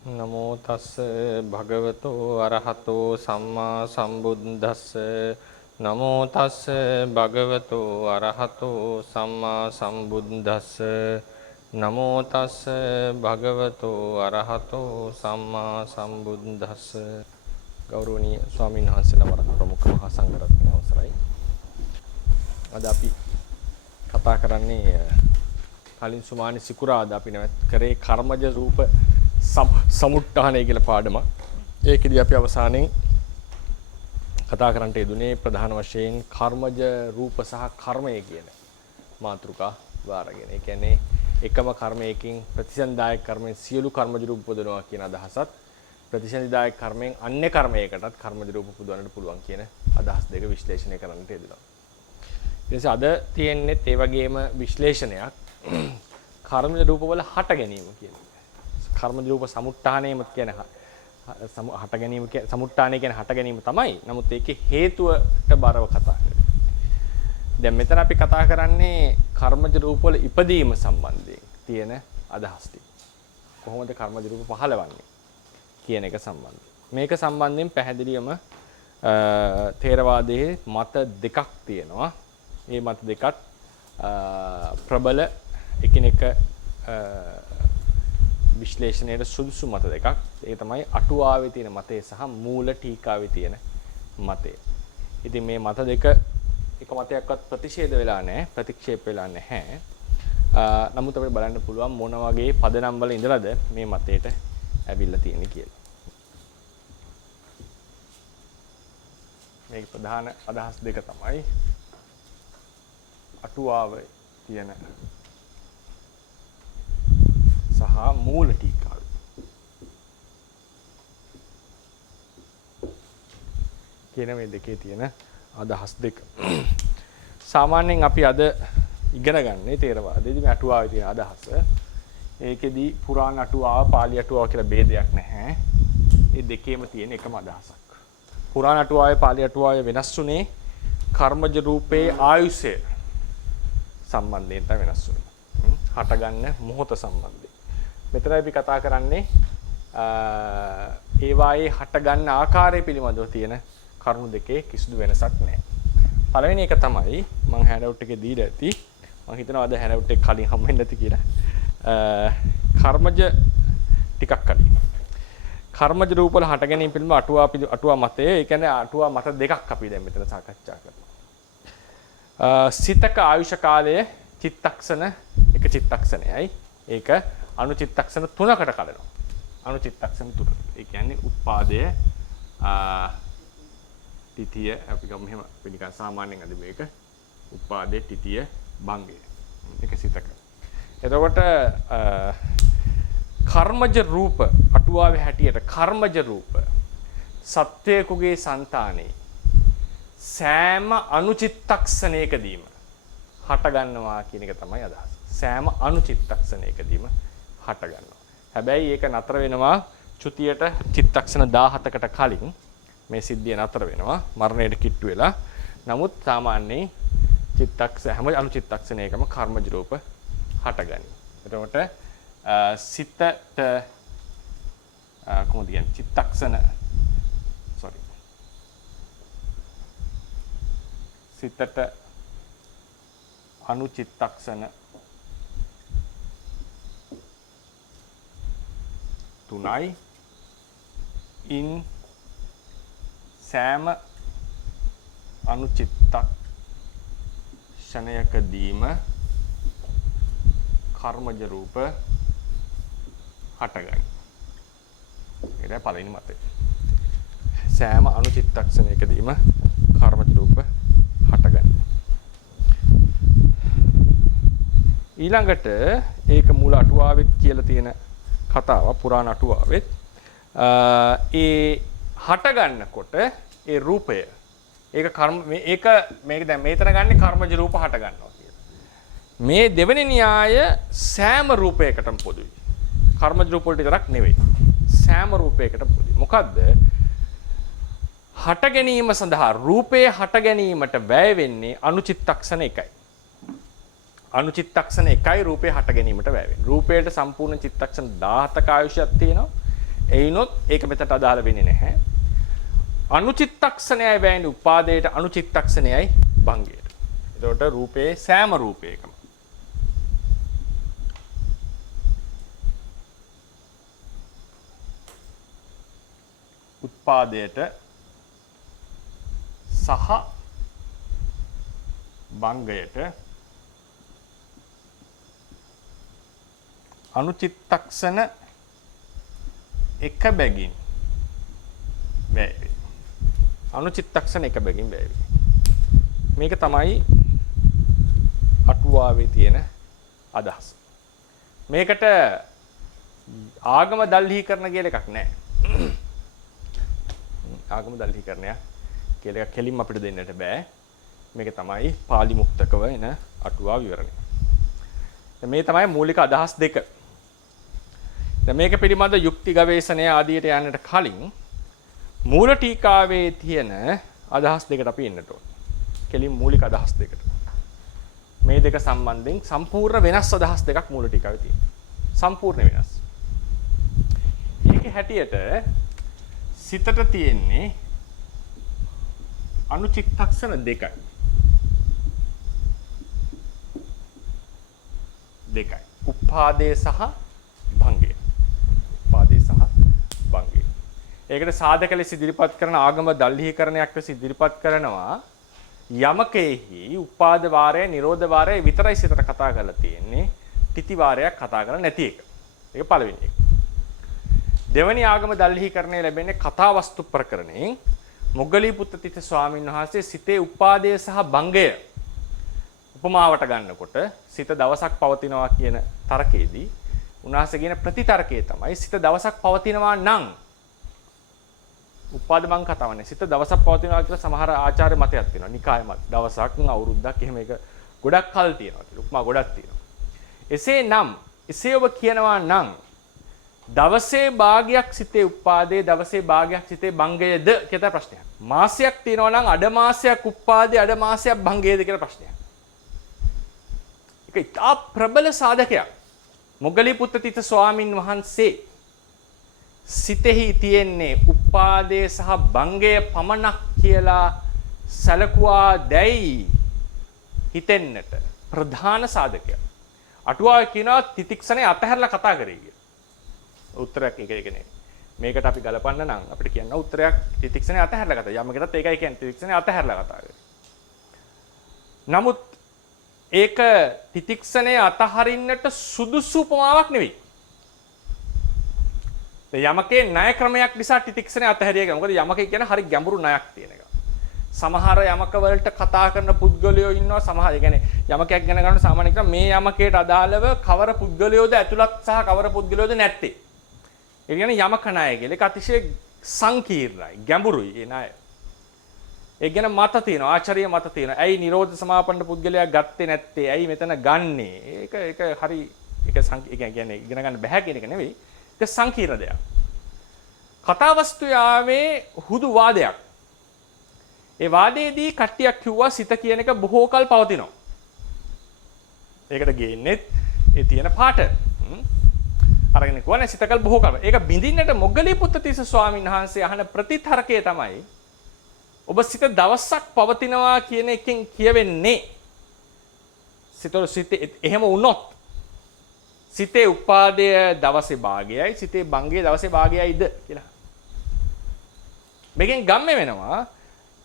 නමෝ තස්ස භගවතෝ අරහතෝ සම්මා සම්බුද්දස්ස නමෝ තස්ස භගවතෝ අරහතෝ සම්මා සම්බුද්දස්ස නමෝ තස්ස භගවතෝ අරහතෝ සම්මා සම්බුද්දස්ස ගෞරවනීය ස්වාමීන් වහන්සේලා වරක් ප්‍රමුඛ මහා සංඝරත්නය අවසරයි. අද අපි කතා කරන්නේ කලින් සුමානි සිකුරාදා අපි නැවත කරේ කර්මජ රූප සමුට්ඨානය කියලා පාඩමක්. ඒකෙදී අපි අවසානයේ කතා කරන්නට යෙදුනේ ප්‍රධාන වශයෙන් කර්මජ රූප සහ කර්මය කියන මාතෘකා වාරගෙන. ඒ කියන්නේ එකම කර්මයකින් ප්‍රතිසන්දායක කර්මෙන් සියලු කර්මජ රූප පුදනවා කියන අදහසත් ප්‍රතිසන්දායක කර්මෙන් අන්‍ය කර්මයකටත් කර්මජ රූප පුදවන්නට පුළුවන් කියන අදහස් දෙක විශ්ලේෂණය කරන්නට යෙදුණා. ඊට අද තියෙන්නේ ඒ වගේම විශ්ලේෂණයක් කර්මජ රූප වල හට ගැනීම කියන එක. කර්මජ රූප සමුට්ඨානයම කියන හට ගැනීම සමුට්ඨානය කියන හට ගැනීම තමයි. නමුත් ඒකේ හේතුවට බරව කතා කරන්නේ. දැන් මෙතන අපි කතා කරන්නේ කර්මජ රූප වල ඉපදීම සම්බන්ධයෙන් තියෙන අදහස් ටික. කොහොමද කර්මජ රූප පහළවන්නේ කියන එක සම්බන්ධයෙන්. මේක සම්බන්ධයෙන් පැහැදිලිවම ථේරවාදයේ මත දෙකක් තියෙනවා. මේ මත දෙකත් ප්‍රබල එකිනෙක විශ්ලේෂණයට සුදුසු මත දෙකක්. ඒ තමයි අටුවාවේ තියෙන මතය සහ මූල ටීකාවේ තියෙන මතය. ඉතින් මේ මත දෙක එක මතයක්වත් ප්‍රතිෂේධ වෙලා නැහැ, ප්‍රතික්ෂේප වෙලා නැහැ. නමුත් අපිට බලන්න පුළුවන් මොන වගේ පදනම් වල ඉඳලාද මේ මතයට ඇවිල්ලා තියෙන්නේ කියලා. මේක ප්‍රධාන අදහස් දෙක තමයි අටුවාවේ තියෙන සහ මූල ටීකාව. කියන මේ දෙකේ තියෙන අදහස් දෙක. සාමාන්‍යයෙන් අපි අද ඉගෙන ගන්නේ ථේරවාදයේදී මේ අටුවාවේ තියෙන අදහස. ඒකෙදී පුරාණ අටුවාව, පාලි අටුවාව කියලා ભેදයක් නැහැ. මේ දෙකේම තියෙන එකම අදහසක්. පුරාණ අටුවාවේ, පාලි අටුවාවේ වෙනස් වුනේ කර්මජ රූපේ ආයුෂය සම්බන්ධයෙන් තමයි වෙනස් වුනේ. හටගන්න මොහොත සම්බන්ධයෙන්. මෙතන අපි කතා කරන්නේ ඒවායේ හටගන්න ආකාරය පිළිබඳව තියෙන කරුණු දෙකේ කිසිදු වෙනසක් නැහැ. පළවෙනි එක තමයි මම හෑන්ඩ් එකේ දීලා ඇති. මම හිතනවා අද හෑන්ඩ් එක කලින් හම්බ වෙන්නේ නැති කියලා. කර්මජ ටිකක් කලින්. කර්මජ රූප වල හට ගැනීම පිළිබඳව අටුවා මතය. ඒ කියන්නේ අටුවා මත දෙකක් අපි දැන් මෙතන සාකච්ඡා කරනවා. සිතක ආයුෂ කාලය චිත්තක්ෂණ එක චිත්තක්ෂණයයි. ඒක අනුචිත්තක්ෂණ 3කට කඩනවා. අනුචිත්තක්ෂණ 3. ඒ කියන්නේ උත්පාදය තිතිය අපි ගමු මෙහෙම පිළිකා සාමාන්‍යයෙන් අද මේක උත්පාදේ තිතිය භංගය. එක සිතක. එතකොට කර්මජ රූප අටුවාවේ හැටියට කර්මජ රූප සත්වයකගේ సంతානේ සෑම අනුචිත්තක්ෂණයකදීම හට ගන්නවා කියන එක තමයි අදහස. සෑම අනුචිත්තක්ෂණයකදීම හට ගන්නවා. හැබැයි ඒක නතර වෙනවා චුතියට චිත්තක්ෂණ 17කට කලින් මේ සිද්ධිය නතර වෙනවා මරණයට කිට්ටු වෙලා. නමුත් සාමාන්‍යයෙන් හැම අනුචිත්තක්ෂණයකම කර්මජ රූප හටගනී. එතකොට සිතට කොහොමද කියන්නේ චිත්තක්ෂණ සිතට අනුචිත්තක්ෂණ 3යි ඉන් සෑම අනුචිත්තක්ෂණයකදීම කර්මජ රූප හටගනී. ඒකයි පළවෙනි මතය. සෑම අනුචිත්තක්ෂණයකදීම කර්මජ රූප හටගනී. ඊළඟට ඒක මූල අටුවාවෙත් කියලා තියෙන කතාව පුරාණ අටුවාවෙත් ඒ හට ගන්නකොට ඒ රූපය ඒක මේක දැන් මේතන ගන්නේ කර්මජ රූප හට ගන්නවා කියලා. මේ දෙවෙනි න්‍යාය සෑම රූපයකටම පොදුයි. කර්මජ රූප වලට විතරක් නෙවෙයි. සෑම රූපයකටම පොදුයි. මොකද්ද? හට ගැනීම සඳහා රූපයේ හට ගැනීමට වැය වෙන්නේ අනුචිත්තක්ෂණ 1යි. අනුචිත්තක්ෂණ 1යි රූපේ හට ගැනීමට වැය වෙන්නේ. රූපයට සම්පූර්ණ චිත්තක්ෂණ 17ක ආයුෂයක් තියෙනවා. එයිනොත් ඒක මෙතට අදාළ වෙන්නේ නැහැ. අනුචිත්තක්ෂණයයි වැයෙන උපාදේයට අනුචිත්තක්ෂණයයි භංගයට. එතකොට රූපේ සෑම රූපයකම උත්පාදයට සහ භංගයට අනුචිත්තක්ෂණ එක බැගින් වැය වේ. අනුචිත්තක්ෂණ එක බැගින් වැය වේ. මේක තමයි අටුවාවේ තියෙන අදහස. මේකට ආගම දල්හීකරණ කියලා එකක් නැහැ. ආගම දල්හීකරණය කියලා එකක් කෙලින්ම අපිට දෙන්නට බෑ. මේක තමයි පාලි මුක්තකව එන අටුවා විවරණය. මේ තමයි මූලික අදහස් දෙක. දැන් මේක පිළිබඳ යුක්ති ගවේෂණය ආදියට යන්නට කලින් මූල ටීකාවේ තියෙන අදහස් දෙකට අපි එන්නට ඕන. කෙලින් මූලික අදහස් දෙකට. මේ දෙක සම්බන්ධයෙන් සම්පූර්ණ වෙනස් අදහස් දෙකක් මූල ටීකාවේ තියෙනවා. සම්පූර්ණ වෙනස්. ඒකේ හැටියට සිතට තියෙන්නේ අනුචිත්තක්ෂණ දෙකයි. උපාදේ සහ භංගය. උපාදේ සහ භංගය. ඒකට සාධක ලෙස ඉදිරිපත් කරන ආගම දල්හීකරණයක් ලෙස ඉදිරිපත් කරනවා යමකෙහි උපාද වාරය, නිරෝධ වාරය විතරයි සිතට කතා කරලා තියෙන්නේ. තිති වාරයක් කතා කරලා නැති එක. ඒක පළවෙනි එක. දෙවැනි ආගම දල්හීකරණය ලැබෙන්නේ කතා වස්තු ප්‍රකරණයෙන්. මොග්ගලීපුත්ත තිස්ස ස්වාමීන් වහන්සේ සිතේ උපාදේ සහ භංගය උපමාවට ගන්නකොට සිත දවසක් පවතිනවා කියන තර්කයේදී උන්වහන්සේ කියන ප්‍රතිතර්කය තමයි සිත දවසක් පවතිනවා නම් උපාද මං කතාවන්නේ සිත දවසක් පවතිනවා කියලා සමහර ආචාර්ය මතයක් තියෙනවා. නිකාය මත දවසක් අවුරුද්දක් එහෙම එක ගොඩක් කල් තියෙනවා කියලා. උපමා ගොඩක් තියෙනවා. එසේ ඔබ කියනවා නම් දවසේ භාගයක් සිතේ උපාදේ දවසේ භාගයක් සිතේ භංගයද කියලා ප්‍රශ්නයක්. මාසයක් තියෙනවා නම් අඩ මාසයක් උපාදේ අඩ මාසයක් භංගයද කියලා ප්‍රශ්නයක්. ඒක ඉතා ප්‍රබල සාධකයක්. මොග්ගලීපුත්ත තිස්ස ස්වාමින් වහන්සේ සිතෙහි තියෙන්නේ උපාදේ සහ භංගය පමණක් කියලා සැලකුවා දැයි හිතෙන්නට ප්‍රධාන සාධකයක්. අටුවාවේ කියනවා තිතික්ෂණේ අතහැරලා කතා කරේ කියලා. උත්තරයක් ඒක නේ. මේකට අපි ගලපන්න නම් අපිට කියන්න උත්තරයක් තිතික්ෂණේ අතහැරලා කතා. යමකටත් ඒකයි කියන්නේ තිතික්ෂණේ අතහැරලා කතා කරේ. නමුත් ඒක තිතික්ෂණේ අතහරින්නට සුදුසු උපමාවක් නෙවෙයි. යමකේ ණය ක්‍රමයක් නිසා තිතික්ෂණේ අතහැරිය ගියා. මොකද යමකේ කියන්නේ හරි ගැඹුරු ණයක් තියෙන එක. සමහර යමක වලට කතා කරන පුද්ගලයෝ ඉන්නවා. සමහර ඒ කියන්නේ යමකයක් ගැන ගන්න සාමාන්‍ය ක්‍රම මේ යමකේට අදාළව කවර පුද්ගලයෝද ඇතුළත් සහ කවර පුද්ගලයෝද නැත්තේ. ඒ කියන්නේ යමක ණය කියලා. ඒක අතිශය සංකීර්ණයි, ගැඹුරුයි ඒ ණය. ඒ ගැන මත තියෙනවා, ආචාර්ය මත තියෙනවා. ඇයි නිරෝධ සමාපන්න පුද්ගලයා ගත්තේ නැත්තේ? ඇයි මෙතන ගන්නෙ? ඒක හරි ඒක කියන්නේ ඉගෙන ගන්න බෑ කියන එක නෙවෙයි. ඒක සංකීර්ණ දෙයක්. කතාවස්තුවේ ආවේ හුදු වාදයක්. ඒ වාදයේදී කට්ටියක් කිව්වා සිත කියන එක බොහෝ කල් පවතිනවා. ඒකට ගේන්නේ ඒ තියෙන පාට. අරගෙන කිව්වනේ සිත කල් බොහෝ කල්. ඒක බින්දින්නට මොග්ගලීපුත්ත තිස්ස ස්වාමීන් වහන්සේ අහන ප්‍රතිතර්කය තමයි ඔබ සිත දවසක් පවතිනවා කියන එකෙන් කියවෙන්නේ සිත එහෙම වුණොත් සිතේ උපාදය දවසේ භාගයයි සිතේ භංගය දවසේ භාගයයිද කියලා. මේකෙන් ගම්මේ වෙනවා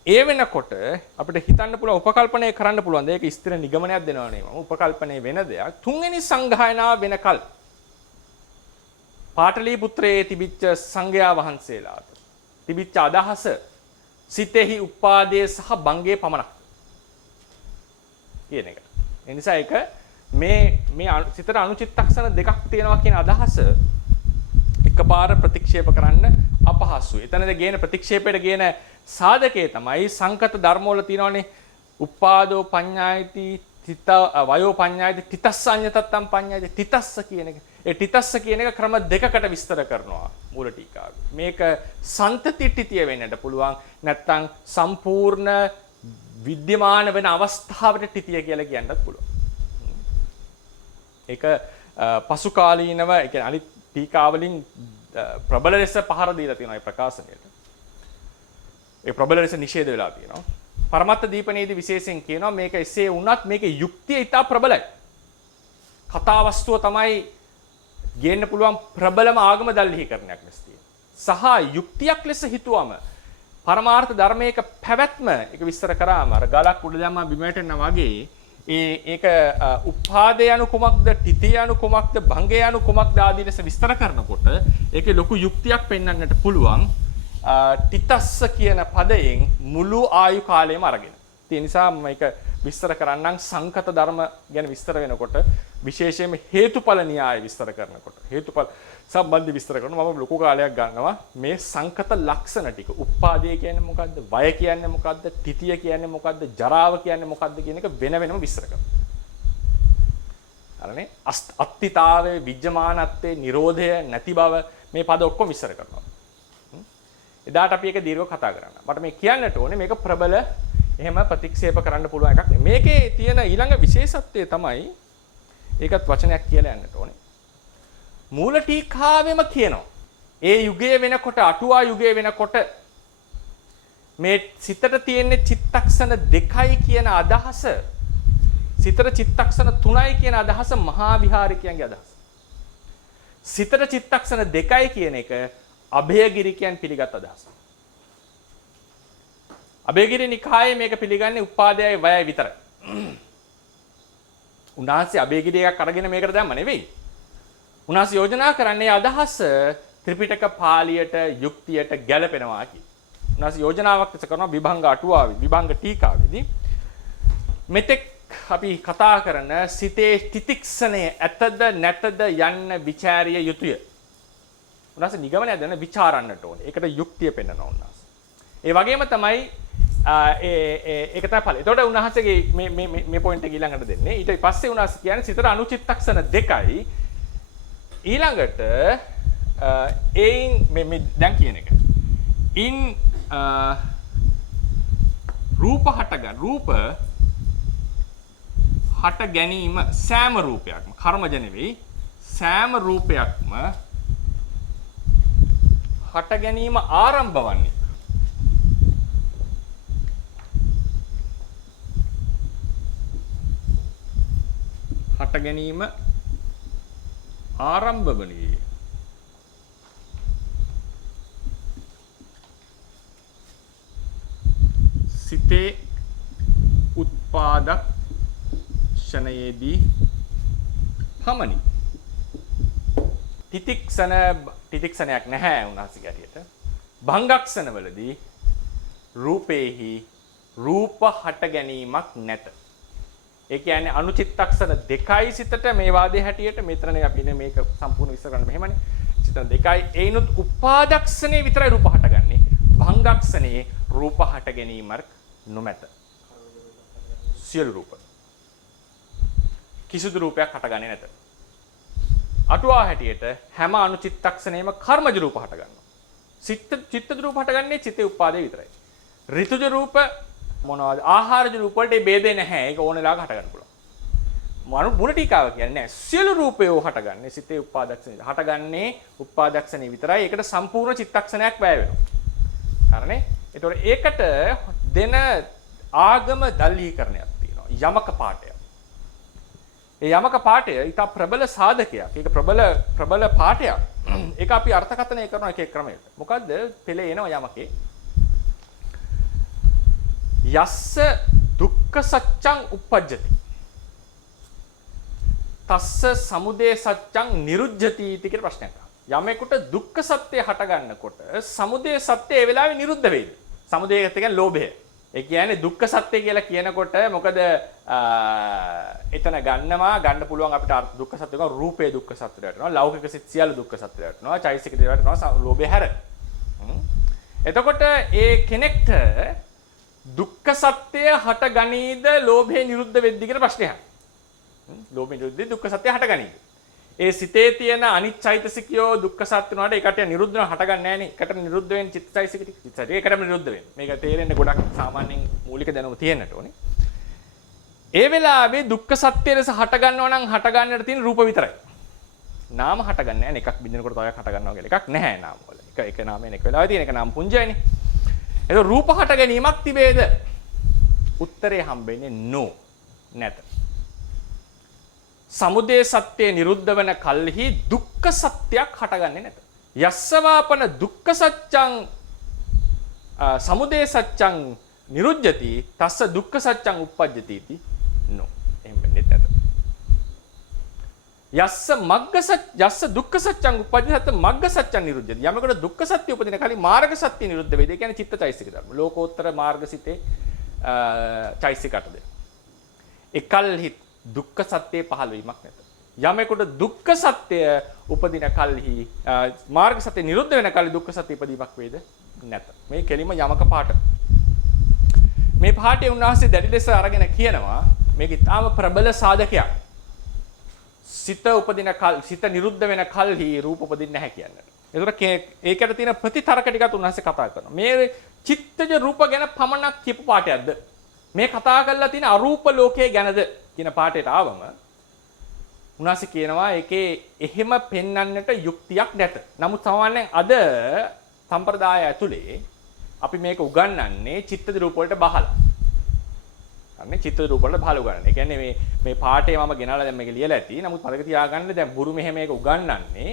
ඒ වෙනකොට අපිට හිතන්න පුළුවන් උපකල්පනය කරන්න පුළුවන්. ඒක ස්ථිර නිගමනයක් දෙනවා නේ මම. උපකල්පනයේ වෙන දෙයක්. තුන්වෙනි සංගායනාව වෙනකල් පාටලීපුත්‍රයේ තිබිච්ච සංඝයා වහන්සේලාට තිබිච්ච අදහස සිතෙහි උපාදේ සහ භංගයේ පමණක් කියන එක. ඒ නිසා ඒක මේ සිතට අනුචිත්තක්ෂණ දෙකක් තියෙනවා කියන අදහස එකපාර ප්‍රතික්ෂේප කරන්න අපහසුයි. එතනද ගේන ප්‍රතික්ෂේපයට ගේන සාධකයේ තමයි සංකත ධර්ම වල තියෙනවානේ උපාදෝ පඤ්ඤායති තිත වයෝ පඤ්ඤායති තිතස්සඤ්ඤතත්තම් පඤ්ඤායති තිතස්ස කියන එක. ඒ තිතස්ස කියන එක ක්‍රම දෙකකට විස්තර කරනවා මූල ටීකාවේ. මේක සන්තතිට්ඨිය වෙන්නට පුළුවන් නැත්නම් සම්පූර්ණ විද්‍යමාන වෙන අවස්ථාවට ටීතිය කියලා කියන්නත් පුළුවන්. ඒක පසු කාලීනව ඒ කියන්නේ අනිත් ටීකාවලින් ප්‍රබල ලෙස පහර දීලා තියෙනවා මේ ප්‍රකාශනයට. ඒ ප්‍රබල ලෙස නිෂේධ වෙලා තියෙනවා. පරමත්ත දීපනයේදී විශේෂයෙන් කියනවා මේක එසේ වුණත් මේකේ යුක්තිය ඉතා ප්‍රබලයි. කතා වස්තුව තමයි ගේන්න පුළුවන් ප්‍රබලම ආගම දල්හිකරණයක් ලෙස තියෙනවා. සහ යුක්තියක් ලෙස හිතුවම පරමාර්ථ ධර්මයක පැවැත්ම ඒක විස්තර කරාම අර ගලක් උඩ දැම්මා බිමට එනවා වගේ ඒක උපාදේ යනු කුමක්ද තිතේ යනු කුමක්ද භංගේ යනු කුමක්ද ආදී ලෙස විස්තර කරනකොට ඒකේ ලොකු යුක්තියක් පෙන්වන්නට පුළුවන්. තිතස්ස කියන පදයෙන් මුළු ආයු කාලයම අරගෙන. ඒ නිසා මේක විස්තර කරන්නම් සංකත ධර්ම ගැන විස්තර වෙනකොට විශේෂයෙන්ම හේතුඵල න්‍යාය විස්තර කරනකොට හේතුඵල සම්බන්ධ විස්තර කරනවා මම ලොකු කාලයක් ගන්නවා මේ සංකත ලක්ෂණ ටික. උපාදේ කියන්නේ මොකද්ද? වය කියන්නේ මොකද්ද? තිතිය කියන්නේ මොකද්ද? ජරාව කියන්නේ මොකද්ද කියන එක වෙන වෙනම විස්තර කරනවා. හරිනේ? අත්තිතාවේ විජ්ජමානත්තේ නිරෝධය නැති බව මේ පද ඔක්කොම විස්තර කරනවා. එදාට අපි ඒක දීර්ඝව කතා කරන්න. මට මේ කියන්නට ඕනේ මේක ප්‍රබල එහෙම ප්‍රතික්ෂේප කරන්න පුළුවන් එකක් නෙමෙයි. මේකේ තියෙන ඊළඟ විශේෂත්වය තමයි ඒකත් වචනයක් කියලා යන්නට ඕනේ. මූල ටීකාවෙම කියනවා. ඒ යුගයේ වෙනකොට අටුවා යුගයේ වෙනකොට මේ සිතට තියෙන චිත්තක්ෂණ දෙකයි කියන අදහස සිතට චිත්තක්ෂණ තුනයි කියන අදහස මහා විහාරිකයන්ගේ අදහස. සිතට චිත්තක්ෂණ දෙකයි කියන එක අභයගිරිකයන් පිළිගත් අදහස. අභයගිරි නිකායේ මේක පිළිගන්නේ උපාදයයි වයයි විතරයි. උන්වහන්සේ අභයගිරි එකක් අරගෙන මේකට දැම්ම නෙවෙයි. උන්වහන්සේ යෝජනා කරන්නේ අදහස ත්‍රිපිටක පාළියට යුක්තියට ගැලපෙනවා කියන. උන්වහන්සේ යෝජනාවක් තස කරනවා විභංග අටුවාවේ විභංග ටීකාවේදී. මෙතෙක් අපි කතා කරන සිතේ තිතික්ෂණය ඇතද නැතද යන්න ਵਿਚාරිය යුතුය. උන්වහන්සේ නිගමනය දෙන්න ਵਿਚාරන්නට ඕනේ. ඒකට යුක්තිය පෙන්වනවා උන්වහන්සේ. ඒ වගේම තමයි ඒක තමයි ඵලය. එතකොට උන්වහන්සේගේ මේ පොයින්ට් එක ඊළඟට දෙන්නේ. ඊට පස්සේ උන්වහන්සේ කියන්නේ සිතට අනුචිත්තක්ෂණ දෙකයි ඊළඟට ඒයින් මේ දැන් කියන එක. ඉන් රූප හට ගැනීම සෑම රූපයක්ම කර්මජ නෙවෙයි සෑම රූපයක්ම හට ගැනීම ආරම්භ වන්නේ හට ගැනීම ආරම්භ වන්නේ සිතේ උත්පාදක්ෂණයේදී පමණි. තිතික්ෂණයක් නැහැ උන්වහන්සේගේ හැටියට. භංගක්ෂණවලදී රූපේහි රූප හට ගැනීමක් නැත. ඒ කියන්නේ අනුචිත්තක්ෂණ දෙකයි සිතට මේ වාදයේ හැටියට මෙතනනේ අපි මේක සම්පූර්ණ විස්තර කරන්න මෙහෙමනේ. චිත්තන දෙකයි ඒනොත් උපාදක්ෂණේ විතරයි රූප හටගන්නේ. භංගක්ෂණේ රූප හට ගැනීමක් නොමැත. සියලු රූප කිසිදු රූපයක් හටගන්නේ නැත. අටුවා හැටියට හැම අනුචිත්තක්ෂණේම කර්මජ රූප හට ගන්නවා. චිත්තජ රූප හටගන්නේ චිත්තේ උපාදේ විතරයි. ඍතුජ රූප මොනවද? ආහාරජ රූප වලට මේ ભેදේ නැහැ. ඒක ඕන වෙලාවක හට ගන්න පුළුවන්. මුල ටීකාව කියන්නේ සියලු රූපය හටගන්නේ සිතේ උපාදක්ෂණේ. හටගන්නේ උපාදක්ෂණේ විතරයි. ඒකට සම්පූර්ණ චිත්තක්ෂණයක් වැය වෙනවා. හරිනේ? ඒතකොට ඒකට දෙන ආගම දල්හීකරණයක් තියෙනවා. යමක පාඨය. ඒ යමක පාඨය ඊට ප්‍රබල සාධකයක්. ඒක ප්‍රබල පාඨයක්. ඒක අපි අර්ථකථනය කරන එක ක්‍රමයකට. මොකද්ද? පෙළේ එනවා යමකේ. යස්ස දුක්ඛ සත්‍යං uppajjati. තස්ස සමුදය සත්‍යං නිරුද්ධති කියන ප්‍රශ්නයක්. යමෙකුට දුක්ඛ සත්‍ය හට ගන්නකොට සමුදය සත්‍ය ඒ වෙලාවේ නිරුද්ධ වෙයිද? සමුදය කියන්නේ ලෝභය. ඒ කියන්නේ දුක්ඛ සත්‍ය කියලා කියනකොට මොකද එතන ගන්න පුළුවන් අපිට දුක්ඛ සත්‍ය කියන රූපේ දුක්ඛ සත්‍යයට යනවා. ලෞකික සිත් සියල්ල දුක්ඛ සත්‍යයට යනවා. චෛසික දේවල්ට යනවා ලෝභය හැර. එතකොට ඒ කෙනෙක්ට දුක්ඛ සත්‍ය හට ගනීද ලෝභය නිරුද්ධ වෙද්දී කියන ප්‍රශ්නයක්. ලෝභය නිරුද්ධ දුක්ඛ සත්‍ය හට ගනීද? ඒ සිතේ තියෙන අනිච්චෛතසිකයෝ දුක්ඛ සත්‍ය වුණාට ඒකට නිරුද්ධ වෙන හට ගන්න නැහැ නේ. ඒකට නිරුද්ධ වෙන චිත්තචෛතසික ටික. ඒකටම නිරුද්ධ වෙන්නේ. මේක තේරෙන්න ගොඩක් සාමාන්‍යයෙන් මූලික දැනුම තියෙන්නට ඕනේ. ඒ වෙලාවේ දුක්ඛ සත්‍ය ලෙස හට ගන්නවා නම් හට ගන්නට තියෙන රූප විතරයි. නාම හටගන්නේ නැහැ. එකක් බින්දිනකොට තව එකක් හට ගන්නවා කියලා එකක් නැහැ නාම වල. එක නාමයෙන් එක වෙලාවෙ තියෙන එක නාම පුංජයනේ. ඒක රූප හට ගැනීමක් තිබේද? උත්තරේ හම්බෙන්නේ no නැත. සමුදය සත්‍ය නිරුද්ධ වෙන කල්හි දුක්ඛ සත්‍යයක් හටගන්නේ නැත. යස්සවාපන දුක්ඛ සත්‍යං සමුදය සත්‍යං නිරුද්ධති තස්ස දුක්ඛ සත්‍යං uppajjati ති no. එහෙම වෙන්නේ නැත. යස්ස දුක්ඛ සත්‍යං uppajjati මග්ග සත්‍යං නිරුද්ධති. යමකට දුක්ඛ සත්‍ය උපදින කලින් මාර්ග සත්‍ය නිරුද්ධ වේද? ඒ කියන්නේ චිත්තචෛසික ධර්ම. ලෝකෝත්තර මාර්ගසිතේ චෛසිකටද. එකල්හි දුක්ඛ සත්‍යයේ පහළ වීමක් නැත. යමෙකුට දුක්ඛ සත්‍ය උපදින කල්හි මාර්ග සත්‍ය නිරුද්ධ වෙන කල්හි දුක්ඛ සත්‍ය ඉපදීමක් වේද? නැත. මේ කෙලිම යමක පාට. මේ පාඩේ උන්වහන්සේ දැඩි ලෙස අරගෙන කියනවා මේක ඊටාම ප්‍රබල සාධකයක්. සිත උපදින කල් සිත නිරුද්ධ වෙන කල්හි රූප උපදින්නේ නැහැ කියන්නේ. ඒකට තියෙන ප්‍රතිතරක ටිකත් උන්වහන්සේ කතා කරනවා. මේ චිත්තජ රූප ගැන පමණක් කියපු පාඩයක්ද? මේ කතා කරලා තියෙන අරූප ලෝකයේ ගැනද කියන පාඩේට ආවම උන්වහන්සේ කියනවා ඒකේ එහෙම පෙන්වන්නට යුක්තියක් නැත. නමුත් සාමාන්‍යයෙන් අද සම්ප්‍රදාය ඇතුලේ අපි මේක උගන්වන්නේ චිත්තජ රූප වලට බහලා. අනේ චිත්තජ රූප වලට බහලා උගන්වන්නේ. ඒ කියන්නේ මේ පාඩේ මම ගෙනාලා දැන් මේක ලියලා ඇති. නමුත් මතක තියාගන්න දැන් බුරු මෙහෙම මේක උගන්වන්නේ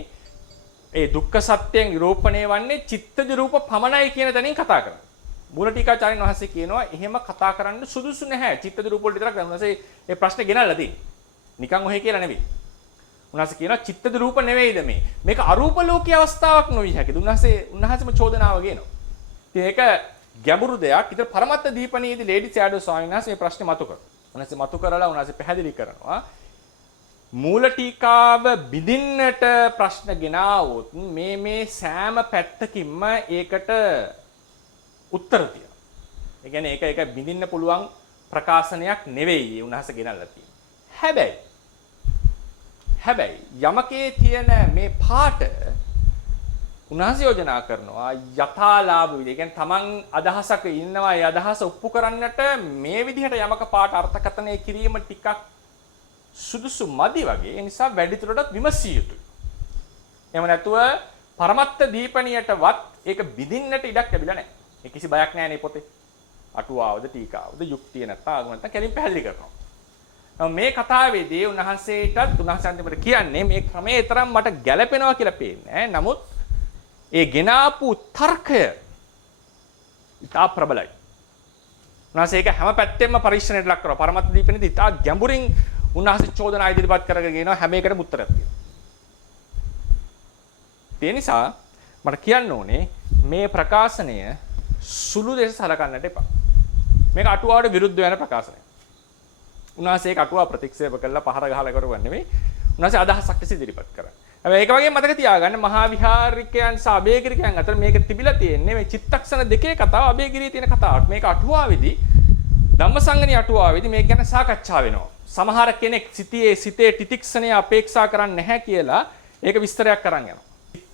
ඒ දුක්ඛ සත්‍යයෙන් නිරූපණය වන්නේ චිත්තජ රූප පමණයි කියන තැනින් කතා කරන්නේ. මූල ටීකාචාර්යන් වහන්සේ කියනවා එහෙම කතා කරන්න සුදුසු නැහැ. චිත්තජ රූප වල විතරක් උන්වහන්සේ මේ ප්‍රශ්නේ ගෙනල්ලා තියෙන්නේ. නිකන් ඔහෙ කියලා නෙවෙයි. උන්වහන්සේ කියනවා චිත්තජ රූප නෙවෙයිද මේ. මේක අරූප ලෝකීය අවස්ථාවක් නොවිය හැකිද? උන්වහන්සේම චෝදනාව ගේනවා. ඉතින් ඒක ගැඹුරු දෙයක්. ඊට පරමත්ත දීපණීයේදී ලේඩි සෑඩෝ ස්වාමීන් වහන්සේ මේ ප්‍රශ්නේ මතු කරනවා. උන්වහන්සේ මතු කරලා උන්වහන්සේ පැහැදිලි කරනවා මූල ටීකාව බිඳින්නට ප්‍රශ්න ගෙනාවොත් මේ සෑම පැත්තකින්ම ඒකට උත්තර තියෙනවා. ඒ කියන්නේ ඒක බිඳින්න පුළුවන් ප්‍රකාශනයක් නෙවෙයි උන්වහන්සේ ගෙනල්ලා තියෙන්නේ. හැබැයි යමකේ තියෙන මේ පාට උන්වහන්සේ යෝජනා කරනවා යථාලාභ විදිහ. ඒ කියන්නේ තමන් අදහසක ඉන්නවා ඒ අදහස ඔප්පු කරන්නට මේ විදිහට යමක පාට අර්ථකථනය කිරීම ටිකක් සුදුසු මදි වගේ. ඒ නිසා වැඩිදුරටත් විමසිය යුතුයි. එහෙම නැතුව පරමත්ත දීපණියටවත් ඒක බිඳින්නට ඉඩක් ලැබිලා නැහැ. ඒ කිසි බයක් නැහැ නේ පොතේ. අටුවාවද ටීකාවද යුක්තිය නැත්නම් ආගම නැත්නම් කෙලින් පැහැදිලි කරනවා. මේ කතාවේදී උන්වහන්සේටත් අන්තිමට කියන්නේ මේ ක්‍රමයේ තරම් මට ගැළපෙනවා කියලා පේන්නේ නැහැ. නමුත් ඒ ගෙනාපු තර්කය ඉතා ප්‍රබලයි. උන්වහන්සේ ඒක හැම පැත්තෙම පරීක්ෂණයට ලක් කරනවා. පරමත්ත දීපෙනේදී ඉතා ගැඹුරින් උන්වහන්සේ චෝදනා ඉදිරිපත් කරගෙන කියනවා හැම එකටම උත්තරයක් තියෙනවා. ඒ නිසා මට කියන්න ඕනේ මේ ප්‍රකාශනය සුළු දෙස සලකන්නට එපා. මේක අටුවාවට විරුද්ධ වෙන ප්‍රකාශනයක්. උන්වහන්සේ ඒක අටුවා ප්‍රතික්ෂේප කළා පහර ගහලා කරුවා නෙවෙයි. උන්වහන්සේ අදහසක් ඉදිරිපත් කරා. හැබැයි ඒක වගේ මතක තියාගන්න මහා විහාරිකයන් සහ අබේගිරිකයන් අතර මේක තිබිලා තියෙන්නේ මේ චිත්තක්ෂණ දෙකේ කතාව අබේගිරියේ තියෙන කතාවක්. මේක අටුවාවේදී ධම්මසංගණී අටුවාවේදී මේක ගැන සාකච්ඡා වෙනවා. සමහර කෙනෙක් සිතේ තිතික්ෂණය අපේක්ෂා කරන්නේ නැහැ කියලා ඒක විස්තරයක් කරන් යනවා.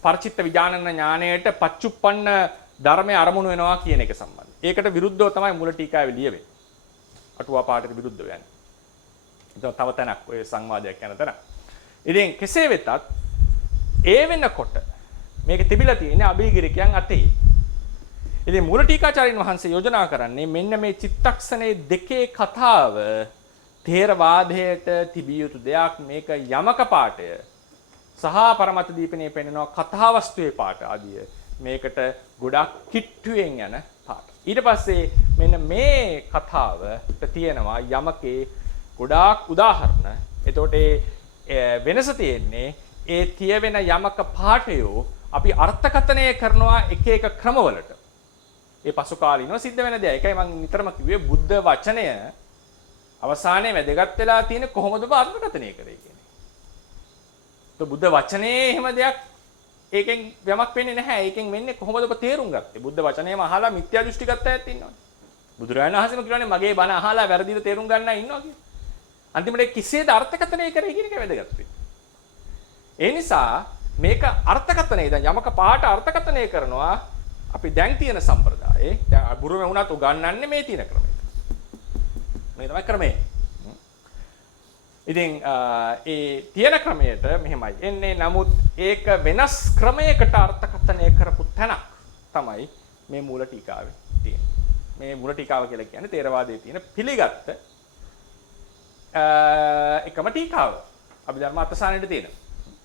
පරිචිත්ත විඥානන ඥාණයට පච්චුප්පන්න ධර්මයේ අරමුණු වෙනවා කියන එක සම්බන්ධ. ඒකට විරුද්ධව තමයි මූල ටීකාවේ ලියවෙන්නේ. අටුවා පාඩට විරුද්ධව යන්නේ. ඒක තව තැනක් ඔය සංවාදයක් යන තැන. ඉතින් කෙසේ වෙතත් ඒ වෙනකොට මේක තිබිලා තියෙන්නේ අභිගිරිකයන් අතේ. ඉතින් මූල ටීකාචාර්යන් වහන්සේ යෝජනා කරන්නේ මෙන්න මේ චිත්තක්ෂණයේ දෙකේ කතාව තේරවාදයට තිබිය යුතු දෙයක්. මේක යමක පාඨය සහ පරමත්ත දීපණයේ පෙන්වනවා කතාවස්තුවේ පාඨ ආදිය මේකට ගොඩක් කිට්ටුවෙන් යන පාඨ. ඊට පස්සේ මෙන්න මේ කතාවට තියෙනවා යමකේ ගොඩාක් උදාහරණ. එතකොට වෙනස තියෙන්නේ ඒ තියවෙන යමක පාඨයෝ අපි අර්ථකථනය කරනවා එක එක ක්‍රමවලට. ඒ පසු කාලිනව සිද්ධ වෙන දේ. ඒකයි මම නිතරම කිව්වේ බුද්ධ වචනය අවසානයේ වැදගත් වෙලා තියෙන කොහොමද ඔබ අර්ථකථනය කරේ කියන්නේ. તો බුද්ධ වචනේ එහෙම දෙයක් ඒකෙන් යමක් වෙන්නේ නැහැ. ඒකෙන් වෙන්නේ කොහොමද ඔබ තේරුම් ගත්තේ? බුද්ධ වචනේම අහලා මිත්‍යා දෘෂ්ටි ගත්ත අයත් ඉන්නවා. බුදුරජාණන් වහන්සේම කියනවානේ මගේ බණ අහලා වැරදිද තේරුම් ගන්න අය ඉන්නවා කියලා. අන්තිමට කිසියද අර්ථකථනය කරේ කියන එක වැදගත් වෙන්නේ. ඒ නිසා මේක අර්ථකථනය දැන් යමක පාට අර්ථකථනය කරනවා අපි දැන් තියෙන සම්ප්‍රදායේ දැන් බුරුමේ වුණත් උගන්වන්නේ මේ තියෙන ක්‍රමයට. මේ තමයි ක්‍රමය. ඉතින් ඒ තියෙන ක්‍රමයට මෙහෙමයි එන්නේ. නමුත් ඒක වෙනස් ක්‍රමයකට අර්ථකථනය කරපු තැනක් තමයි මේ මූල ටීකාවේ තියෙන්නේ. මේ මූල ටීකාව කියලා කියන්නේ තේරවාදයේ තියෙන පිළිගත්ත එකම ටීකාව. අභිධර්ම අර්ථසාරණයට තියෙන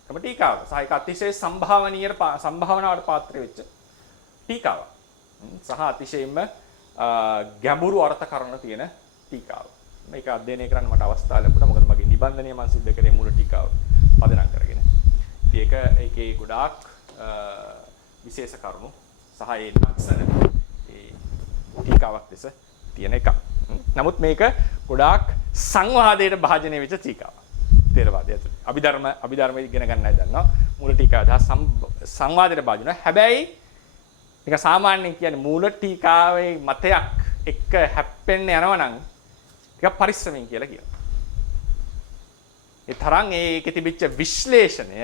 එකම ටීකාව. සහ ඒක අතිශය සම්භාවනාවට පාත්‍ර වෙච්ච ටීකාවක්. සහ අතිශයින්ම ගැඹුරු අර්ථකරණ තියෙන ටීකාව. මේක අධ්‍යයනය කරන්න මට අවස්ථාව ලැබුණා. මොකද මගේ නිබන්ධනය මම සිද්ධ කරේ මූල ටීකාව පදනම් කරගෙන. ඉතින් ඒකේ ගොඩාක් විශේෂ කරුණු සහ ඒ ලක්ෂණ ඒ ටීකාවක් ලෙස තියෙන එකක්. නමුත් මේක ගොඩාක් සංවාදයට භාජනය වෙච්ච ටීකාවක්. තේරවාදය ඇතුළේ. අභිධර්ම ඉගෙන ගන්න අය දන්නවා. මූල ටීකාව දා සංවාදයට භාජන. හැබැයි මේක සාමාන්‍යයෙන් කියන්නේ මූල ටීකාවේ මතයක් එක්ක හැප්පෙන්න යනවා නම් ටිකක් පරිස්සමෙන් කියලා කියනවා. ඒ තරම් ඒකේ තිබිච්ච විශ්ලේෂණය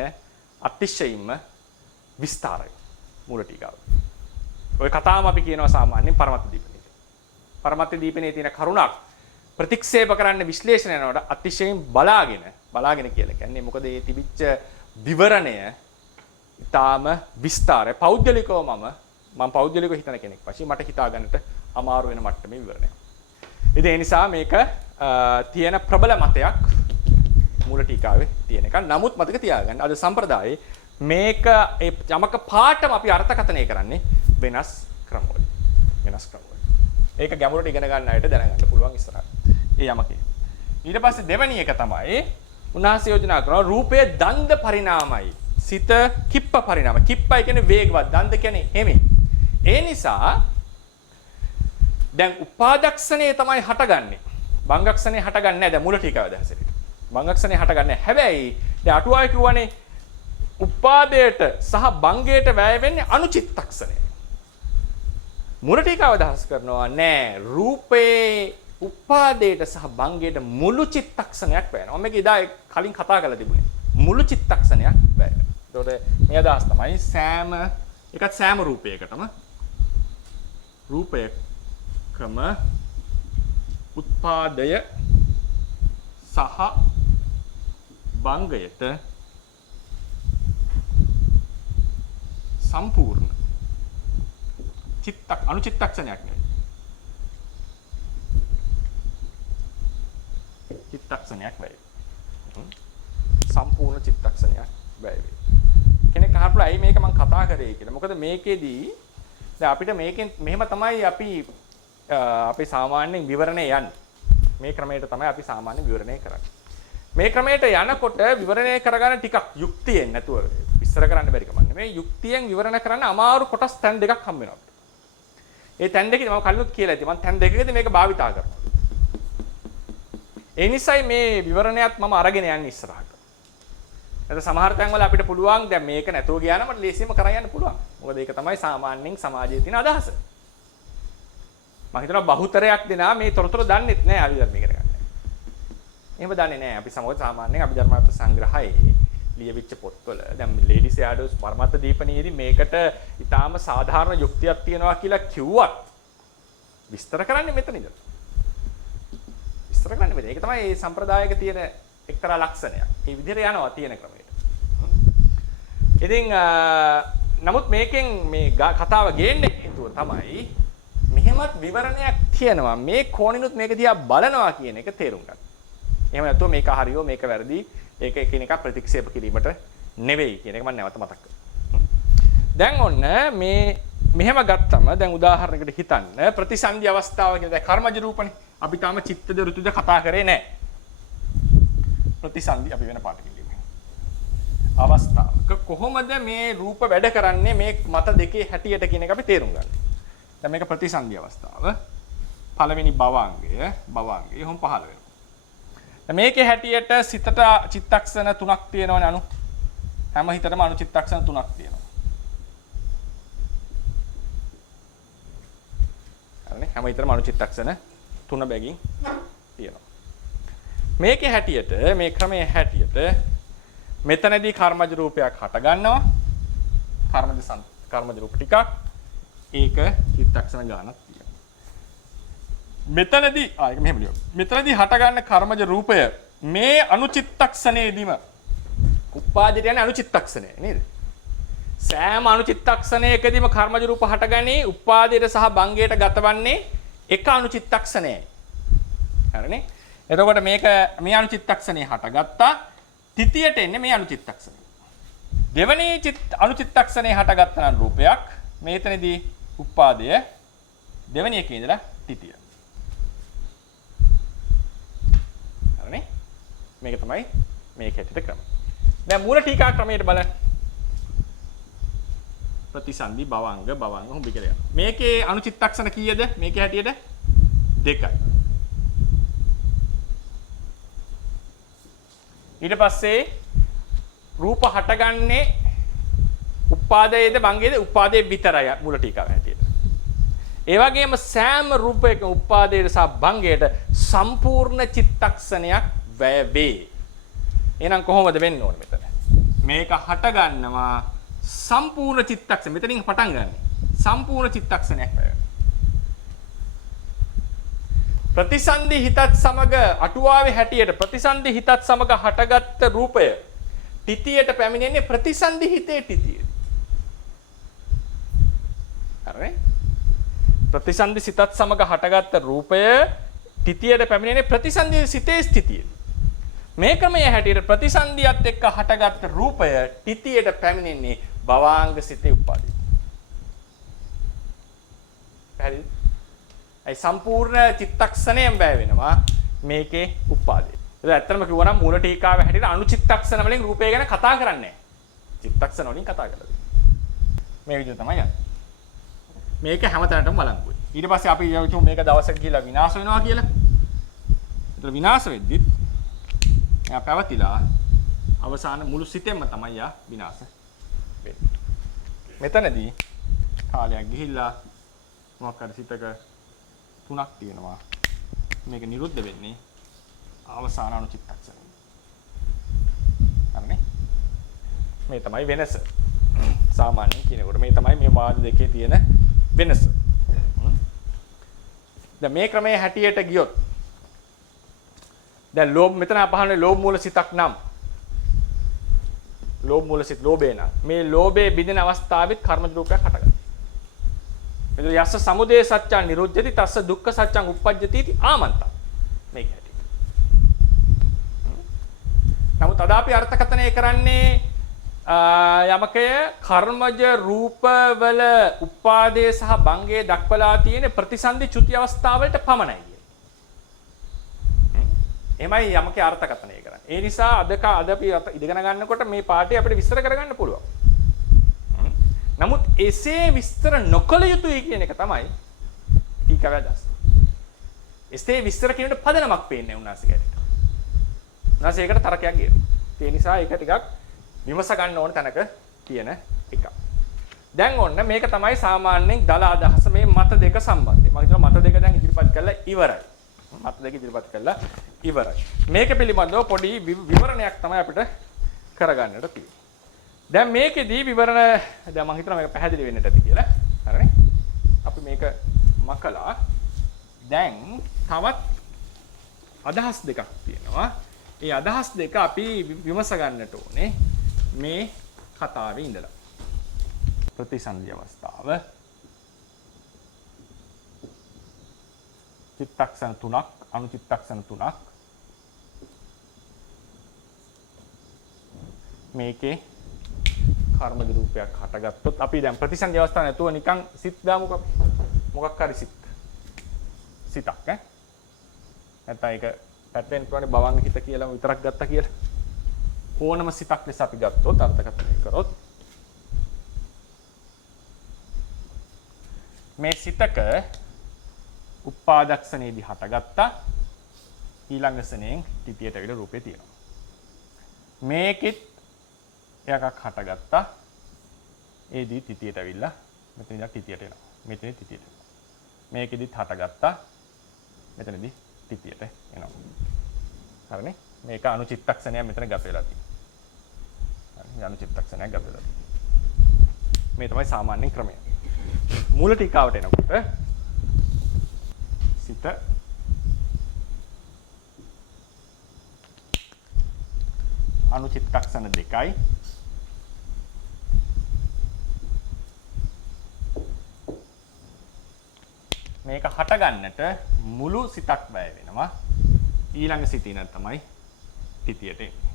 අතිශයින්ම විස්තරයි මූල ටීකාව. ඔය කතාවම අපි කියනවා සාමාන්‍යයෙන් පරමත්ත දීපනේ. පරමත්ත දීපනේ තියෙන කරුණක් ප්‍රතික්ෂේප කරන්න විශ්ලේෂණය කරනකොට අතිශයින් බලාගෙන කියලා කියන්නේ මොකද මේ තිබිච්ච විවරණය ඊටාම විස්තරයි. පෞද්ගලිකව මම පෞද්ගලිකව හිතන කෙනෙක් වශයෙන් මට හිතා ගන්නට අමාරු වෙන මට්ටමේ විවරණයක්. ඉතින් ඒ නිසා මේක තියෙන ප්‍රබල මතයක් මූල ටීකාවේ තියෙන එක. නමුත් මතක තියාගන්න අද සම්ප්‍රදායේ මේක ඒ යමක පාඩම අපි අර්ථකථනය කරන්නේ වෙනස් ක්‍රමවල. ඒක ගැඹුරට ඉගෙන ගන්න අයට දැනගන්න පුළුවන් ඉස්සරහට. ඒ යමකේ. ඊට පස්සේ දෙවෙනි එක තමයි උන්වහන්සේ යෝජනා කරනවා රූපයේ දන්ද පරිණාමයි. සිත කිප්ප පරිණාම. කිප්පයි කියන්නේ වේගවත්. දන්ද කියන්නේ හැමි. ඒ නිසා දැන් උපාදක්ෂණය තමයි හටගන්නේ. භංගක්ෂණය හටගන්නේ නැහැ. දැන් මූල ටීකාව දැහැසෙට. භංගක්ෂණය හටගන්නේ. හැබැයි දැන් අටුවාවේ කියවනේ උපාදයට සහ භංගයට වැය වෙන්නේ අනුචිත්තක්ෂණය. මූල ටීකාව අදහස් කරනවා නෑ රූපේ උපාදයට සහ භංගයට මුළු චිත්තක්ෂණයක් වැයෙනවා. මම මේක ඉදා කලින් කතා කරලා තිබුණේ. මුළු චිත්තක්ෂණයක් වැයෙනවා. ඒතකොට මේ අදහස් තමයි සෑම රූපයකටම රූපයකම උත්පාදය සහ භංගයට සම්පූර්ණ අනුචිත්තක්ෂණයක් නෙවෙයි. චිත්තක්ෂණයක් වෙයි. සම්පූර්ණ චිත්තක්ෂණයක් වෙයි. කෙනෙක් අහපුවා ඇයි මේක මම කතා කරේ කියලා. මොකද මේකෙදී දැන් අපිට මේකෙන් මෙහෙම තමයි අපි සාමාන්‍යයෙන් විවරණේ යන්නේ. මේ ක්‍රමයට තමයි අපි සාමාන්‍ය විවරණය කරන්නේ. මේ ක්‍රමයට යනකොට විවරණය කරගන්න ටිකක් යුක්තියෙන් නැතුව විස්තර කරන්න බැරි කමන්නේ. මේ යුක්තියෙන් විවරණ කරන්න අමාරු කොටස් තැන් දෙකක් හම්බ වෙනවා. ඒ තැන් දෙකේදී මම කලිනුත් කියලා ඉතින් මම තැන් දෙකකදී මේක භාවිතා කරනවා. ඒ නිසායි මේ විවරණයත් මම අරගෙන යන්නේ ඉස්සරහට. නැත්නම් සමහර තැන්වල අපිට පුළුවන් දැන් මේක නැතුව ගියා නම් මට ලේසියෙන්ම කරන් යන්න පුළුවන්. මොකද ඒක තමයි සාමාන්‍යයෙන් සමාජයේ තියෙන අදහස. මම හිතනවා බහුතරයක් දෙනා මේ තොරතුරු දන්නෙත් නෑ අභිධර්ම ඉගෙන ගන්න. එහෙම දන්නේ නෑ. අපි සාමාන්‍යයෙන් අභිධර්මාර්ථ සංග්‍රහයේ ලියවිච්ච පොත්වල දැන් ලේඩි සෑඩෝස් පරමත්ත දීපනයේදී මේකට ඊටාම සාධාරණ යුක්තියක් තියෙනවා කියලා කිව්වත් විස්තර කරන්නේ මෙතන ඉඳලා. විස්තර කරන්නේ මෙතන. ඒක තමයි මේ සම්ප්‍රදායක තියෙන එක්තරා ලක්ෂණයක්. මේ විදිහට යනවා තියෙන ක්‍රමයට. ඉතින් නමුත් මේකෙන් මේ කතාව ගේන්නේ හේතුව තමයි මෙහෙමත් විවරණයක් තියෙනවා. මේ කෝණිනුත් මේක දිහා බලනවා කියන එක තේරුම් ගන්න. එහෙම නැත්නම් මේක හරියෝ මේක වැරදි ඒක එකිනෙක ප්‍රතික්ෂේප කිරීමට නෙවෙයි කියන එක මම නැවත මතක් කරනවා. දැන් ඔන්න මෙහෙම ගත්තම දැන් උදාහරණයකට හිතන්න ප්‍රතිසන්දි අවස්ථාව කියන දැන් කර්මජ රූපනේ. අපි තාම චිත්තද ඍතුද කතා කරේ නැහැ. ප්‍රතිසන්දි අපි වෙන පාඩකින් ලියමු. අවස්ථාවක කොහොමද මේ රූප වැඩ කරන්නේ මේ මත දෙකේ හැටියට කියන එක අපි තේරුම් ගන්න. දැන් මේක ප්‍රතිසන්දි අවස්ථාව. පළවෙනි භවංගය හොම් පහළ වෙනවා. මේකේ හැටියට සිතට චිත්තක්ෂණ 3ක් තියෙනවනේ අනු. හැම හිතටම අනු චිත්තක්ෂණ 3ක් තියෙනවා. හරිනේ හැම හිතටම අනු චිත්තක්ෂණ 3 බැගින් තියෙනවා. මේකේ හැටියට මේ ක්‍රමයේ හැටියට මෙතනදී කර්මජ රූපයක් හට ගන්නවා. කර්මජ රූප ටිකක් ඒක චිත්තක්ෂණ ගානක් තියෙනවා. මෙතනදී ඒක මෙහෙම ලියමු. මෙතනදී හට ගන්න කර්මජ රූපය මේ අනුචිත්තක්ෂණයේදීම උපාදයට යන්නේ අනුචිත්තක්ෂණය නේද? සෑම අනුචිත්තක්ෂණයකදීම කර්මජ රූප හටගන්නේ උපාදයට සහ භංගයට ගතවන්නේ එක අනුචිත්තක්ෂණයයි. හරිනේ? එතකොට මේක මේ අනුචිත්තක්ෂණේ හටගත්තා. තිතියට එන්නේ මේ අනුචිත්තක්ෂණය. දෙවැනි අනුචිත්තක්ෂණේ හටගත්ත නම් රූපයක් මේතනදී උපාදය දෙවැනි එකේ ඉඳලා තිතිය. හරිනේ? මේක තමයි මේක හැටියට ක්‍රම. දැන් මූල ටීකා ක්‍රමයට බලන්න. ප්‍රතිසන්දි භවංග හුඹි කියලා යනවා. මේකේ අනුචිත්තක්ෂණ කීයද? මේකේ හැටියට 2යි. ඊට පස්සේ රූප හටගන්නේ උපාදයේද භංගයේද? උපාදයේ විතරයි මූල ටීකාව හැටියට. ඒ වගේම සෑම රූපයක උපාදයට සහ භංගයට සම්පූර්ණ චිත්තක්ෂණයක් වැය වේ. එහෙනම් කොහොමද වෙන්න ඕනේ මෙතන? මේක හටගන්නවා සම්පූර්ණ චිත්තක්ෂණ. මෙතනින් පටන් ගන්න. සම්පූර්ණ චිත්තක්ෂණයක් වැය. ප්‍රතිසන්දි හිතත් සමග අටුවාවේ හැටියට ප්‍රතිසන්දි හිතත් සමග හටගත්ත රූපය තිතියට පැමිණෙන්නේ ප්‍රතිසන්දි හිතේ තිතිය. හරිනේ? ප්‍රතිසන්දි සිතත් සමග හටගත්ත රූපය තිතියට පැමිණෙන්නේ ප්‍රතිසන්දි සිතේ ස්ථිතිය. මේ ක්‍රමයේ හැටියට ප්‍රතිසන්දියත් එක්ක හටගත්ත රූපය තිතියට පැමිණෙන්නේ භවාංග සිතේ උපාදී. හරිද? ඒ සම්පූර්ණ චිත්තක්ෂණයෙන් බය වෙනවා මේකේ උපාදී. ඒක ඇත්තටම කිව්වා නම් මූල ටීකාවේ හැටියට අනුචිත්තක්ෂණ වලින් රූපය ගැන කතා කරන්නේ නැහැ. චිත්තක්ෂණ වලින් කතා කරලා මේ විදිහ තමයි යන්නේ. මේක හැමතැනටම බලංගුයි. ඊට පස්සේ අපි හිතුව මේක දවසක ගිහලා විනාශ වෙනවා කියලා. ඒතර විනාශ වෙද්දිත් එයා පැවතිලා අවසාන මුළු සිතෙන්ම තමයි යා විනාශ වෙන්නේ. මෙතනදී කාලයක් ගිහිල්ලා මොකක් හරි සිතක 3ක් තියෙනවා. මේක නිරුද්ධ වෙන්නේ අවසාන අනුචිත්තක්ෂණය. හරිනේ? මේ තමයි වෙනස. සාමාන්‍යයෙන් කියනකොට මේ තමයි මේ වාද දෙකේ තියෙන වෙනස. දැන් මේ ක්‍රමයේ හැටියට ගියොත් දැන් ලෝභ මෙතන අපහන්නේ ලෝභ මූල සිතක් නම් ලෝභ මූල සිත ලෝභේ නම් මේ ලෝභයේ බිඳෙන අවස්ථාවෙත් කර්මජ රූපයක් හටගන්නවා. එතකොට යස්ස සමුදය සත්‍යං නිරුද්ධති තස්ස දුක්ඛ සත්‍යං උප්පජ්ජති इति ආමන්ත. මේක හැටියට. නමුත් අද අපි අර්ථකථනය කරන්නේ යමකය කර්මජ රූපවල උපාදේ සහ භංගයේ දක්වලා තියෙන ප්‍රතිසන්දි චුති අවස්ථාවලට පමණයි කියන්නේ. එහෙමයි යමකේ අර්ථකථනය කරන්නේ. ඒ නිසා අද අපි ඉගෙන ගන්නකොට මේ පාඩේ අපිට විස්තර කරගන්න පුළුවන්. නමුත් එසේ විස්තර නොකළ යුතුයි කියන එක තමයි ටීකාවේ අදහස. එසේ විස්තර කියනට පදනමක් පේන්නේ උන්වහන්සේට. උන්වහන්සේකට තරකයක් ගේනවා. ඒ නිසා ඒක ටිකක් විමස ගන්න ඕන තැනක තියෙන එකක්. දැන් ඔන්න මේක තමයි සාමාන්‍යයෙන් දල අදහස මේ මත දෙක සම්බන්ධයෙන්. මම හිතනවා මත දෙක දැන් ඉදිරිපත් කරලා ඉවරයි. මත දෙක ඉදිරිපත් කරලා ඉවරයි. මේක පිළිබඳව පොඩි විවරණයක් තමයි අපිට කරගන්නට තියෙන්නේ. දැන් මේකෙදී විවරණ දැන් මම හිතනවා මේක පැහැදිලි වෙන්නට ඇති කියලා. හරිනේ? අපි මේක මකලා දැන් තවත් අදහස් දෙකක් තියෙනවා. ඒ අදහස් දෙක අපි විමස ගන්නට ඕනේ මේ කතාවේ ඉඳලා. ප්‍රතිසන්දි අවස්ථාව චිත්තක්ෂණ 3ක් අනුචිත්තක්ෂණ 3ක් මේකේ කර්මජ රූපයක් හටගත්තොත් අපි දැන් ප්‍රතිසන්දි අවස්ථාව නැතුව නිකන් සිත් දාමුකෝ. මොකක් හරි සිතක් නැත්නම් ඒක පැටවෙන්න පුළුවන් භවංග හිත කියලා විතරක් ගත්තා කියලා. ඕනම සිතක් ලෙස අපි ගත්තොත් අර්ථකථනය කරොත් මේ සිතක උපාදක්ෂණේදී හටගත්තා ඊළඟ සෙනෙන් තිතියට විල රූපේ තියෙනවා. මේකෙත් එකක් හටගත්තා ඒදී තිතියට ඇවිල්ලා මෙතන ඉඳලා තිතියට එනවා. මෙතන තිතියට. මේකෙදිත් හටගත්තා මෙතනදී තිතියට එනවා. හරිනේ? මේක අනුචිත්තක්ෂණයක් මෙතන ගත වෙලා තියෙනවා. හරි අනුචිත්තක්ෂණයක් ගත වෙලා තියෙනවා. මේ තමයි සාමාන්‍ය ක්‍රමය. මූල ටීකාවට එනකොට සිත අණු චිත්තක්ෂණ 2යි. මේක හට ගන්නට මුළු සිතක් වැය වෙනවා. ඊළඟ සිතින තමයි තිතියට එන්නේ.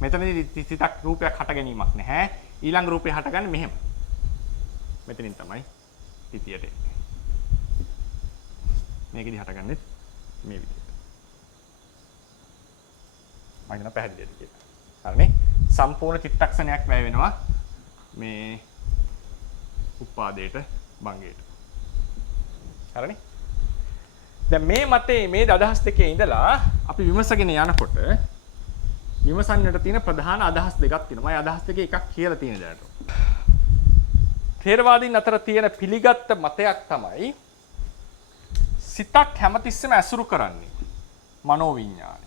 මෙතනදී සිතක් රූපයක් හට ගැනීමක් නැහැ. ඊළඟ රූපේ හටගන්නේ මෙහෙම. මෙතනින් තමයි තිතියට එන්නේ. මේකෙදි හටගන්නේ මේ විදිහට. මම කියන පැහැදිලිද කියලා. හරිනේ? සම්පූර්ණ චිත්තක්ෂණයක් වැය වෙනවා මේ උපාදේට භංගයට. හරිනේ? දැන් මේ මතේ මේ අදහස් දෙකේ ඉඳලා අපි විමසගෙන යනකොට විමසන්නට තියෙන ප්‍රධාන අදහස් දෙකක් තියෙනවා. මේ අදහස් දෙකේ එකක් කියලා තියෙන දැනට. ථේරවාදීන් අතර තියෙන පිළිගත් මතයක් තමයි සිතක් හැමතිස්සෙම ඇසුරු කරන්නේ මනෝවිඤ්ඤාණය.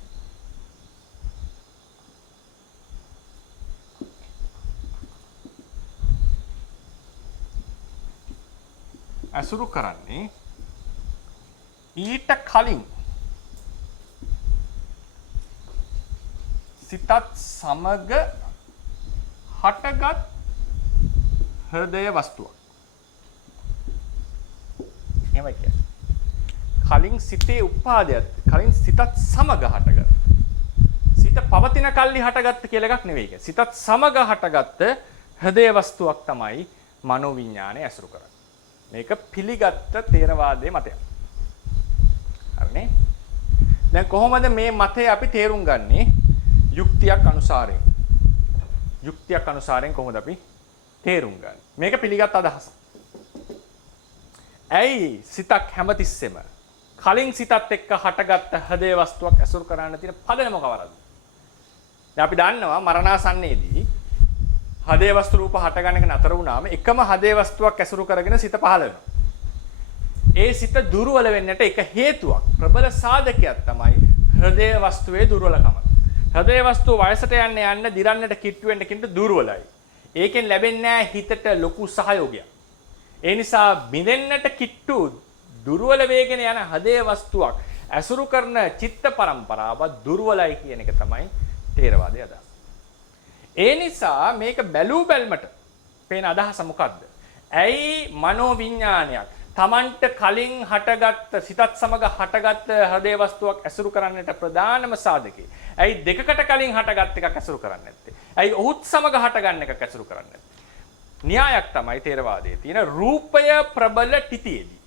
ඇසුරු කරන්නේ ඊට කලින් සිතත් සමග හටගත් හෘදය වස්තුවක්. එහෙමයි කියන්නේ. කලින් සිතේ උපාදයක් කලින් සිතත් සමග හටගත්. සිත පවතින කල්ලි හටගත්ත කියලා එකක් නෙවෙයි. සිතත් සමග හටගත්ත හෘදය වස්තුවක් තමයි මනෝවිඤ්ඤාණය ඇසුරු කරන්නේ. මේක පිළිගත්ත ථේරවාදයේ මතයක්. හරිනේ? දැන් කොහොමද මේ මතය අපි තේරුම් ගන්නේ? යුක්තියක් අනුසාරයෙන්. යුක්තියක් අනුසාරයෙන් කොහොමද අපි තේරුම් ගන්නේ? මේක පිළිගත් අදහසක්. ඇයි සිතක් හැමතිස්සෙම කලින් සිතත් එක්ක හටගත්ත හදේ වස්තුවක් ඇසුරු කරන්න තියෙන පදනම මොකවරද? දැන් අපි දන්නවා මරණාසන්නයේදී හදේ වස්තු රූප හටගන්න එක නතර වුණාම එකම හදේ වස්තුවක් ඇසුරු කරගෙන සිත පහළ වෙනවා. ඒ සිත දුර්වල වෙන්නට එක හේතුවක් ප්‍රබල සාධකයක් තමයි හෘදේ වස්තුවේ දුර්වලකම. හෘදේ වස්තුව වයසට යන්න දිරන්නට කිට්ටු වෙන්න දුර්වලයි. ඒකෙන් ලැබෙන්නේ නැහැ හිතට ලොකු සහයෝගයක්. ඒ නිසා බිඳෙන්නට කිට්ටු දුර්වල වේගෙන යන හදේ වස්තුවක් ඇසුරු කරන චිත්ත පරම්පරාව දුර්වලයි කියන එක තමයි ථේරවාදයේ අදහස. ඒ නිසා මේක බැලූ බැල්මට පේන අදහස මොකද්ද? ඇයි මනෝවිඤ්ඤාණයක් Tamanට කලින් හටගත්ත සිතත් සමග හටගත්ත හදේ වස්තුවක් ඇසුරු කරන්නට ප්‍රධානම සාධකේ? ඇයි දෙකකට කලින් හටගත් එකක් ඇසුරු කරන්නේ නැත්තේ? ඇයි ඔහුත් සමග හටගන්න එකක් ඇසුරු කරන්නේ නැත්තේ? න්‍යායක් තමයි ථේරවාදයේ තියෙන රූපය ප්‍රබල තිතියේදී.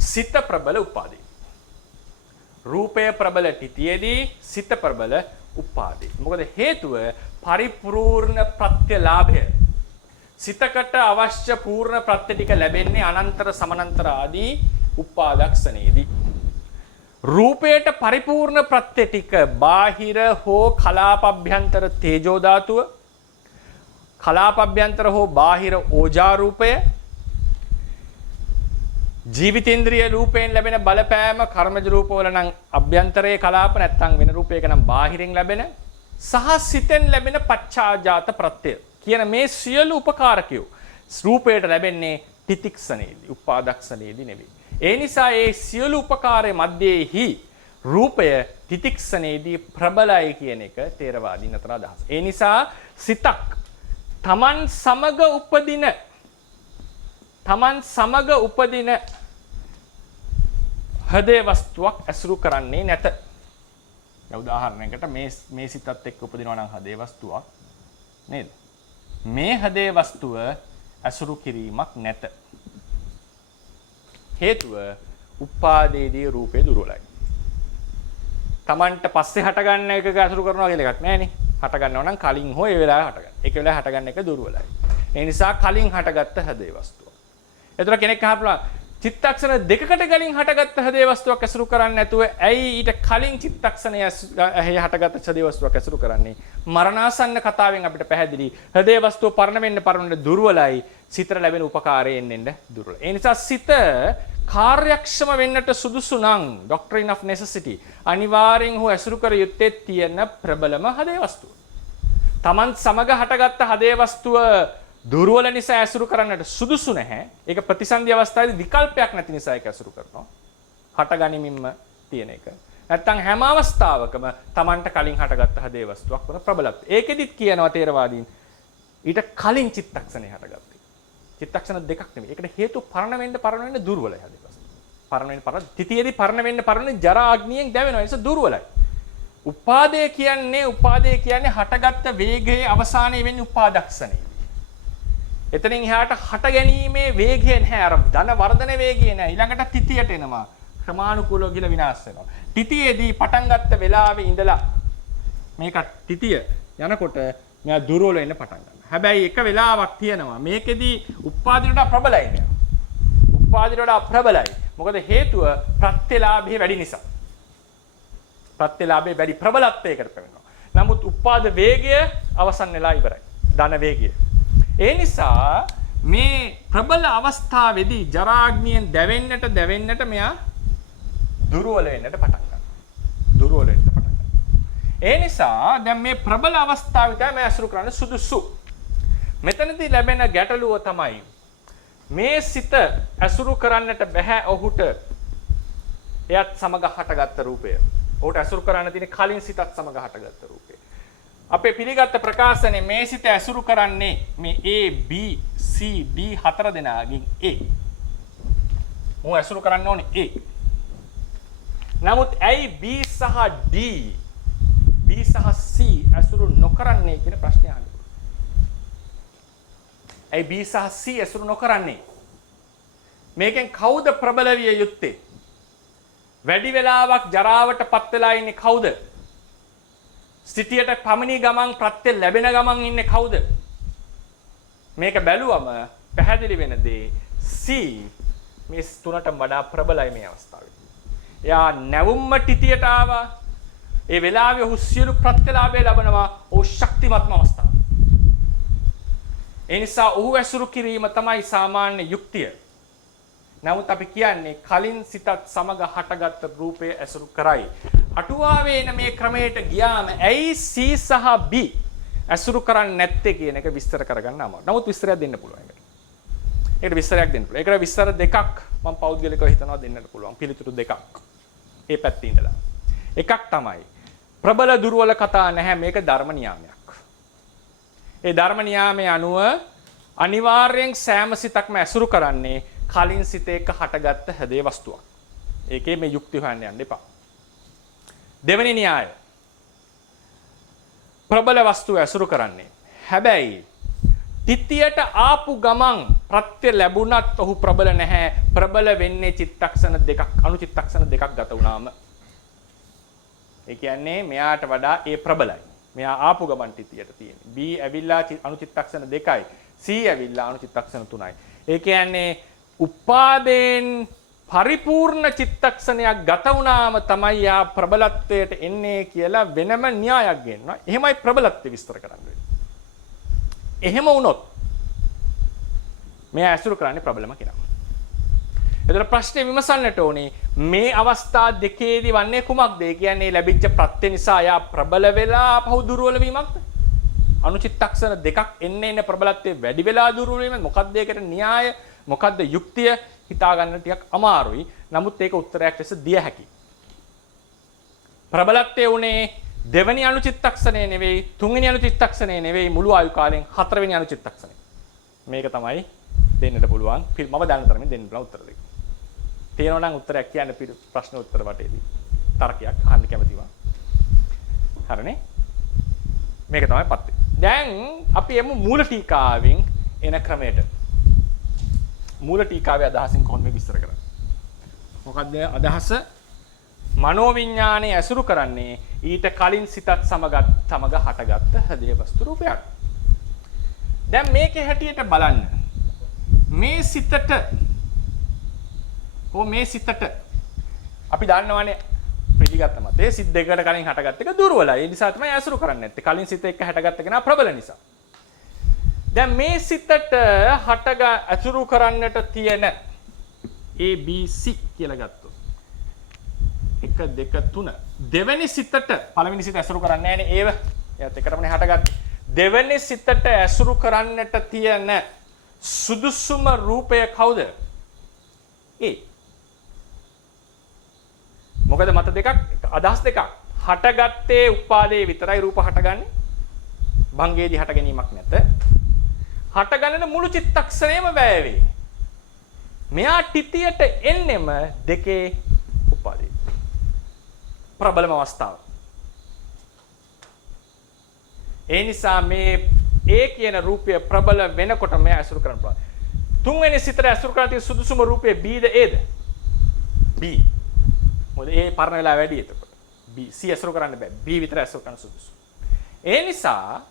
සිත ප්‍රබල උපාදේදී. රූපය ප්‍රබල තිතියේදී සිත ප්‍රබල උපාදේ. මොකද හේතුව පරිපූර්ණ ප්‍රත්‍යලාභය. සිතකට අවශ්‍ය පූර්ණ ප්‍රත්‍ය ටික ලැබෙන්නේ අනන්තර සමානන්තර ආදී උපාදක්ෂණයේදී. රූපයට පරිපූර්ණ ප්‍රත්‍ය ටික බාහිර හෝ කලාපභ්‍යන්තර තේජෝ ධාතුව, කලාපභ්‍යන්තර හෝ බාහිර ඕජා රූපය, ජීවිතේන්ද්‍රිය රූපයෙන් ලැබෙන බලපෑම කර්මජ රූපවල නම් අභ්‍යන්තරයේ කලාප නැත්නම් වෙන රූපයක නම් බාහිරින් ලැබෙන සහ සිතෙන් ලැබෙන පච්චාජාත ප්‍රත්‍ය කියන මේ සියලු උපකාරකයෝ රූපයට ලැබෙන්නේ තිතික්ෂණයේදී, උපාදක්ෂණයේදී නෙවෙයි. ඒ නිසා ඒ සියලු උපකාරයේ මැදෙහි රූපය තිතික්ෂණයේදී ප්‍රබලයි කියන එක ථේරවාදීන් අතර අදහස. ඒ නිසා සිතක් තමන් සමග උපදින හදේ වස්තුවක් ඇසුරු කරන්නේ නැත. උදාහරණයකට මේ සිතත් එක්ක උපදිනවා නම් හදේ වස්තුවක් නේද? මේ හදේ වස්තුව ඇසුරු කිරීමක් නැත. හේතුව උපාදේදී රූපේ දුර්වලයි. Tamanට පස්සේ හටගන්න එක ඇසුරු කරනවා කියලා එකක් නැහැ නේ. හට ගන්නව නම් කලින් හෝ ඒ වෙලාවේ හට ගන්න. ඒක වෙලාවේ හට ගන්න එක දුර්වලයි. ඒ නිසා කලින් හටගත්ත හදේ වස්තුව. ඒතර කෙනෙක් අහපුවා චිත්තක්ෂණ දෙකකට කලින් හටගත්ත හදේ වස්තුවක් ඇසුරු කරන්නේ නැතුව ඇයි ඊට කලින් චිත්තක්ෂණය හටගත්ත හදේ වස්තුවක් ඇසුරු කරන්නේ? මරණාසන්න කතාවෙන් අපිට පැහැදිලි හදේ වස්තුව පරණ වෙන්න දුර්වලයි. සිතට ලැබෙන උපකාරයෙන් එන්න දුර්වලයි. ඒ නිසා සිත කාර්යක්ෂම වෙන්නට සුදුසු නම් doctrine of necessity අනිවාර්යෙන් හෝ ඇසුරු කර යුත්තේ තියෙන ප්‍රබලම හදේ වස්තුව. Taman සමග හටගත්ත හදේ වස්තුව දුර්වල නිසා ඇසුරු කරන්නට සුදුසු නැහැ. ඒක ප්‍රතිසන්දි අවස්ථාවේදී විකල්පයක් නැති නිසා ඒක ඇසුරු කරනවා. හටගනිමින්ම තියෙන එක. නැත්තම් හැම අවස්ථාවකම Tamanට කලින් හටගත්ත හදේ වස්තුවක් වන ප්‍රබලත්වය. ඒකෙදිත් කියනවා තේරවාදීන් ඊට කලින් චිත්තක්ෂණේ හටගත්තේ. චිත්තක්ෂණ දෙකක් නෙමෙයි. ඒකට හේතු පරණ වෙන්න දුර්වලයි හදේ වස්තු. පරණ වෙන්න තිතියේදී පරණ වෙන්න ජරා අග්නියෙන් දැවෙනවා. ඒ නිසා දුර්වලයි. උපාදේ කියන්නේ හටගත්ත වේගයේ අවසානයේ වෙන්නේ උපාදක්ෂණේ. එතනින් එහාට හට ගැනීමේ වේගය නැහැ. අර ධන වර්ධන වේගය නැහැ. ඊළඟට තිතියට එනවා. ක්‍රමානුකූලව ගිල විනාශ වෙනවා. තිතියේදී පටන් ගත්ත වෙලාවේ ඉඳලා මේක තිතිය යනකොට මෙයා දුර්වල වෙන්න පටන් ගන්නවා. හැබැයි එක වෙලාවක් තියෙනවා. මේකෙදී උපාදිට වඩා ප්‍රබලයි නේද? උපාදිට වඩා ප්‍රබලයි. මොකද හේතුව ප්‍රත්‍යලාභය වැඩි නිසා. ප්‍රත්‍යලාභය වැඩි ප්‍රබලත්වයකට පැමිණෙනවා. නමුත් උපාද වේගය අවසන් වෙලා ඉවරයි. ධන වේගය. ඒ නිසා මේ ප්‍රබල අවස්ථාවේදී ජරාග්නියෙන් දැවෙන්නට මෙයා දුර්වල වෙන්නට පටන් ගන්නවා. දුර්වල වෙන්න පටන් ගන්නවා. ඒ නිසා දැන් මේ ප්‍රබල අවස්ථාවේ තමයි අසුරු කරන්න සුදුසු. මෙතනදී ලැබෙන ගැටලුව තමයි මේ සිත අසුරු කරන්නට බෑ ඔහුට එයත් සමග හටගත්ත රූපය. ඔහුට අසුරු කරන්න තියෙන කලින් සිතත් සමග හටගත්ත රූපය. අපේ පිළිගත් ප්‍රකාශනේ මේ සිත අසුරු කරන්නේ මේ A B C D හතර දෙනාගෙන් A. මෝ අසුරු කරන්න ඕනේ A. නමුත් ඇයි B සහ D B සහ C අසුරු නොකරන්නේ කියන ප්‍රශ්නය අහන්න. ඇයි B සහ C අසුරු නොකරන්නේ? මේකෙන් කවුද ප්‍රබල විය යුත්තේ? වැඩි වෙලාවක් ජරාවට පත් වෙලා ඉන්නේ කවුද? සිටියට පමණි ගමන් ප්‍රත්‍ය ලැබෙන ගමන් ඉන්නේ කවුද? මේක බැලුවම පැහැදිලි වෙන දේ C මේ තුනට වඩා ප්‍රබලයි මේ අවස්ථාවේ. එයා නැවුම්ම තිතියට ආවා. ඒ වෙලාවේ ඔහු සියලු ප්‍රත්‍යලාභය ලබනවා. ඔහු ශක්තිමත්ම අවස්ථාව. ඒ නිසා ඔහු ඇසුරු කිරීම තමයි සාමාන්‍ය යුක්තිය. නමුත් අපි කියන්නේ කලින් සිතත් සමග හටගත් රූපය ඇසුරු කරයි. අටුවාවේ එන මේ ක්‍රමයට ගියාම ඇයි C සහ B ඇසුරු කරන්නේ නැත්තේ කියන එක විස්තර කරගන්න අමාරුයි. නමුත් විස්තරයක් දෙන්න පුළුවන් ඒකට. ඒකට විස්තරයක් දෙන්න පුළුවන්. ඒකට විස්තර දෙකක් මම පෞද්ගලිකව හිතනවා දෙන්නට පුළුවන්. පිළිතුරු දෙකක්. ඒ පැත්තේ ඉඳලා. එකක් තමයි ප්‍රබල දුර්වල කතා නැහැ, මේක ධර්ම නියාමයක්. ඒ ධර්ම නියාමයේ අනුව අනිවාර්යෙන් සෑම සිතක්ම ඇසුරු කරන්නේ කලින් සිත එක්ක හටගත්ත හදේ වස්තුවක්. ඒකේ මේ යුක්ති හොයන්න යන්න එපා. දෙවෙනි න්‍යාය. ප්‍රබල වස්තුව ඇසුරු කරන්නේ. හැබැයි තිතියට ආපු ගමන් ප්‍රත්‍ය ලැබුණත් ඔහු ප්‍රබල නැහැ. ප්‍රබල වෙන්නේ චිත්තක්ෂණ දෙකක්, අනුචිත්තක්ෂණ දෙකක් ගත වුණාම. ඒ කියන්නේ මෙයාට වඩා ඒ ප්‍රබලයි. මෙයා ආපු ගමන් තිතියට තියෙන්නේ. B ඇවිල්ලා අනුචිත්තක්ෂණ 2යි. C ඇවිල්ලා අනුචිත්තක්ෂණ 3යි. ඒ කියන්නේ උපාදෙන් පරිපූර්ණ චිත්තක්ෂණයක් ගත වුණාම තමයි යා ප්‍රබලත්වයට එන්නේ කියලා වෙනම න්‍යායක් ගන්නවා. එහෙමයි ප්‍රබලත්වය විස්තර කරන්නේ. එහෙම වුණොත් මෙයා ඇසුරු කරන්නේ ප්‍රබලම කෙනා. එතන ප්‍රශ්නේ විමසන්නට ඕනේ මේ අවස්ථා දෙකේදී වන්නේ කුමක්ද? ඒ කියන්නේ ලැබිච්ච ප්‍රත්‍ය නිසා යා ප්‍රබල වෙලා පහු දුර්වල වීමක්ද? අනුචිත්තක්ෂණ දෙකක් එන්න ප්‍රබලත්වයේ වැඩි වෙලා දුර්වල වීම මොකක්ද? ඒකට න්‍යාය මොකක්ද? යුක්තිය හිතා ගන්න ටිකක් අමාරුයි. නමුත් ඒක උත්තරයක් ලෙස දිය හැකියි. ප්‍රබලත්වයේ උනේ දෙවෙනි අනුචිත්තක්ෂණය නෙවෙයි, තුන්වෙනි අනුචිත්තක්ෂණය නෙවෙයි, මුළු ආයු කාලයෙන් හතරවෙනි අනුචිත්තක්ෂණය. මේක තමයි දෙන්නට පුළුවන්. මම දන්න තරමින් දෙන්න පුළුවන් උත්තර දෙක. තේරෙනවා නම් උත්තරයක් කියන්න ප්‍රශ්න උත්තර වටේදී. තර්කයක් අහන්න කැමතිවා. හරිනේ? මේක තමයි පත්තේ. දැන් අපි එමු මූල ටීකාවෙන් එන ක්‍රමයට. මූල ටීකාවේ අදහසින් කොහොමද මේ විස්තර කරන්නේ? මොකද්ද අදහස? මනෝවිඤ්ඤාණය ඇසුරු කරන්නේ ඊට කලින් සිතත් සමග හටගත්ත හදේ වස්තු රූපයක්. දැන් මේකේ හැටියට බලන්න. මේ සිතට අපි දන්නවනේ පිළිගත්ත මතේ සිත් දෙකකට කලින් හටගත්ත එක දුර්වලයි. ඒ නිසා තමයි ඇසුරු කරන්නේ නැත්තේ. කලින් සිත එක්ක හටගත්ත කෙනා ප්‍රබල නිසා. දැන් මේ සිතට ඇසුරු කරන්නට තියෙන A B C කියලා ගත්තොත් 1 2 3 දෙවෙනි සිතට පළවෙනි සිත ඇසුරු කරන්නේ නැහැ නේ ඒව. එයාත් එකටමනේ හටගත්තේ. දෙවෙනි සිතට ඇසුරු කරන්නට තියෙන සුදුසුම රූපය කවුද? A. මොකද මත දෙකක් අදහස් දෙකක්. හටගත්තේ උපාදේ විතරයි රූප හටගන්නේ. භංගයේදී හට ගැනීමක් නැත. හටගන්නන මුළු චිත්තක්ෂණයම වැය වේ. මෙයා තිතියට එන්නෙම දෙකේ උපාදේ. ප්‍රබලම අවස්ථාව. ඒ නිසා මේ ඒ කියන රූපය ප්‍රබල වෙනකොට මෙයා ඇසුරු කරන්න පුළුවන්. තුන්වෙනි සිතට ඇසුරු කරන තියෙන සුදුසුම රූපය B ද Aද? B. මොකද A පරණ වෙලා වැඩි එතකොට. B C ඇසුරු කරන්න බෑ. B විතර ඇසුරු කරන සුදුසු. ඒ නිසා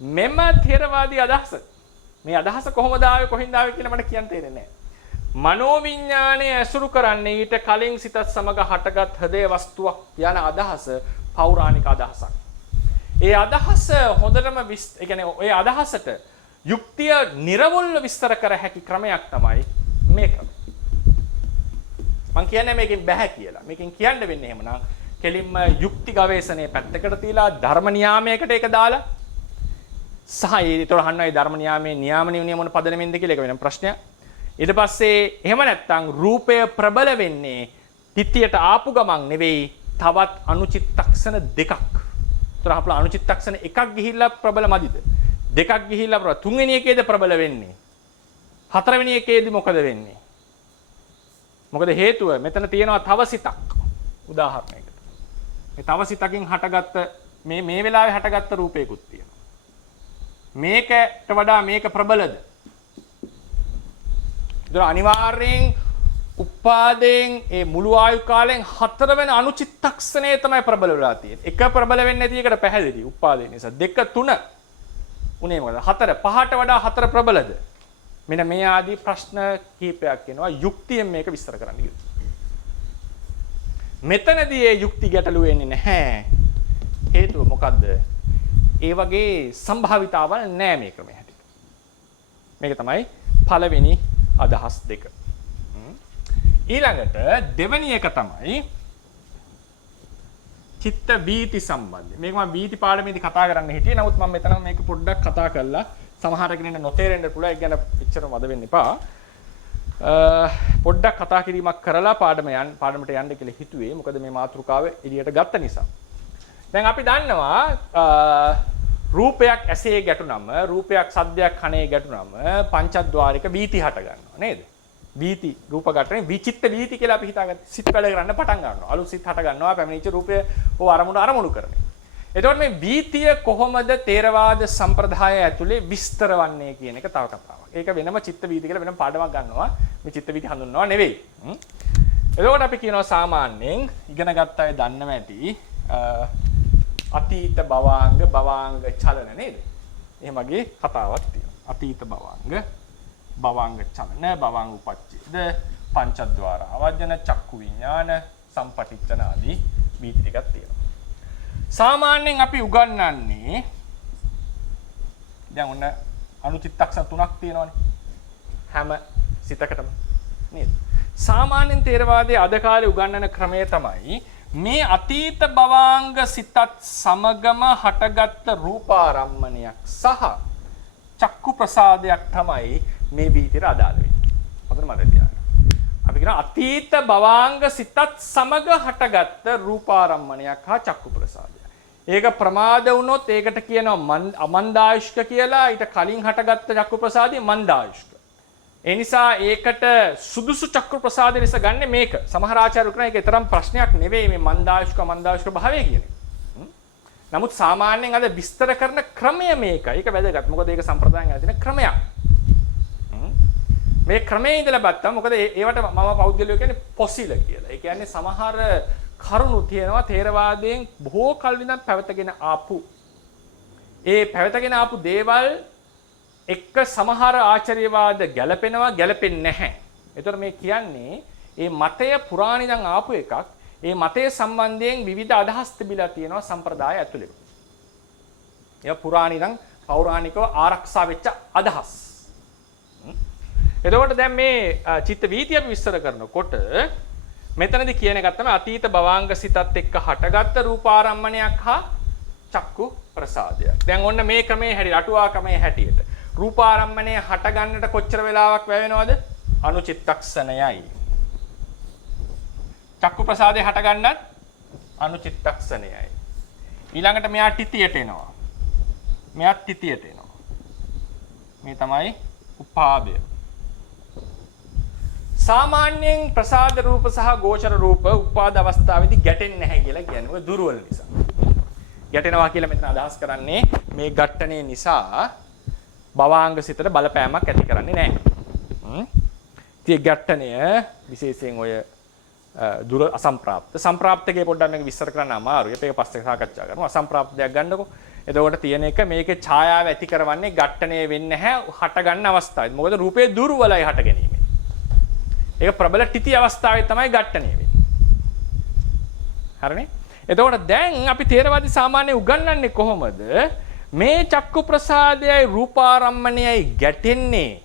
මෙම ථේරවාදී අදහස මේ අදහස කොහොමද ආවේ කොහින්ද ආවේ කියලා මට කියන්න තේරෙන්නේ නැහැ. මනෝවිඤ්ඤාණය ඇසුරු කරන්නේ ඊට කලින් සිතත් සමග හටගත් හදේ වස්තුවක් යන අදහස පෞරාණික අදහසක්. ඒ අදහස හොඳටම ඒ කියන්නේ ඔය අදහසට යුක්තිය නිර්වුල්ව විස්තර කර හැකි ක්‍රමයක් තමයි මේ ක්‍රමය. මම කියන්නේ මේකෙන් බෑ කියලා. මේකෙන් කියන්න වෙන්නේ එහෙමනම් කෙලින්ම යුක්ති ගවේෂණයේ පැත්තකට තියලා ධර්ම නියාමයකට ඒක දාලා සහ ඒතර අහන්නයි ධර්ම නියාමයේ නියාම මොන පදනමෙන්ද කියලා ඒක වෙනම ප්‍රශ්නයක්. ඊට පස්සේ එහෙම නැත්නම් රූපය ප්‍රබල වෙන්නේ තිතියට ආපු ගමන් නෙවෙයි තවත් අනුචිත්තක්ෂණ දෙකක්. ඒතර අපල අනුචිත්තක්ෂණ එකක් ගිහිල්ලා ප්‍රබල මදිද? දෙකක් ගිහිල්ලා ප්‍රබල. තුන්වෙනි එකේද ප්‍රබල වෙන්නේ? හතරවෙනි එකේදී මොකද වෙන්නේ? මොකද හේතුව මෙතන තියෙනවා තව සිතක්. උදාහරණයකට. මේ තව සිතකින් හටගත්ත මේ වෙලාවේ හටගත්ත රූපයකුත් තියෙනවා. මේකට වඩා මේක ප්‍රබලද? ඒතර අනිවාර්යෙන් උපාදයෙන් ඒ මුළු ආයු කාලයෙන් හතරවෙනි අනුචිත්තක්ෂණය තමයි ප්‍රබල වෙලා තියෙන්නේ. එක ප්‍රබල වෙන්නේ නැති එකට පැහැදිලි උපාදේ නිසා. 2 3 උනේ මොකද? 4 5ට වඩා 4 ප්‍රබලද? මෙන්න මේ ආදී ප්‍රශ්න කීපයක් එනවා යුක්තියෙන් මේක විස්තර කරන්න කිව්වොත්. මෙතනදී ඒ යුක්ති ගැටලුව එන්නේ නැහැ. හේතුව මොකද්ද? ඒ වගේ සම්භාවිතාවල් නැහැ මේ ක්‍රමයේ හැටියට. මේක තමයි පළවෙනි අදහස් දෙක. ඊළඟට දෙවෙනි එක තමයි චිත්ත වීති සම්බන්ධය. මේක මම වීති පාඩමේදී කතා කරන්න හිටියේ. නමුත් මම මෙතන මේක පොඩ්ඩක් කතා කරලා සමහර කෙනෙක් නොතේරෙන්න පුළුවන්. ඒක ගැන එච්චර මද වෙන්න එපා. පොඩ්ඩක් කතා කිරීමක් කරලා පාඩමට යන්න කියලා හිතුවේ. මොකද මේ මාතෘකාව එළියට ගත්ත නිසා. දැන් අපි දන්නවා රූපයක් ඇසේ ගැටුනම රූපයක් සද්දයක් කනේ ගැටුනම පංචද්වාරික වීති හට ගන්නවා නේද? වීති රූප ගැටෙන විචිත්ත වීති කියලා අපි හිතාගත්තා. සිත් වැඩ කරන්න පටන් ගන්නවා. අලුත් සිත් හට ගන්නවා. පැමිණිච්ච රූපය අරමුණු කරන්නේ. එතකොට මේ වීතිය කොහොමද තේරවාද සම්ප්‍රදාය ඇතුලේ විස්තර වන්නේ කියන එක තව කතාවක්. ඒක වෙනම චිත්ත වීති කියලා වෙනම පාඩමක් ගන්නවා. මේ චිත්ත වීති හඳුන්වනවා නෙවෙයි. එතකොට අපි කියනවා සාමාන්‍යයෙන් ඉගෙන ගත්ත අය දන්නව ඇති අතීත භවාංග චලන නේද? එහෙමගේ කතාවක් තියෙනවා. අතීත භවාංග චලන, භවාංග උපච්ඡේද, පංචද්වාර අවජන, චක්කු විඥාන, සම්පටිච්ඡන ආදී වීති ටිකක් තියෙනවා. සාමාන්‍යයෙන් අපි උගන්වන්නේ දැන් ඔන්න අනුචිත්තක්ෂණ 3ක් තියෙනවානේ. හැම සිතකටම නේද? සාමාන්‍යයෙන් තේරවාදයේ අද කාලේ උගන්වන ක්‍රමය තමයි මේ අතීත භවාංග සිතත් සමගම හටගත්ත රූපාරම්මණයක් සහ චක්කු ප්‍රසාදයක් තමයි මේ වීතියට අදාළ වෙන්නේ. හොඳට මතක තියාගන්න. අපි කියන අතීත භවාංග සිතත් සමග හටගත්ත රූපාරම්මණයක් හා චක්කු ප්‍රසාදයක්. ඒක ප්‍රමාද වුණොත් ඒකට කියනවා අමන්දායුෂ්ක කියලා. ඊට කලින් හටගත්ත චක්කු ප්‍රසාදය මන්දායුෂ්ක. ඒ නිසා ඒකට සුදුසු චක්‍ර ප්‍රසාදය ලෙස ගන්න මේක. සමහර ආචාර්යවරු කරන එක තරම් ප්‍රශ්නයක් නෙවෙයි මේ මන්දායුෂ්ක භාවය කියන්නේ. නමුත් සාමාන්‍යයෙන් අද විස්තර කරන ක්‍රමය මේකයි. ඒක වැදගත්. මොකද ඒක සම්ප්‍රදායෙන් ඇතින ක්‍රමයක්. මේ ක්‍රමයේ ඉඳලා බත්තම මොකද ඒවට මම පෞද්ගලිකව කියන්නේ පොසිල කියලා. ඒ කියන්නේ සමහර කරුණු තියෙනවා තේරවාදයෙන් බොහෝ කල් ඉඳන් පැවතගෙන ආපු. ඒ පැවතගෙන ආපු දේවල් එක්ක සමහර ආචාර්යවාද ගැලපෙන්නේ නැහැ. ඒතර මේ කියන්නේ මේ මතය පුරාණ ඉඳන් ආපු එකක්. මේ මතය සම්බන්ධයෙන් විවිධ අදහස් තිබිලා තියෙනවා සම්ප්‍රදාය ඇතුළේ. ඒ පුරාණ ඉඳන් පෞරාණිකව ආරක්ෂා වෙච්ච අදහස්. එතකොට දැන් මේ චිත්ත වීතිය අපි විස්තර කරනකොට මෙතනදී කියන එක තමයි අතීත භවාංග සිතත් එක්ක හටගත්ත රූපාරම්මණයක් හා චක්කු ප්‍රසාදයක්. දැන් ඔන්න මේ ක්‍රමයේ හැටි අටුවා ක්‍රමයේ හැටියට රූපාරම්මණය හට ගන්නට කොච්චර වෙලාවක් වැය වෙනවද? අනුචිත්තක්ෂණයයි. චක්කු ප්‍රසාදේ හට ගන්නත් අනුචිත්තක්ෂණයයි. ඊළඟට මෙයා තිතියට එනවා. මෙයාත් තිතියට එනවා. මේ තමයි උපාදය. සාමාන්‍යයෙන් ප්‍රසාද රූප සහ ගෝචර රූප උපාද අවස්ථාවේදී ගැටෙන්නේ නැහැ කියලා කියන්නේ දුර්වල නිසා. ගැටෙනවා කියලා මෙතන අදහස් කරන්නේ මේ ඝට්ටණය නිසා භවාංග සිතට බලපෑමක් ඇති කරන්නේ නැහැ. ඉතින් ඝට්ටණය විශේෂයෙන් ඔය දුර අසම්ප්‍රාප්ත සම්ප්‍රාප්තකේ පොඩ්ඩක් මේක විස්තර කරන්න අමාරුයි. ඒක පස්සේ සාකච්ඡා කරමු. අසම්ප්‍රාප්තයක් ගන්නකො. එතකොට තියෙන එක මේකේ ඡායාව ඇති කරවන්නේ ඝට්ටණය වෙන්නේ නැහැ හට ගන්න අවස්ථාවේ. මොකද රූපේ දුර්වලයි හට ගැනීම. ඒක ප්‍රබල තිති අවස්ථාවේ තමයි ඝට්ටණය වෙන්නේ. හරිනේ? එතකොට දැන් අපි තේරවාදී සාමාන්‍ය උගන්වන්නේ කොහොමද? මේ චක්කු ප්‍රසාදයයි රූපාරම්මණයයි ගැටෙන්නේ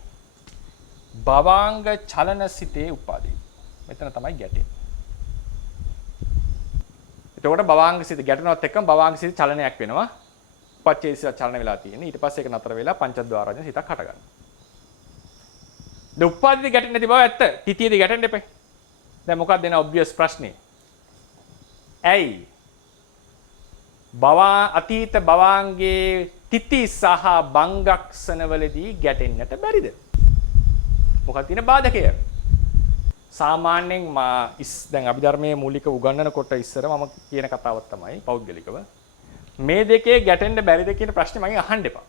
භවාංග චලන සිතේ උපාදී. මෙතන තමයි ගැටෙන්නේ. එතකොට භවාංග සිත ගැටෙනවත් එක්කම භවාංග සිත චලනයක් වෙනවා. උපච්ඡේසිත චලන වෙලා තියෙන්නේ. ඊට පස්සේ ඒක නතර වෙලා පංචද්වාරජන සිතක් හට ගන්නවා. ද උපාදීදී ගැටෙන්නේ නැති බව ඇත්ත. තිතියේදී ගැටෙන්න එපා. දැන් මොකක්ද එන ඔබ්වියස් ප්‍රශ්නේ? ඇයි? අතීත භවාංගයේ තිති සහ බංගක්ෂණවලදී ගැටෙන්නට බැරිද? මොකක්ද තියෙන බාධකය? සාමාන්‍යයෙන් දැන් අභිධර්මයේ මූලික උගන්වනකොට ඉස්සර මම කියන කතාවක් තමයි පෞද්ගලිකව මේ දෙකේ ගැටෙන්න බැරිද කියන ප්‍රශ්නේ මගෙන් අහන්න එපා.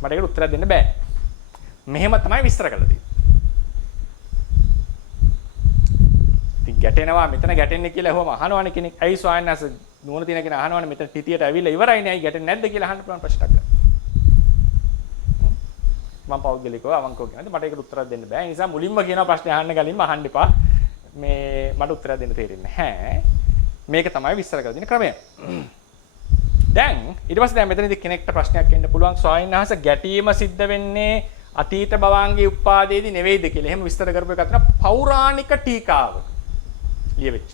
මට ඒකට උත්තර දෙන්න බෑ. මෙහෙම තමයි විස්තර කරලා තියෙන්නේ. ඉතින් ගැටෙනවා මෙතන ගැටෙන්නේ කියලා ඇහුවම අහනවනේ කෙනෙක්. ඇයි ස්වාමීන් වහන්සේ නුවණ තියෙන කෙනා අහනවනේ මෙතන තිතියට ඇවිල්ලා ඉවරයිනේ ඇයි ගැටෙන්නේ නැද්ද කියලා අහන්න පුළුවන් ප්‍රශ්නයක් ගන්න. මම පෞද්ගලිකව අවංකව කියනද මට ඒකට උත්තර දෙන්න බෑ. ඒ නිසා මුලින්ම කියන ප්‍රශ්නේ අහන්න ගලින්ම අහන්න එපා. මේ මට උත්තර දෙන්න තේරෙන්නේ නැහැ. මේක තමයි විස්තර කරලා දෙන ක්‍රමය. දැන් ඊට පස්සේ දැන් මෙතනදී කෙනෙක්ට ප්‍රශ්නයක් එන්න පුළුවන් ස්වාමීන් වහන්සේ ගැටීම සිද්ධ වෙන්නේ අතීත භවාංගයේ උපාදේදී නෙවෙයිද කියලා. එහෙම විස්තර කරපු එකක් තමයි පෞරාණික ටීකාව. ලියවෙච්ච.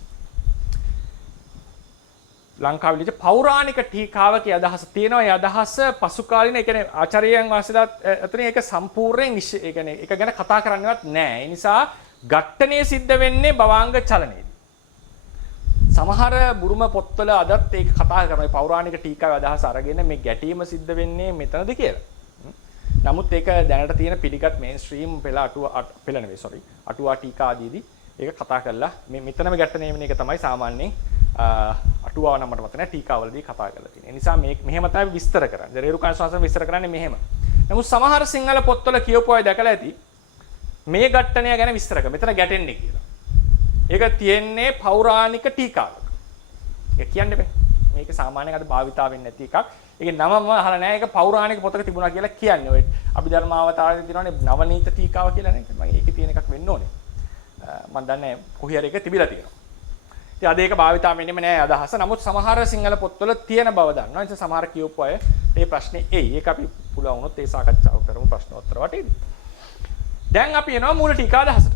ලංකාවේ ලියච්ච පෞරාණික ටීකාවකේ අදහස තියෙනවා. ඒ අදහස පසු කාලින ඒ කියන්නේ ආචාර්යයන් වහන්සේලා අතරින් ඒක සම්පූර්ණයෙන් ඒ කියන්නේ ඒක ගැන කතා කරන්නවත් නැහැ. ඒ නිසා ඝට්ටණය සිද්ධ වෙන්නේ භවාංග චලනයේදී. සමහර බුරුම පොත්වල අදත් ඒක කතා කරනවා. පෞරාණික ටීකාවේ අදහස අරගෙන මේ ගැටීම සිද්ධ වෙන්නේ මෙතනද කියලා. නමුත් ඒක දැනට තියෙන පිළිගත් මේන්ස්ට්‍රීම් අටුවා ටීකා ආදීදී ඒක කතා කරලා මේ මෙතනම ගැටෙන එක තමයි සාමාන්‍යයෙන් අටුවාව නම් මට මතක නැහැ ටීකාවලදී කතා කරලා තියෙන්නේ. ඒ නිසා මේ මෙහෙම තමයි විස්තර කරන්නේ. රේරුකාණ ස්වාමීන් විස්තර කරන්නේ මෙහෙම. නමුත් සමහර සිංහල පොත්වල කියවපු අය දැකලා ඇති මේ ගැටණය ගැන විස්තර කරා. මෙතන ගැටෙන්නේ කියලා. ඒක තියෙන්නේ පෞරාණික ටීකාවක. ඒක කියන්න බෑ. මේක සාමාන්‍යයෙන් අද භාවිතා වෙන්නේ නැති එකක්. ඒකේ නම මම අහලා නැහැ. ඒක පෞරාණික පොතක තිබුණා කියලා කියන්නේ. ඔය අභිධර්මාවතාරයේ තියෙනවානේ නවනීත ටීකාව කියලා නේ. මම ඒකේ තියෙන එකක් වෙන්න ඕනේ. මම දන්නේ කොහේ හරි එක තිබිලා තියෙනවා. ඉතින් අද ඒක භාවිතා වෙන්නේම නැහැ අදහස. නමුත් සමහර සිංහල පොත්වල තියෙන බව දන්නවා. ඒ නිසා සමහර කියවපු අය මේ ප්‍රශ්නේ එයි. ඒක අපි පුළුවන් වුණොත් ඒ සාකච්ඡාව කරමු ප්‍රශ්නෝත්තර වටේදී. දැන් අපි එනවා මූල ටීකා අදහසට.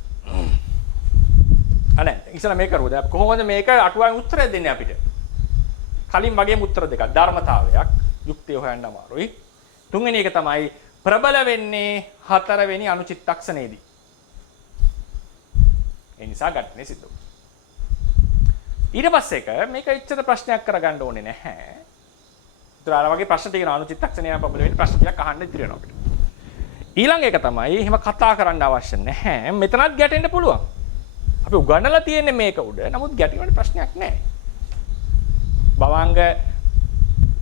අනේ ඉතින් මේක කරුවද? කොහොමද මේක අටුවාවෙන් උත්තරය දෙන්නේ අපිට? කලින් වගේම උත්තර දෙකක්. ධර්මතාවයක් යුක්තිය හොයන්න අමාරුයි. තුන්වෙනි එක තමයි ප්‍රබල වෙන්නේ හතරවෙනි අනුචිත්තක්ෂණයේදී. ඒ නිසා ගැටෙන්නේ සිද්ධ වෙනවා. ඊට පස්සේ එක මේක එච්චර ප්‍රශ්නයක් කරගන්න ඕනේ නැහැ. ඒතර අර වගේ ප්‍රශ්න තියෙනවා අනුචිත්තක්ෂණය ප්‍රබල වෙන්නේ ප්‍රශ්න ටිකක් අහන්න ඉතිරි වෙනවා අපිට. ඊළඟ එක තමයි එහෙම කතා කරන්න අවශ්‍ය නැහැ. මෙතනත් ගැටෙන්න පුළුවන්. අපි උගන්වලා තියෙන්නේ මේක උඩ. නමුත් ගැටෙන්න ප්‍රශ්නයක් නැහැ. භවාංග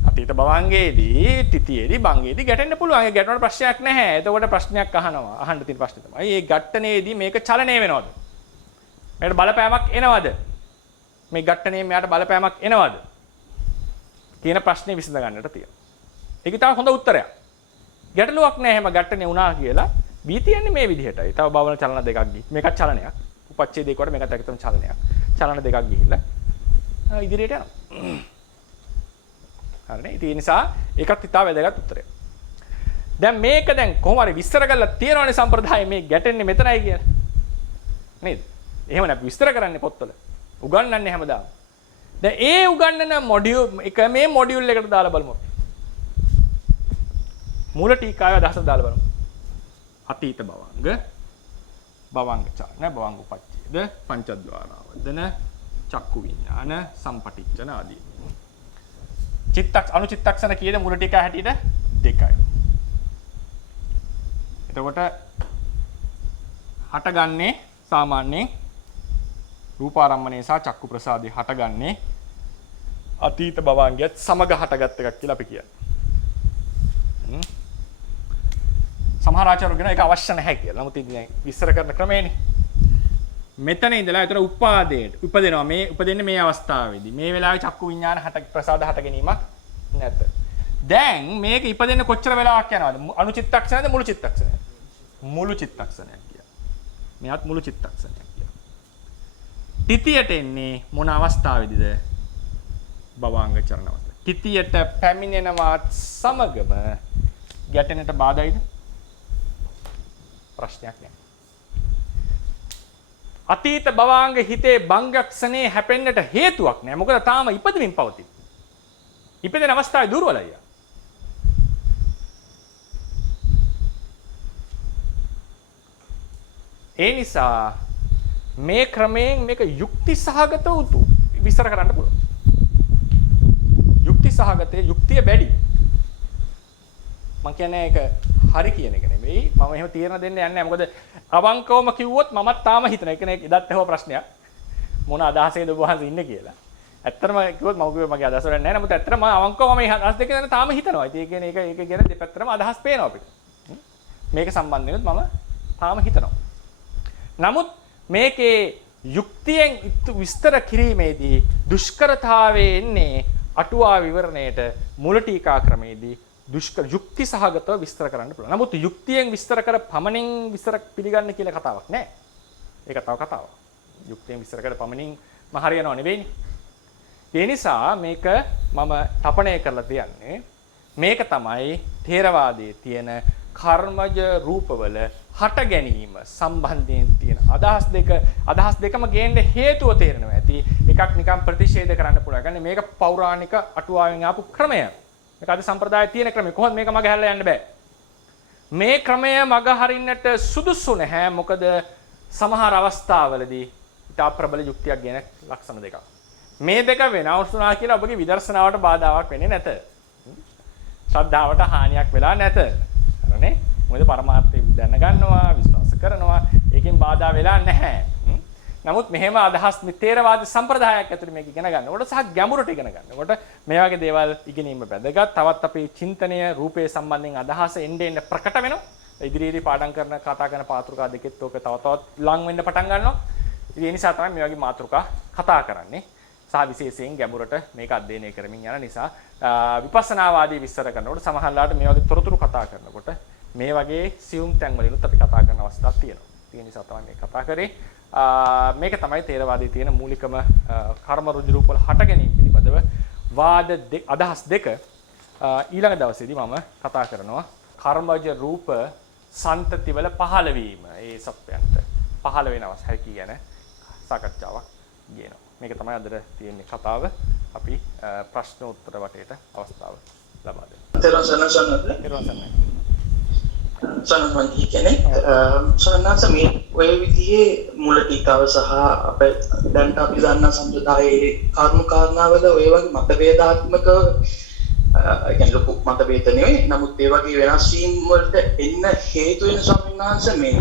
අතීත භවාංගයේදී තිතියේදී බංගයේදී ගැටෙන්න පුළුවන්. ඒ ගැටෙන්න ප්‍රශ්නයක් නැහැ. එතකොට ප්‍රශ්නයක් අහනවා. අහන්න තියෙන ප්‍රශ්නේ තමයි මේ ඝට්ටනයේදී මේක චලනය වෙනවද? මේකට බලපෑමක් එනවද? මේ ඝට්ටනයේ මෙයාට බලපෑමක් එනවද? කියන ප්‍රශ්නේ විසඳ ගන්නට තියෙනවා. ඒක තමයි හොඳ උත්තරයක්. ගැටලුවක් නැහැ එහෙම ඝට්ටනේ වුණා කියලා. බී තියන්නේ මේ විදිහටයි. තව බවන චලන දෙකක් ගිහින්. මේකත් චලනයක්. උපච්ඡේදයක කොට මේකත් ඇත්තම චලනයක්. චලන දෙකක් ගිහිල්ලා ඉදිරියට යනවා. හරිනේ. ඒ නිසා ඒකත් ඉතාල වැදගත් උත්තරයක්. දැන් මේක දැන් කොහොම හරි විස්තර කරලා තියෙනවනේ සම්ප්‍රදායේ මේ ගැටෙන්නේ මෙතනයි කියලා. නේද? එහෙම නැත්නම් විස්තර කරන්නේ පොත්වල. උගන්වන්නේ හැමදාම. දැන් ඒ උගන්වන මොඩියුල් එක මේ මොඩියුල් එකට දාලා බලමු. මූල ටීකාවේ අදහස දාලා බලමු. අතීත භවංග භවංග චලන භවංග උපච්ඡේද පංචද්වාරවදන චක්කු විඥාන සම්පටිච්ඡන ආදී. අනුචිත්තක්ෂණ කීයද මුල ටික හැටියට 2යි. එතකොට හටගන්නේ සාමාන්‍යයෙන් රූපාරම්මණය සහ චක්කු ප්‍රසාදේ හටගන්නේ අතීත භවංගයත් සමග හටගත් එකක් කියලා අපි කියන්නේ. සමහර ආචාර්යවරු කියන එක අවශ්‍ය නැහැ කියලා. නමුත් ඉතින් විස්තර කරන ක්‍රමයනේ. මෙතන ඉඳලා ඒතර උපාදේට උපදිනවා මේ උපදින්නේ මේ අවස්ථාවේදී. මේ වෙලාවේ චක්කු විඥාන ප්‍රසාද හට ගැනීමක් නැත. දැන් මේක ඉපදෙන්න කොච්චර වෙලාවක් යනවද? අනුචිත්තක්ෂණයද මුළු චිත්තක්ෂණයද? මුළු චිත්තක්ෂණයක් කියලා. මෙයත් මුළු චිත්තක්ෂණයක් කියලා. තිතියට එන්නේ මොන අවස්ථාවේදීද? භවංග චරණ අවස්ථාව. තිතියට පැමිණෙනවත් සමගම ගැටෙනට බාධායිද? ප්‍රශ්නයක් නෑ. අතීත භවාංග හිතේ භංගක්ෂණේ හැපෙන්නට හේතුවක් නෑ. මොකද තාම ඉපදෙමින් පවතින. ඉපදෙන අවස්ථාවේ දුර්වලයි. ඒ නිසා මේ ක්‍රමයෙන් මේක යුක්ති සහගත උතු විස්තර කරන්න පුළුවන්. යුක්ති සහගතේ යුක්තිය වැඩි. මම කියන්නේ ඒක හරි කියන එක නෙමෙයි. මම එහෙම තීරණ දෙන්න යන්නේ නැහැ. මොකද අවංකවම කිව්වොත් මමත් තාම හිතන එක නේ ඉදත් එහෙම ප්‍රශ්නයක්. මොන අදහසේද ඔබ වහන්සේ ඉන්නේ කියලා. ඇත්තටම කිව්වොත් මම කිව්වේ මගේ අදහස වල නැහැ. නමුත් ඇත්තටම අවංකවම මේ අදහස් දෙක ගැන තාම හිතනවා. ඉතින් ඒ කියන්නේ ඒක ගැන දෙපැත්තටම අදහස් පේනවා අපිට. මේක සම්බන්ධවෙත් මම තාම හිතනවා. නමුත් මේකේ යුක්තියෙන් විස්තර කිරීමේදී දුෂ්කරතාවයේ එන්නේ අටුවා විවරණයට මුල ටීකා ක්‍රමයේදී දුෂ්කර යුක්ති සහගතව විස්තර කරන්න පුළුවන්. නමුත් යුක්තියෙන් විස්තර කර පමණින් විස්තර පිළිගන්න කියලා කතාවක් නෑ. ඒක තව කතාවක්. යුක්තියෙන් විස්තර කර පමණින් හරියනව නෙවෙයිනේ. ඒ නිසා මේක මම තපණය කරලා තියන්නේ මේක තමයි ථේරවාදයේ තියෙන කර්මජ රූපවල හට ගැනීම සම්බන්ධයෙන් තියෙන අදහස් දෙකම ගේන්න හේතුව තේරෙනවා ඇති. එකක් නිකන් ප්‍රතිෂේධ කරන්න පුළුවන්. يعني මේක පෞරාණික අටුවාවෙන් ආපු ක්‍රමය. මේක අද සම්ප්‍රදායේ තියෙන ක්‍රමය. කොහොමද මේක මග හැරලා යන්න බෑ. මේ ක්‍රමය මග හරින්නට සුදුසු නැහැ. මොකද සමහර අවස්ථාවලදී ඉතා ප්‍රබල යුක්තියක් ගැන ලක්ෂණ දෙකක්. මේ දෙක වෙනස් වුණා කියලා ඔබගේ විදර්ශනාවට බාධාවක් වෙන්නේ නැත. ශ්‍රද්ධාවට හානියක් වෙලා නැත. හරිනේ? මොකද පරමාර්ථය දැනගන්නවා, විශ්වාස කරනවා. ඒකෙන් බාධා වෙලා නැහැ. නමුත් මෙහෙම අදහස් ථේරවාද සම්ප්‍රදායක් ඇතුළේ මේක ඉගෙන ගන්නකොට සහ ගැඹුරට ඉගෙන ගන්නකොට මේ වගේ දේවල් ඉගෙනීම වැදගත්. තවත් අපේ චින්තනය රූපේ සම්බන්ධයෙන් අදහස එන්න ප්‍රකට වෙනවා. ඉදිරියේදී පාඩම් කරන කතා කරන මාතෘකා දෙකෙත් ඕක තව තවත් ලං වෙන්න පටන් ගන්නවා. ඒ නිසා තමයි මේ වගේ මාතෘකා කතා කරන්නේ. සහ විශේෂයෙන් ගැඹුරට මේක අධ්‍යයනය කරමින් යන නිසා විපස්සනාවාදී විස්තර කරනකොට සමහරවිට මේ වගේ තොරතුරු කතා කරනකොට මේ වගේ සියුම් තැන් වලිනුත් අපි කතා කරන අවස්ථාවක් තියෙනවා. ඒ නිසා තමයි මේ කතා කරේ. මේක තමයි ථේරවාදයේ තියෙන මූලිකම කර්ම රුජු රූප වල හට ගැනීම පිළිබඳව අදහස් දෙක ඊළඟ දවසේදී මම කතා කරනවා කර්මජ රූප සන්තතිවල පහළ වීම ඒ සත්‍යයන්ට පහළ වෙනවස් හැකි ගැන සාකච්ඡාවක් ගේනවා. මේක තමයි අද තියෙන්නේ කතාව. අපි ප්‍රශ්න උත්තර වටේට අවස්ථාව ලබා දෙනවා. සනන්වන්ති කියන්නේ සනන්නාස මේ ඔය විදිහේ මුල ටීකාව සහ අපේ දැන් අපි දන්න සම්ප්‍රදායේ කර්ම කාරණාවල ඔය වගේ මතභේදාත්මක කියන්නේ ලොකු මතභේද නෙවෙයි. නමුත් ඒ වගේ වෙනස් වීම් වලට එන්න හේතු වෙන සම්මාංශ මේ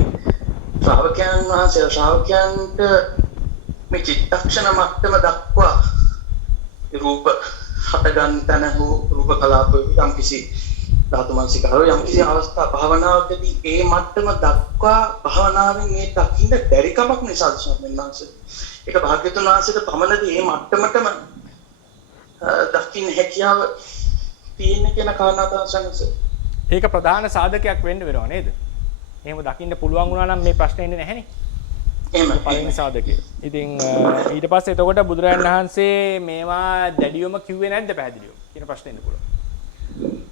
ශ්‍රාවකයන්ට මේ චිත්තක්ෂණ මට්ටම දක්වා රූප හටගන්න තැන හෝ රූප කලාප යම් කිසි ධාතු මනසිකාරෝ යම් කිසි අවස්ථා භාවනාවකදී ඒ මට්ටම දක්වා භාවනාවෙන් මේ දකින්න බැරි කමක් නිසා සම්මන්නාංශ ඒක භාග්‍යතුන් වහන්සේට පමණදී මේ මට්ටමටම දකින්න හැකියාව තියෙන කෙන කාරණා තමයි. ඒක ප්‍රධාන සාධකයක් වෙන්න වෙනව නේද? එහෙම දකින්න පුළුවන් වුණා නම් මේ ප්‍රශ්නේ එන්නේ නැහැනේ. එහෙම පළවෙනි සාධකය. ඉතින් ඊට පස්සේ එතකොට බුදුරජාණන් වහන්සේ මේවා දැඩිවම කිව්වේ නැද්ද පැහැදිලිව කියන ප්‍රශ්නේ එන්න පුළුවන්.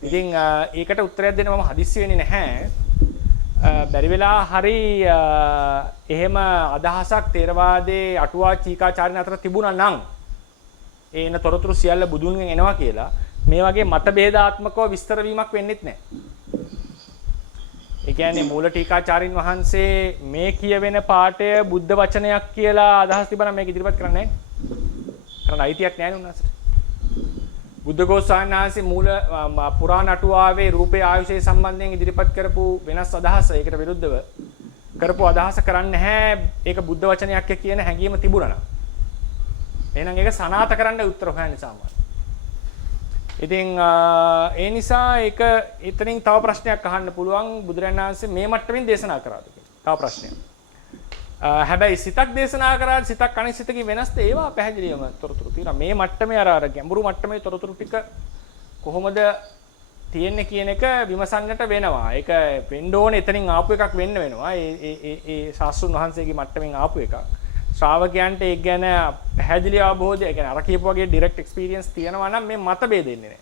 ඉතින් ඒකට උත්තරයක් දෙන්න මම හදිස්සි වෙන්නේ නැහැ. බැරි වෙලා හරි එහෙම අදහසක් ථේරවාදයේ අටුවා චීකාචාර්යන් අතර තිබුණා නම් ඒන තොරතුරු සියල්ල බුදුන්ගෙන් එනවා කියලා මේ වගේ මතභේදාත්මකව විස්තර වීමක් වෙන්නෙත් නැහැ. ඒ කියන්නේ මූල ටීකාචාරින් වහන්සේ මේ කියවෙන පාඩය බුද්ධ වචනයක් කියලා අදහස් තිබුණා මේක ඉදිරිපත් කරන්නේ නැහැ. කරන්න අයිතියක් නැහැ නේ උන්වහන්සේට. බුද්ධඝෝෂායන වහන්සේ මූල පුරාණ අටුවාවේ රූපේ ආයුෂයේ සම්බන්ධයෙන් ඉදිරිපත් කරපු වෙනස් අදහස ඒකට විරුද්ධව කරපු අදහස කරන්නේ නැහැ. ඒක බුද්ධ වචනයක් කියන හැඟීම තිබුණා නම්. එහෙනම් ඒක සනාත කරන්න උත්තර හොයන්න සාමාන්‍ය. ඉතින් ඒ නිසා ඒක එතනින් තව ප්‍රශ්නයක් අහන්න පුළුවන් බුදුරජාණන් වහන්සේ මේ මට්ටමින් දේශනා කරාද කියලා. තව ප්‍රශ්නයක්. හැබැයි සිතක් දේශනා කරාට සිතක් අනිත් සිතකින් වෙනස්ද ඒවා පැහැදිලිවම තොරතුරු තියෙනවා. මේ මට්ටමේ අර ගැඹුරු මට්ටමේ තොරතුරු ටික කොහොමද තියෙන්නේ කියන එක විමසන්නට වෙනවා. ඒක වෙන්න ඕනේ එතනින් ආපු එකක් වෙන්න වෙනවා. ඒ ශාස්ත්‍රුන් වහන්සේගේ මට්ටමින් ආපු එකක්. ශ්‍රාවකයන්ට ඒක ගැන පැහැදිලි අවබෝධය, ඒ කියන්නේ අර කියපු වගේ ඩිරෙක්ට් එක්ස්පීරියන්ස් තියෙනවා නම් මේ මත බෙදෙන්නේ නැහැ.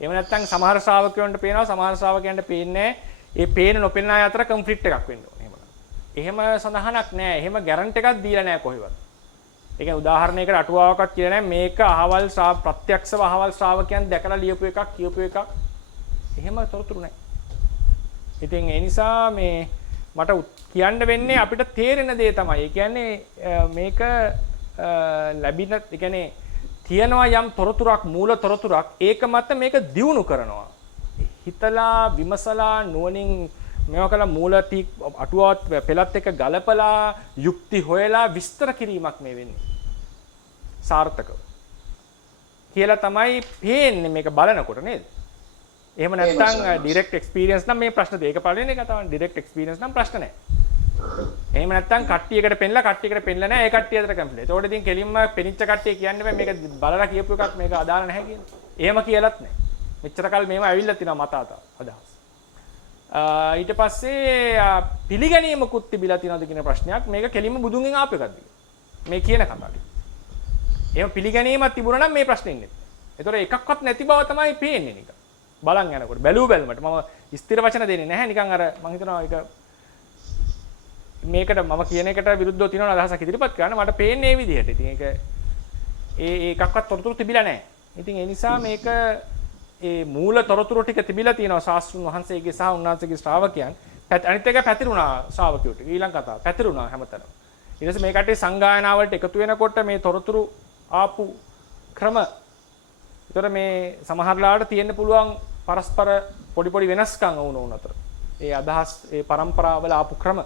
එහෙම නැත්නම් සමහර ශ්‍රාවකයන්ට පේනවා, සමහර ශ්‍රාවකයන්ට පේන්නේ ඒ පේන නොපෙනෙන අය අතර කන්ෆ්ලික්ට් එකක් වෙන්න ඕනේ. එහෙම සඳහනක් නැහැ. එහෙම ගැරන්ටි එකක් දීලා නැහැ කොහෙවත්. ඒ කියන්නේ උදාහරණයකට අටුවාවක්වත් කියලා නැහැ. මේක අහවල් ප්‍රත්‍යක්ෂව අහවල් ශ්‍රාවකයන් දැකලා ලියපු එකක්, කියපු එකක්. එහෙම තොරතුරු නැහැ. ඉතින් ඒ නිසා මේ මට කියන්න වෙන්නේ අපිට තේරෙන දේ තමයි. ඒ කියන්නේ මේක ලැබින, ඒ කියන්නේ තියනවා යම් තොරතුරක්, මූල තොරතුරක්, ඒක මත මේක දියුණු කරනවා. හිතලා විමසලා නුවණින් මේවා කළා මූල අටුවාවත් පෙළත් එක ගලපලා යුක්ති හොයලා විස්තර කිරීමක් මේ වෙන්නේ. සාර්ථකව. කියලා තමයි පේන්නේ මේක බලනකොට නේද? එහෙම නැත්නම් ඩිරෙක්ට් එක්ස්පීරියන්ස් නම් මේ ප්‍රශ්න දෙක පළවෙනි එක තමයි ඩිරෙක්ට් එක්ස්පීරියන්ස් නම් ප්‍රශ්න නැහැ. එහෙම නැත්නම් කට්ටියකට පෙන්නලා නැහැ ඒ කට්ටිය අතර කම්ප්ලීට්. ඒතකොට ඉතින් කෙලින්ම පෙනිච්ච කට්ටිය කියන්නේ බෑ මේක බලලා කියපු එකක් මේක අදාළ නැහැ කියලා. එහෙම කියලාත් නැහැ. මෙච්චර කල් මේව ඇවිල්ලා තිනවා මත අදහස්. ඊට පස්සේ පිළිගැනීමකුත් තිබිලා තියෙනවද කියන ප්‍රශ්නයක්. මේක කෙලින්ම බුදුන්ගෙන් ආපු එකක්ද මේ කියන කතාවේ. එහෙම පිළිගැනීමක් තිබුණා නම් මේ ප්‍රශ්නේ ඉන්නේ. ඒතකොට එකක්වත් නැති බව තමයි පේන්නේ නිකන්. බලන් යනකොට බැලුවමට මම ස්ථිර වචන දෙන්නේ නැහැ නිකන් අර මම හිතනවා ඒක මේකට මම කියන එකට විරුද්ධව තියෙන අදහසක් ඉදිරිපත් කරන්න මට පේන්නේ මේ විදිහට. ඉතින් ඒක එකක්වත් තොරතුරු තිබිලා නැහැ. ඉතින් ඒ නිසා මේක ඒ මූල තොරතුරු ටික තිබිලා තියෙනවා ශාස්ත්‍රුන් වහන්සේගේ සහ උන්වහන්සේගේ ශ්‍රාවකයන්. අනිත් එක පැතිරුණා ශ්‍රාවකයෝට. ඊළඟ කතාව පැතිරුණා හැමතැනම. ඊට පස්සේ මේ කටේ සංගායනා වලට එකතු වෙනකොට මේ තොරතුරු ආපු ක්‍රම ඒතර මේ සමහරලාට තියෙන්න පුළුවන් පරස්පර පොඩි වෙනස්කම් වුණ අතර. ඒ අදහස් ඒ પરම්පරාවල ආපු ක්‍රම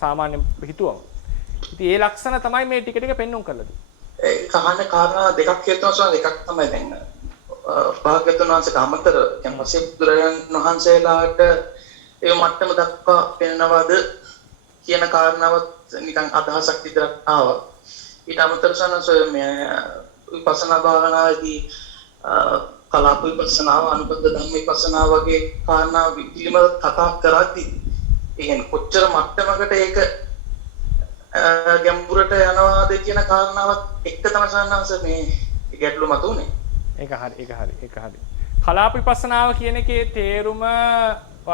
සාමාන්‍ය හිතුවම. ඉතින් ඒ ලක්ෂණ තමයි මේ ටික පෙන්වුම් කරලා දෙන්නේ. ඒ කහන කාරණා දෙකක් කියනවා එකක් තමයි දැන් භාග්‍යවතුන් වහන්සේට අමතර යම්සේ බුදුරජාණන් වහන්සේලාට ඒ මට්ටම දක්වා පෙන්වනවද කියන කාරණාවත් නිකන් අදහසක් විතරක් ආවා. ඊට අමතරව සනසොය මේ විපස්සනා භාවනාවේදී කලාප විපස්සනාව, අනුබද්ධ ධම්ම විපස්සනාව වගේ කාරණා පිළිබඳව කතා කරද්දී එහෙනම් කොච්චර මට්ටමකට ඒක ගැඹුරට යනවාද කියන කාරණාවත් එක්ක තමයි සනස මේ ගැටලු මතුනේ. ඒක හරි. කලාප විපස්සනාව කියන එකේ තේරුම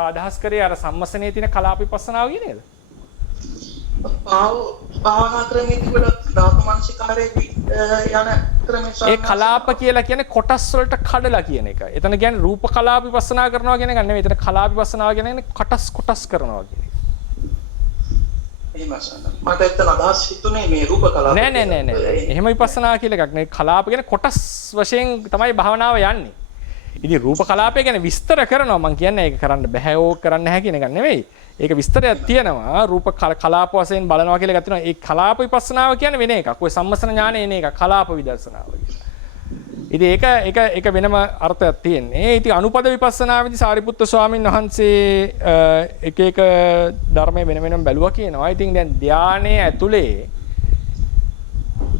අදහස් කරේ අර සම්මසනේ තියෙන කලාප විපස්සනාව කියන එකද? භාවනා ක්‍රමයේ තිබුණ ධාතු මනසිකාරයේදී යන ක්‍රමයේ ඒ කලාප කියලා කියන්නේ කොටස් වලට කඩලා කියන එක. එතන කියන්නේ රූප කලාප විපස්සනා කරනවා කියන එක නෙවෙයි. එතන කලාප විපස්සනාව කියන්නේ කොටස් කරනවා කියන එක. මට එතන අදහස් හිතුනේ මේ රූප කලාප. නෑ. එහෙම විපස්සනා කියලා එකක් නේ. කලාප කියන්නේ කොටස් වශයෙන් තමයි භාවනාව යන්නේ. ඉතින් රූප කලාපය ගැන විස්තර කරනවා මම කියන්නේ ඒක කරන්න බෑ ඕක කරන්න නැහැ කියන එක නෙවෙයි. ඒක විස්තරයක් තියෙනවා. රූප කලාප වශයෙන් බලනවා කියලා එකක් තියෙනවා. ඒ කලාප විපස්සනාව කියන්නේ වෙන එකක්. ඔය සම්මසන ඥානෙ එන එක කලාප විදර්ශනාව කියලා. ඉතින් ඒක වෙනම අර්ථයක් තියෙන්නේ. ඉතින් අනුපද විපස්සනාවේදී සාරිපුත්ත ස්වාමීන් වහන්සේ එක ධර්මයේ වෙනම බැලුවා කියනවා. ඉතින් දැන් ධානයේ ඇතුලේ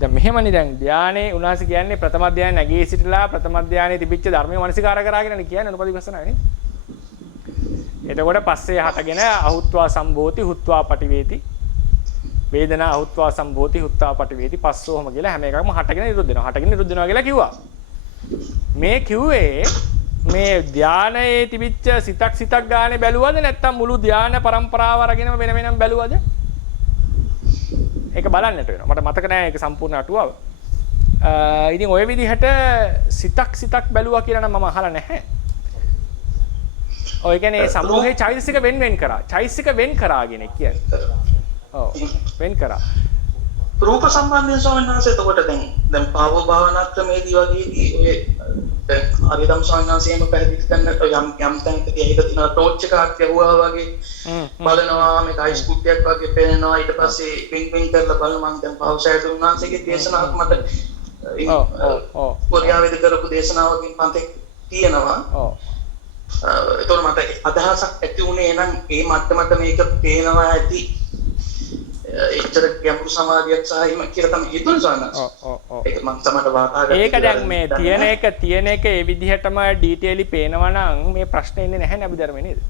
දැන් මෙහෙමනේ දැන් ධානයේ උනාසි කියන්නේ ප්‍රථම ධානය නැගී සිටලා ප්‍රථම ධානයේ තිබිච්ච ධර්මයේ මනසිකාර කරාගෙනනේ කියන්නේ අනුපද විපස්සනාව නේ. එතකොට පස්සේ හටගෙන අහුත්වා සම්භෝති හුත්වා පටිවේති වේදනා අහුත්වා සම්භෝති හුත්වා පටිවේති පස්සෝහම කියලා හැම එකක්ම හටගෙන නිරුද්ධ වෙනවා කියලා කිව්වා. මේ කිව්වේ මේ ධානයේ තිබිච්ච සිතක් ගානේ බැලුවද නැත්නම් මුළු ධාන પરම්පරාව අරගෙනම වෙනම බැලුවද? ඒක බලන්නට වෙනවා. මට මතක නෑ ඒක සම්පූර්ණ අටුවාව. ඉතින් ওই විදිහට සිතක් බැලුවා කියලා නම් මම අහලා නැහැ. ඔය කියන්නේ සමූහයේ චෛතසික වෙන් කරා. චෛතසික වෙන් කරාගෙන කියන්නේ. ඔව්. වෙන් කරා. රූප සම්බන්ධයෙන් ස්වාමීන් වහන්සේ එතකොට දැන් පාව භාවනා ක්‍රමේදී වගේදී ඔය අරිදම් ස්වාමීන් වහන්සේම පැහැදිලි කරන යම් තැනකදී හිත තියන ටෝච් එකක් ගැහුවා වගේ බලනවා මේක අයිස් කුට්ටියක් වගේ පේනවා ඊට පස්සේ පින් කරලා බලනවා මම දැන් පාව සෑඩ් උන්වහන්සේගේ දේශනාවක් මට කොරියාවේදී කරපු දේශනාවකින් පන්තේ තියෙනවා. ඔව්. එතකොට මට අදහසක් ඇති වුණේ නම් මේ මට්ටමට මේක පේනවා ඇති එච්චර ගැඹුරු සමාධියක් සහ එහෙම කියලා තමයි හිතුනේ සවන්නස්. ඒක මම තමයි වාතාවරණය. ඒක දැන් මේ තියෙන එක ඒ විදිහටම ඩීටේලි පේනවා නම් මේ ප්‍රශ්නේ ඉන්නේ නැහැ නේ අභිධර්මයේ නේද?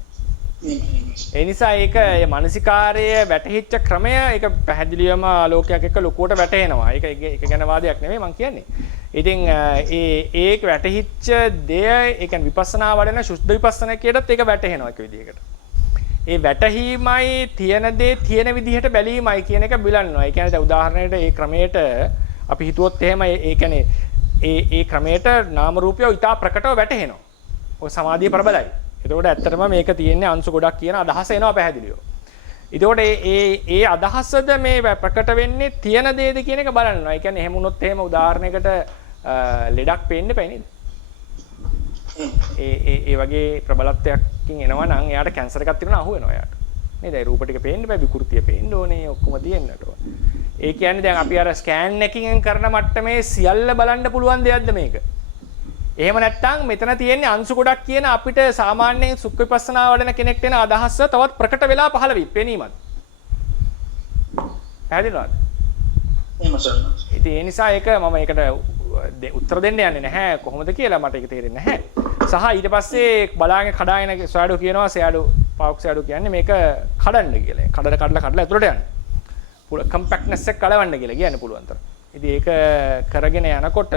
ඒ නිසා ඒක මානසිකාර්යය වැටහිච්ච ක්‍රමය ඒක පැහැදිලිවම ආලෝකයක් එක්ක ලොකුවට වැටෙනවා. ඒක ගැන වාදයක් නෙමෙයි මම කියන්නේ. ඉතින් ඒක වැටහිච්ච දෙය ඒ කියන්නේ විපස්සනා වඩන සුද්ධ විපස්සනා කියලත් ඒක වැටහෙනවා එක විදිහකට. ඒ වැටහීමයි තියෙන දේ තියෙන විදිහට බැලීමයි කියන එක බලනවා. ඒ කියන්නේ දැන් උදාහරණයකට ඒ ක්‍රමයට අපි හිතුවොත් එහෙම ඒ කියන්නේ ඒ ක්‍රමයට නාම රූපය ඉතා ප්‍රකටව වැටහෙනවා. ඔය සමාධිය ප්‍රබලයි. එතකොට ඇත්තටම මේක තියෙන්නේ අංශු ගොඩක් කියන අදහස එනවා පැහැදිලිව. එතකොට ඒ අදහසද මේ ප්‍රකට වෙන්නේ තියෙන දේද කියන එක බලනවා. ඒ කියන්නේ එහෙම වුණොත් එහෙම උදාහරණයකට ලෙඩක් පේන්න බෑ නේද? ඒ වගේ ප්‍රබලත්වයක්කින් එනවා නම් එයාට කැන්සර් එකක් තිබුණා අහු වෙනවා එයාට. නේද? ඒ රූප ටික පේන්න බෑ, විකෘතිය පේන්න ඕනේ, ඔක්කොම තියෙන්නට ඕන. ඒ කියන්නේ දැන් අපි අර ස්කෑන් එකකින් කරන මට්ටමේ සියල්ල බලන්න පුළුවන් දෙයක්ද මේක? එහෙම නැත්නම් මෙතන තියෙන්නේ අංශු ගොඩක් කියන අපිට සාමාන්‍යයෙන් සුඛ විපස්සනා වඩන කෙනෙක්ට එන අදහස තවත් ප්‍රකට වෙලා පහළ වෙයි පෙනීමත්. පැහැදිලිවද? එහෙම සර්. ඉතින් ඒ නිසා ඒක මම ඒකට උත්තර දෙන්න යන්නේ නැහැ කොහොමද කියලා මට ඒක තේරෙන්නේ නැහැ. සහ ඊට පස්සේ බලාගෙන කඩාගෙන සෑඩෝ කියනවා සෑඩෝ පාවුක් සෑඩෝ කියන්නේ මේක කඩන්න කියලා. කඩලා ඇතුළට යන්න. පුළුවන් කම්පැක්ට්නස් එක කලවන්න කියලා කියන්න පුළුවන් තරම්. ඉතින් ඒක කරගෙන යනකොට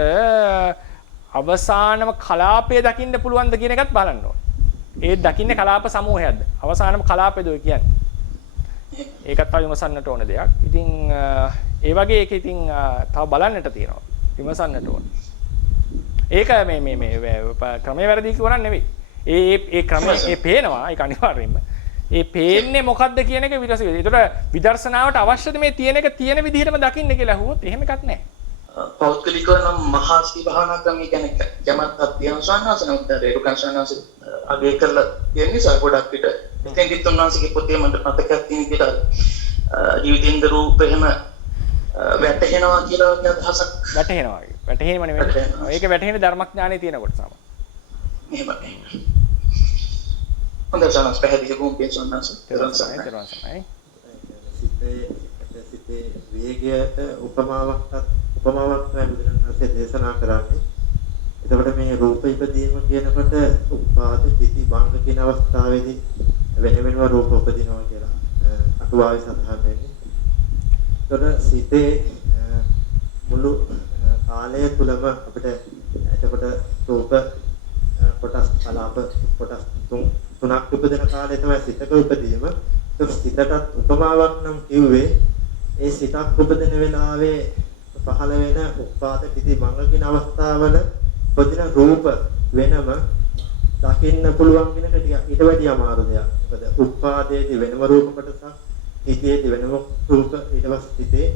අවසානම කලාපය දකින්න පුළුවන්ද කියන එකත් බලන්න ඕනේ. ඒ දකින්නේ කලාප සමූහයක්ද? අවසානම කලාපයද ඔය කියන්නේ? ඒකත් තව විමසන්නට ඕන දෙයක්. ඉතින් ඒ වගේ එක ඉතින් තව බලන්නට තියෙනවා. විමසන්නට ඕන. ඒක මේ ක්‍රමයේ වැරදි කියවන්න නෙවෙයි. ඒ ක්‍රමයේ ඒ පේනවා ඒක අනිවාර්යයෙන්ම. ඒ පේන්නේ මොකද්ද කියන එක විදර්ශනය. ඒතකොට විදර්ශනාවට අවශ්‍යද මේ තියෙන එක තියෙන විදිහටම දකින්න කියලා අහුවොත් එහෙම එකක් නැහැ. පෞද්ගලිකව නම් මහා සී භාවනා ක්‍රමයේ කියන්නේ කැමැත්තක් තියෙන සාහනසනොත් රේරුකන් සාහනස අගය කරලා තියෙන නිසා ගොඩක් පිට එතෙන් දිත්තුන්වන්සේගේ පොතේ මට මතකයක් තියෙන විදිහට ජීවිතින්ද රූප එහෙම වැටහෙනවා කියලා වගේ අදහසක් වැටහෙනවා. වැටහෙනම නෙවෙයි. ඒක වැටහෙන ධර්මඥානෙ තියෙන කොට තමයි. එහෙමයි. හොඳයි සාහනස පැහැදිලි ගුම්පේ සාහනස. terus සිතේ වේගයට උපමාවක් බුදුරජාණන්සේ දේශනා කරන්නේ. එතකොට මේ රූප ඉදීම කියනකොට උපාද පිටි භංග කියන අවස්ථාවේදී වෙනම රූප උපදිනවා කියලා අටුවාවේ සඳහන් වෙන්නේ. එතකොට සිතේ මුළු කාලය තුලම අපිට එතකොට රූප කොටස් කලාප කොටස් තුනක් උපදින කාලය තමයි සිතක උපදීම. ඒක සිතටත් උපමාවක් නම් කිව්වේ ඒ සිතක් උපදින වෙලාවේ පහළ වෙන උපාද පිටි භංග කියන අවස්ථාවල උපදින රූප වෙනම දකින්න පුළුවන් කෙනෙක් ටික ඊට වැඩි අමාරු දෙයක්. මොකද උපාදයේදී වෙනම රූප කොටසක්, හිතේදී වෙනම රූප, ඊට පස්සේ හිතේ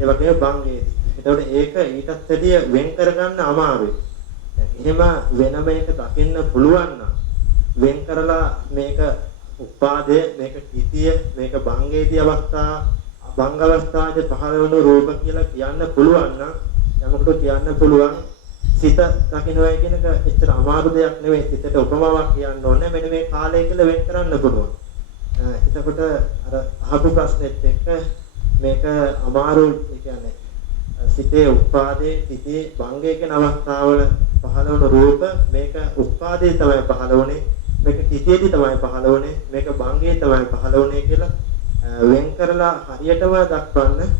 ඒ වගේම භංගයේදී. ඒතකොට ඒක ඊටත් වැඩිය වෙන් කරගන්න අමාරුයි. එහෙම වෙනම එක දකින්න පුළුවන් නම් වෙන් කරලා මේක උපාදයේ, මේක හිතිය, මේක භංගයේදී අවස්ථා භංග අවස්ථාවේ පහළ වුණු රූප කියලා කියන්න පුළුවන් නම් යමකට කියන්න පුළුවන් සිත දකින්නයි කියන එක එච්චර අමාරු දෙයක් නෙවෙයි. සිතට උපමාවක් කියන්න ඕනේ. මෙන්න මේ කාලය කියලා වෙන් කරන්න පුළුවන්. එතකොට අර අහපු ප්‍රශ්නෙත් එක්ක මේක අමාරුයි. ඒ කියන්නේ සිතේ උපාදේ, හිතේ භංගය කියන අවස්ථාවල පහළ වුණු රූප මේක උපාදේ තමයි පහළ වුණේ. මේක හිතේදී තමයි පහළ වුණේ. මේක භංගයේ තමයි පහළ වුණේ කියලා වෙන් කරලා හරියටම දක්වන්න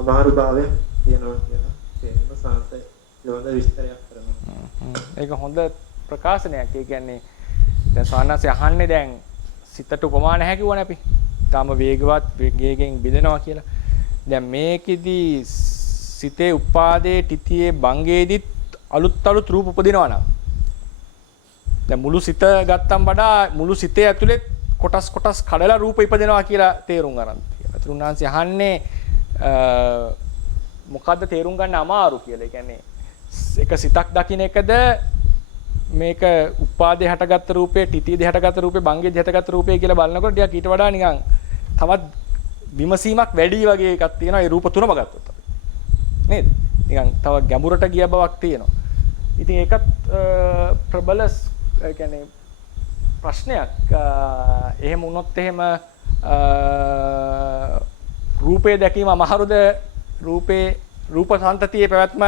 අමාරුභාවයක් තියෙනවා කියලා තේරෙන සංසය ලෝද විස්තරයක් කරනවා. ඒක හොඳ ප්‍රකාශනයක්. ඒ කියන්නේ දැන් සාන්නසේ අහන්නේ දැන් සිතට උපමා නැහැ කිව්වනේ අපි. තාම වේගවත් වේගයෙන් බෙදෙනවා කියලා. දැන් මේකෙදි සිතේ උපාදේ තිතියේ භංගයේදීත් අලුත් රූප උපදිනවා නම් දැන් මුළු සිත ගත්තම් වඩා මුළු සිතේ ඇතුලේ කොටස් කඩලා රූප ඉපදෙනවා කියලා තේරුම් ගන්න තියෙනවා. ඒතර උන්වහන්සේ අහන්නේ මොකද්ද තේරුම් ගන්න අමාරු කියලා. ඒ කියන්නේ එක සිතක් දකින්න එකද මේක උපාදේ හටගත්තු රූපේ, තිතියේදී හටගත්තු රූපේ, භංගයේදී හටගත්තු රූපේ කියලා බලනකොට ටිකක් ඊට වඩා නිකන් තවත් විමසීමක් වැඩි වගේ එකක් තියෙනවා. ඒ රූප තුනම ගත්තොත් අපි. නේද? නිකන් තව ගැඹුරට ගිය බවක් තියෙනවා. ඉතින් ඒකත් ප්‍රබල කියන්නේ ප්‍රශ්නයක්. එහෙම වුණොත් එහෙම රූපේ දැකීම අමාරුද? රූප සම්තතියේ පැවැත්ම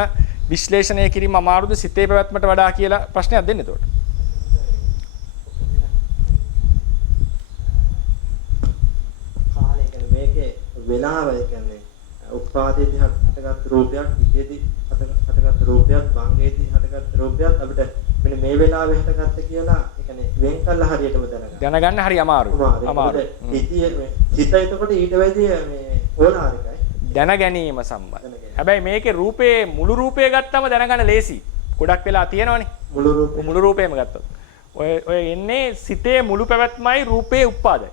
විශ්ලේෂණය කිරීම අමාරුද සිතේ පැවැත්මට වඩා කියලා ප්‍රශ්නයක් දෙන්න එතකොට. කාලය කියන්නේ මේකේ වෙලාව කියන්නේ උපාදේදී හටගත් රූපයක්, ඉතිේදී හටගත් රූපයක්, භංගයේදී හටගත් රූපයක් අපිට මෙන්න මේ වෙලාවේ හටගත්ත කියලා ඒ කියන්නේ වෙන් කළා හරියටම දැනගන්න හරි අමාරුයි. සිත එතකොට ඊට වැඩි මේ ඕලාරිකයි. දැන ගැනීම සම්බන්ධ. හැබැයි මේකේ රූපේ මුළු රූපය ගත්තම දැනගන්න ලේසි. ගොඩක් වෙලා තියෙනවනේ. මුළු රූපේම ගත්තොත්. ඔය එන්නේ සිතේ මුළු පැවැත්මයි රූපේ උපාදයි.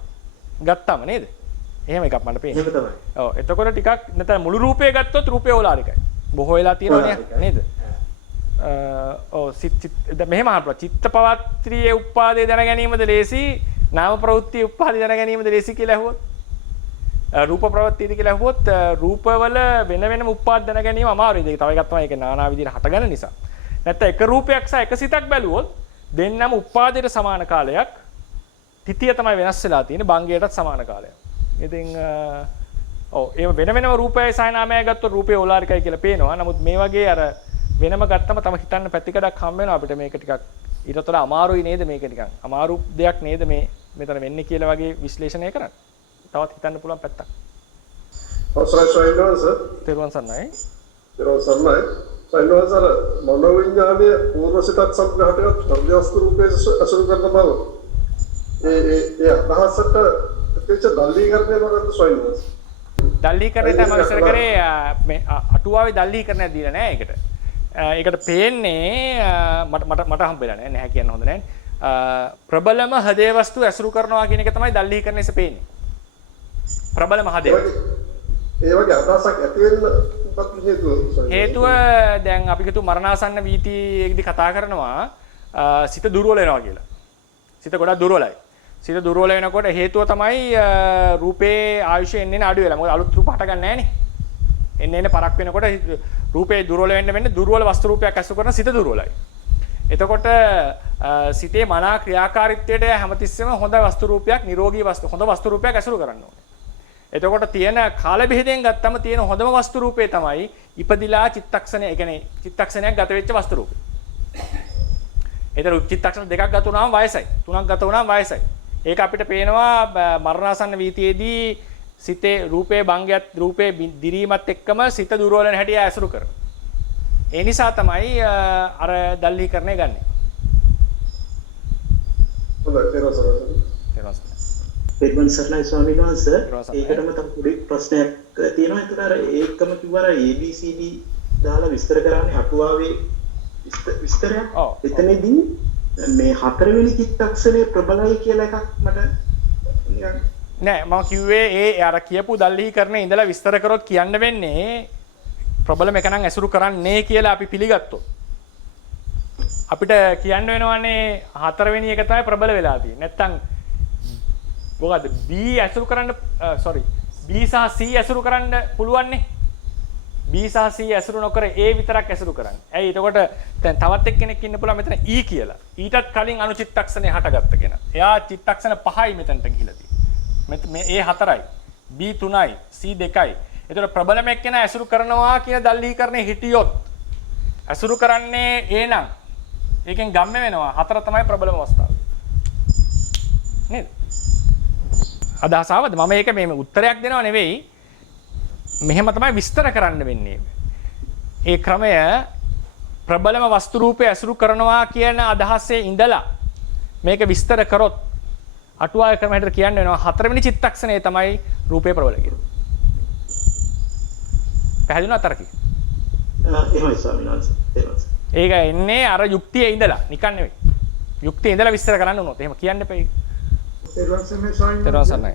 ගත්තම නේද? එහෙම එකක් මට පේන්නේ. එහෙම තමයි. ඔව් එතකොට ටිකක් නැත්නම් මුළු රූපය ගත්තොත් රූපේ ඕලාරිකයි. බොහෝ වෙලා තියෙනවනේ නේද? මෙහෙම අහනවා චිත්තපවත්‍රියේ උපාදේ දැන ගැනීමද ලේසි නාම ප්‍රවෘත්ති උපාදේ දැන ගැනීමද ලේසි කියලා ඇහුවොත් රූප ප්‍රවෘත්තියද කියලා ඇහුවොත් රූපවල වෙන වෙනම උපාද දැන ගැනීම අමාරුයි. ඒක තව එකක් තමයි ඒක নানা විදිහට හටගන්න නිසා. නැත්නම් එක රූපයක් සහ එක සිතක් බැලුවොත් දෙන්නම උපාදයට සමාන කාලයක් තිතිය තමයි වෙනස් වෙලා තියෙන්නේ භංගයටත් සමාන කාලයක්. ඉතින් ඔව් ඒ වෙන වෙනම රූපයයි සහ නාමයයි ගත්තොත් රූපේ ඕලාරිකයි කියලා පේනවා. නමුත් මේ වගේ අර වෙනම ගත්තම තම හිතන්න පැතිකඩක් හම් වෙනවා අපිට මේක ටිකක් ඊට වඩා අමාරුයි නේද මේක නිකන් අමාරු දෙයක් නේද මේ මෙතන වෙන්නේ කියලා වගේ විශ්ලේෂණය කරන්න. තවත් හිතන්න පුළුවන් පැත්තක්. අවසරයි සයින්වන්ස. තේරුවන් සන්නයි. තේරුවන් සන්නයි. සයින්වන්ස මනෝවිඤ්ඤාණය පූර්වසිතත් සම්ග්‍රහයට සම්‍යස්ත රූපයේ අසුරු කරන බව. ඒ අදහසට ප්‍රතිච දල්ලීකරණය මොකක්ද සයින්වන්ස? දල්ලීකරණය තමයි ඉස්සර කරේ මේ අටුවාවේ දල්ලීකරණයක් දීලා නෑ ඒකට. ඒකට පේන්නේ මට හම්බෙලා නැහැ කියන්න හොඳ නැහැ. ප්‍රබලම හදේ වස්තු ඇසුරු කරනවා කියන එක තමයි දල්ලීකරණයස පේන්නේ. ප්‍රබලම හදේ. ඒ වගේ අදහසක් ඇති වෙන්න මොකක්ද හේතුව? හේතුව දැන් අපි කිව්තු මරණාසන්න වීතියේදී කතා කරනවා සිත දුර්වල වෙනවා කියලා. සිත ගොඩක් දුර්වලයි. සිත දුර්වල වෙනකොට හේතුව තමයි රූපේ ආයුෂ එන්නේ අඩු වෙලා. මොකද අලුත් රූප හට ගන්න නැහැ නේ. එන්න පරක් වෙනකොට රූපේ දුර්වල වෙන්න දුර්වල වස්තු රූපයක් ඇසුරු කරන සිත දුර්වලයි. එතකොට සිතේ මනා ක්‍රියාකාරීත්වයට හැමතිස්සෙම හොඳ වස්තු රූපයක්, නිරෝගී වස්තු, හොඳ වස්තු රූපයක් ඇසුරු කරන්න ඕනේ. එතකොට තියෙන කාල බෙහෙදෙන් ගත්තම තියෙන හොඳම වස්තු රූපේ තමයි ඉපදිලා චිත්තක්ෂණය, ඒ කියන්නේ චිත්තක්ෂණයක් ගත වෙච්ච වස්තු රූපේ. ඒතර චිත්තක්ෂණ දෙකක් ගත වුණාම වයසයි, තුනක් ගත වුණාම වයසයි. ඒක අපිට පේනවා මරණාසන්න වීතියේදී සිතේ රූපේ භංගයත් රූපේ දිරීමත් එක්කම සිත දුර්වල වෙන හැටි ඇසුරු කරනවා. ඒ නිසා තමයි අර දල්ලීකරණය ගන්නෙ. පෙරවන් සර්ණයි ස්වාමීන් වහන්සේ ඒකටම තව පොඩි ප්‍රශ්නයක් තියෙනවා. ඒකට අර ඒකම කිව්වර ABCD දාලා විස්තර කරන්නේ අටුවාවේ විස්තරයක්. එතනදී මේ හතරවෙනි චිත්තක්ෂණේ ප්‍රබලයි කියලා එකක් මට නිකන් නෑ මම කිව්වේ ඒ අර කියපු දල්ලීකරණේ ඉඳලා විස්තර කරොත් කියන්න වෙන්නේ ප්‍රබලම එක නම් ඇසුරු කරන්නේ කියලා අපි පිළිගත්තොත් අපිට කියන්න වෙනවනේ හතරවෙනි එක තමයි ප්‍රබල වෙලා තියෙන්නේ. නැත්තම් මොකද්ද B ඇසුරු කරන්න B සහ C ඇසුරු කරන්න පුළුවන් නේ. B සහ C ඇසුරු නොකර A විතරක් ඇසුරු කරන්න. ඇයි එතකොට දැන් තවත් එක්කෙනෙක් ඉන්න පුළුවන් මෙතන E කියලා. ඊටත් කලින් අනුචිත්තක්ෂණේ හටගත්ත කෙනා. එයා චිත්තක්ෂණ 5යි මෙතනට ගිහිලා තියෙන්නේ. මේ A 4යි B 3යි C 2යි. එතකොට ප්‍රබලම එක්කෙනා ඇසුරු කරනවා කියන දල්ලීකරණේ හිටියොත් ඇසුරු කරන්නේ A නම් ඒකෙන් ගම්ම වෙනවා 4 තමයි ප්‍රබලම අවස්ථාව. නේද? අදහස ආවද? මම ඒක මේ උත්තරයක් දෙනව නෙවෙයි. මෙහෙම තමයි විස්තර කරන්න වෙන්නේ. ඒ ක්‍රමය ප්‍රබලම වස්තු රූපේ ඇසුරු කරනවා කියන අදහසේ ඉඳලා මේක විස්තර කරොත් අටුවාවේ ක්‍රමයට කියන්න වෙනවා හතරවෙනි චිත්තක්ෂණය තමයි රූපේ ප්‍රබල කියලා. පැහැදිලිවද අතරකි? එහෙමයි ස්වාමීන් වහන්සේ. ඒක එන්නේ අර යුක්තියේ ඉඳලා නිකන් නෙවෙයි. යුක්තිය ඉඳලා විස්තර කරන්න උනොත් එහෙම කියන්න එපා. තෙරුවන් සරණයි.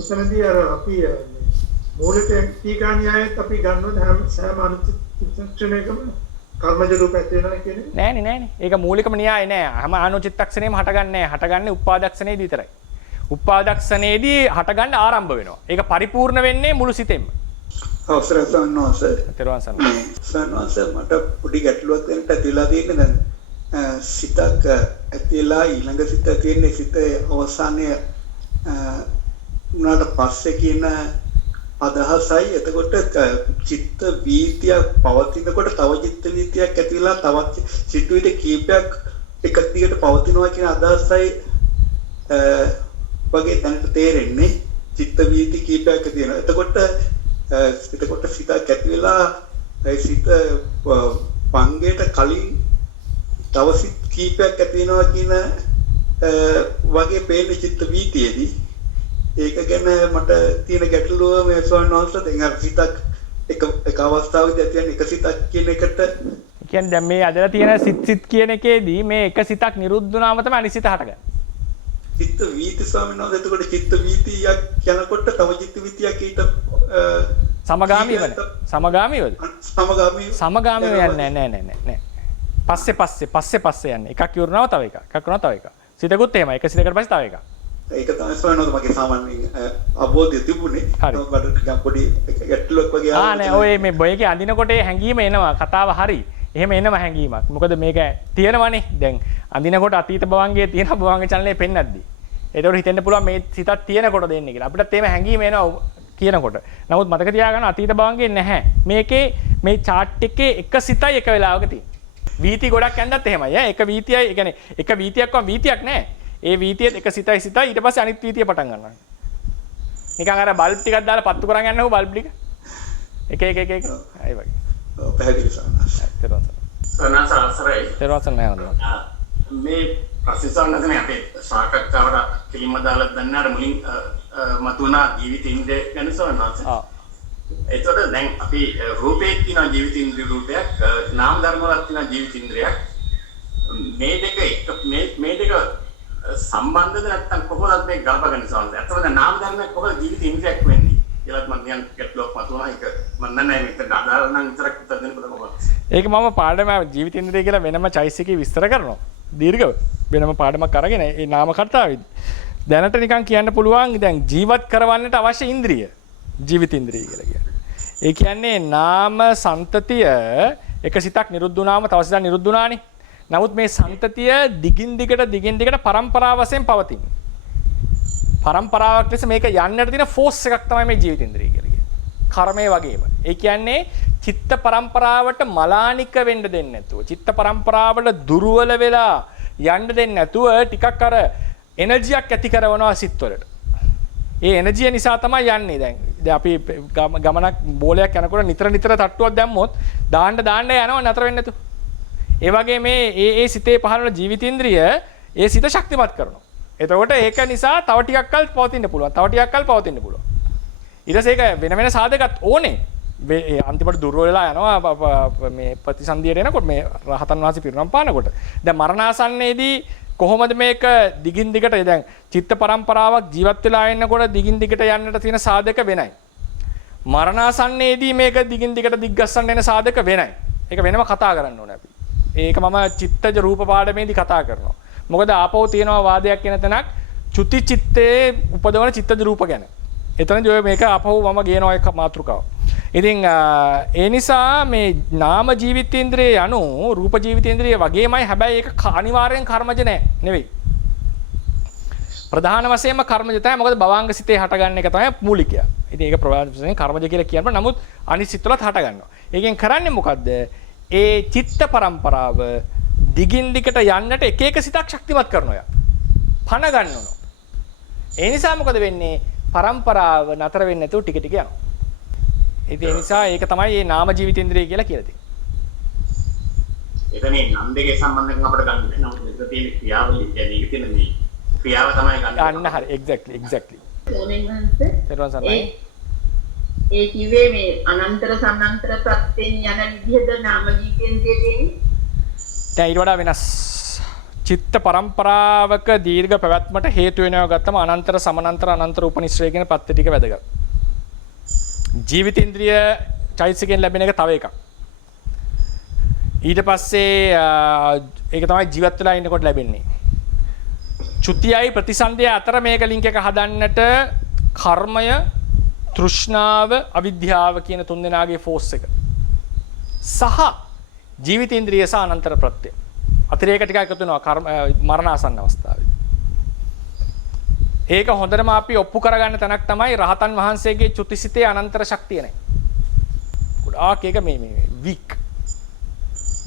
උසනදී අර අපි මූලික ටීකා න්‍යායත් අපි ගන්නොත් හැම අනුචිත්තක්ෂණයකම කර්මජ රූප ඇති වෙනවා කියන්නේ නෑනේ. ඒක මූලිකම න්‍යාය නෑ. හැම අනුචිත්තක්ෂණයම හටගන්නේ නෑ. හටගන්නේ උපාදක්ෂණයේදී විතරයි. උපාදක්ෂණයේදී හටගන්න ආරම්භ වෙනවා. ඒක පරිපූර්ණ වෙන්නේ මුළු සිතෙන්ම. අවසරයි සන්නෝසර්. තෙරුවන් සරණයි. සන්නෝසර් මට පොඩි ගැටලුවක් දෙන්න ඇතිලා තියෙන්නේ දැන් සිතක් ඇතිලා ඊළඟ සිත තියෙන්නේ සිත අවසානයේ උනාට පස්සේ කියන අදහසයි. එතකොට චිත්ත වීතියක් පවතිනකොට තව චිත්ත වීතියක් ඇතිලා තවත් සිතුවිලි කීපයක් එක දිගට පවතිනවා කියන අදහසයි වගේ දැනට තේරෙන්නේ. චිත්ත වීති කීපයක් තියෙනවා. එතකොට සිතක් ඇති වෙලා සිත පංගයට කලින් තව සිත් කීපයක් ඇති වෙනවා කියන වගේ පේන චිත්ත වීතියේදී ඒක ගැන මට තියෙන ගැටලුව මේ ස්වාමීන් වහන්සේ දැන් අර සිතක් එක අවස්ථාවකදී ඇති වෙන එක සිතක් කියන එකට කියන්නේ දැන් මේ අදලා තියෙන සිත් කියන එකේදී මේ එක සිතක් නිරුද්ධ වුණාම තමයි අනිත් සිත හටගන්නේ. චිත්ත වීති ස්වාමීන් වහන්සේ එතකොට චිත්ත වීතියක් යනකොට තව චිත්ත වීතියක් ඊට සමගාමීව සමගාමීවද? සමගාමීව යන්නේ නෑ. පස්සේ යන්නේ. එකක් ඉවරනවා තව එකක්. එකක් කරනවා තව එකක්. සිතකුත් එහෙමයි. එක සිතකට පස්සේ තව එකක්. ඒක තමයි ස්වාමීන් මගේ සාමාන්‍ය අවබෝධය තිබුණේ. මට පොඩි ගැටලුවක් වගේ ආ නෑ ඔය මේ බොයගේ අඳිනකොට හැංගීම එනවා. කතාව හරි. එහෙම එනවා හැංගීමක්. මොකද මේක තියෙනවනේ. දැන් අඳිනකොට අතීත භවංගයේ තියෙන භවංග චලනය පෙන්නද්දි. ඒතකොට හිතෙන්න පුළුවන් මේ සිතක් තියෙනකොට දෙන්නේ කියලා. අපිටත් එහෙම හැංගීම එනවා කියනකොට. නමුත් මතක තියාගන්න අතීත භවංගේ නැහැ. මේකේ මේ chart එකේ එක සිතයි එක වෙලාවක තියෙන්නේ. වීති ගොඩක් යන්නත් එහෙමයි. එක වීතියයි, ඒ කියන්නේ එක වීතියක්ම වීතියක් නැහැ. ඒ වීතියෙත් එක සිතයි ඊට පස්සේ අනිත් වීතිය පටන් ගන්නවා. නිකන් අර බල්බ් ටිකක් දාලා පත්තු කරන් යන්නකෝ බල්බ් ටික. එක. අය වගේ. පැහැදිලි සානස්. තෙරුවන් සරණයි. මේ ප්‍රතිසංගතනේ අපේ සාකච්ඡාවට කිලිම දාලා දැන් අර මුලින් මතුණා ජීවිත ඉන්ද්‍රිය ගැන සවනවාස. එතකොට දැන් අපි රූපේ තියෙන ජීවිත ඉන්ද්‍රිය රූපයක්, නාම ධර්ම වල තියෙන ජීවිත ඉන්ද්‍රියක්. මේ දෙක සම්බන්ධද නැත්නම් කොහොමද මේ ගලපගන්නේ සවනවාස? අතන නාම ධර්මයක් කොහොමද ජීවිත ඉන්ද්‍රියක් වෙන්නේ? කියලාත් මම කියන්න ගැටලුවක් මතුණා. ඒක මම නෑ මේක අදාළ නම් විතරක් උත්තර දෙන්න පුළුවන්. ඒක මම පාඩම ජීවිත ඉන්ද්‍රිය කියලා වෙනම choice එකේ විස්තර කරනවා. දීර්ඝව වෙනම පාඩමක් අරගෙන ඒ නාම කර්තාවේදී දැනට නිකන් කියන්න පුළුවන් දැන් ජීවත් කරවන්නට අවශ්‍ය ඉන්ද්‍රිය ජීවිත ඉන්ද්‍රිය කියලා කියන්නේ. ඒ කියන්නේ නාම සන්තතිය එක සිතක් නිරුද්ධ වුණාම තව සිතක් නිරුද්ධ වුණානේ. නමුත් මේ සන්තතිය දිගින් දිගට පරම්පරාව වශයෙන් පවතින. පරම්පරාවක් ලෙස මේක යන්නට තියෙන ෆෝස් එකක් තමයි මේ ජීවිත ඉන්ද්‍රිය කියලා කියන්නේ. කර්මය වගේම. ඒ කියන්නේ චිත්ත පරම්පරාවට මලානික වෙන්න දෙන්නේ නැතුව, චිත්ත පරම්පරාවට දුර්වල වෙලා යන්න දෙන්නේ නැතුව ටිකක් අර එනර්ජියක් ඇති කරනවා සිත්වලට. ඒ එනර්ජිය නිසා තමයි යන්නේ දැන්. දැන් අපි ගමනක් බෝලයක් යනකොට නිතර තට්ටුවක් දැම්මොත් දාන්න යනවා නතර වෙන්නේ නැතුව. ඒ වගේ මේ ඒ සිතේ පහළ වෙන ජීවිතේන්ද්‍රිය ඒ සිත ශක්තිමත් කරනවා. එතකොට ඒක නිසා තව ටිකක් කල් පවතින්න පුළුවන්. ඊට පස්සේ ඒක වෙන සාධකත් ඕනේ. අන්තිමට දුර්වල වෙලා යනවා මේ ප්‍රතිසන්දියට එනකොට මේ රහතන් වහන්සේ පිරිනමන පානකොට. දැන් මරණාසන්නයේදී කොහොමද මේක දිගින් දිගට දැන් චිත්ත පරම්පරාවක් ජීවත් වෙලා ඉන්නකොට දිගින් දිගට යන්නට තියෙන සාධක වෙනයි. මරණාසන්නයේදී මේක දිගින් දිගට දිග්ගස්සන්න එන සාධක වෙනයි. ඒක වෙනම කතා කරන්න ඕනේ අපි. ඒක මම චිත්තජ රූප පාඩමේදී කතා කරනවා. මොකද ආපහු තියෙනවා වාදයක් වෙන තැනක් චුති චිත්තේ උපදවන චිත්තජ රූප ගැන. එතනදී ඔය මේක ආපහු මම ගේනවා එක මාතෘකාව. ඉතින් ඒ නිසා මේ නාම ජීවිතේන්ද්‍රයේ යනු රූප ජීවිතේන්ද්‍රයේ වගේමයි. හැබැයි ඒක අනිවාර්යෙන් කර්මජ නෙවෙයි. ප්‍රධාන වශයෙන්ම කර්මජ තමයි. මොකද භවංග සිතේ හටගන්න එක තමයි මූලිකය. ඉතින් ඒක ප්‍රධාන වශයෙන් කර්මජ කියලා කියනවා. නමුත් අනිත් සිත් වලත් හට ගන්නවා. ඒකෙන් කරන්නේ මොකද්ද? ඒ චිත්ත පරම්පරාව දිගින් දිගට යන්නට එක එක සිතක් ශක්තිමත් කරනවා. පණ ගන්නවා. ඒ නිසා මොකද වෙන්නේ? පරම්පරාව නතර වෙන්නේ නැතුව ටික ටික යනවා. ඒ නිසා ඒක තමයි මේ නාම ජීවිතේන්ද්‍රය කියලා තියෙන්නේ. එතන නම් දෙකේ සම්බන්ධයෙන් අපිට ගන්න බැහැ. නමුත් මෙතන තියෙන ක්‍රියාවලිය කියන්නේ ඒක තියෙන මේ ක්‍රියාව තමයි ගන්න. අන්න හරි exactly. ඒ කිව්වේ මේ අනන්තර සමන්තර ප්‍රත්‍යයෙන් යන විදිහද නාම ජීවිතේන්ද්‍රය තියෙන්නේ? දැන් ඊට වඩා වෙනස්. චිත්ත පරම්පරාවක දීර්ඝ පැවැත්මට හේතු වෙනවා ගත්තම අනන්තර සමානන්තර අනන්තර උපනිශ්‍රය කියන පත්‍ය ටික වැදගත්. ජීවිතේන්ද්‍රිය චෛතසිකයෙන් ලැබෙන එක තව එකක්. ඊට පස්සේ ඒක තමයි ජීවත් වෙලා ඉන්නකොට ලැබෙන්නේ. චුතියයි ප්‍රතිසන්දිය අතර මේක ලින්ක් එක හදන්නට කර්මය, තෘෂ්ණාව, අවිද්‍යාව කියන තුන් දෙනාගේ ෆෝස් එක. සහ ජීවිතේන්ද්‍රිය සහ අනන්තර ප්‍රත්‍ය. අතිරේක ටික එකතු වෙනවා මරණාසන්න අවස්ථාවේ. ඒක හොඳටම අපි ඔප්පු කරගන්න තැනක් තමයි රහතන් වහන්සේගේ චුතිසිතේ අනන්තර ශක්තිය නැහැ. ගොඩාක් ඒක මේ වීක්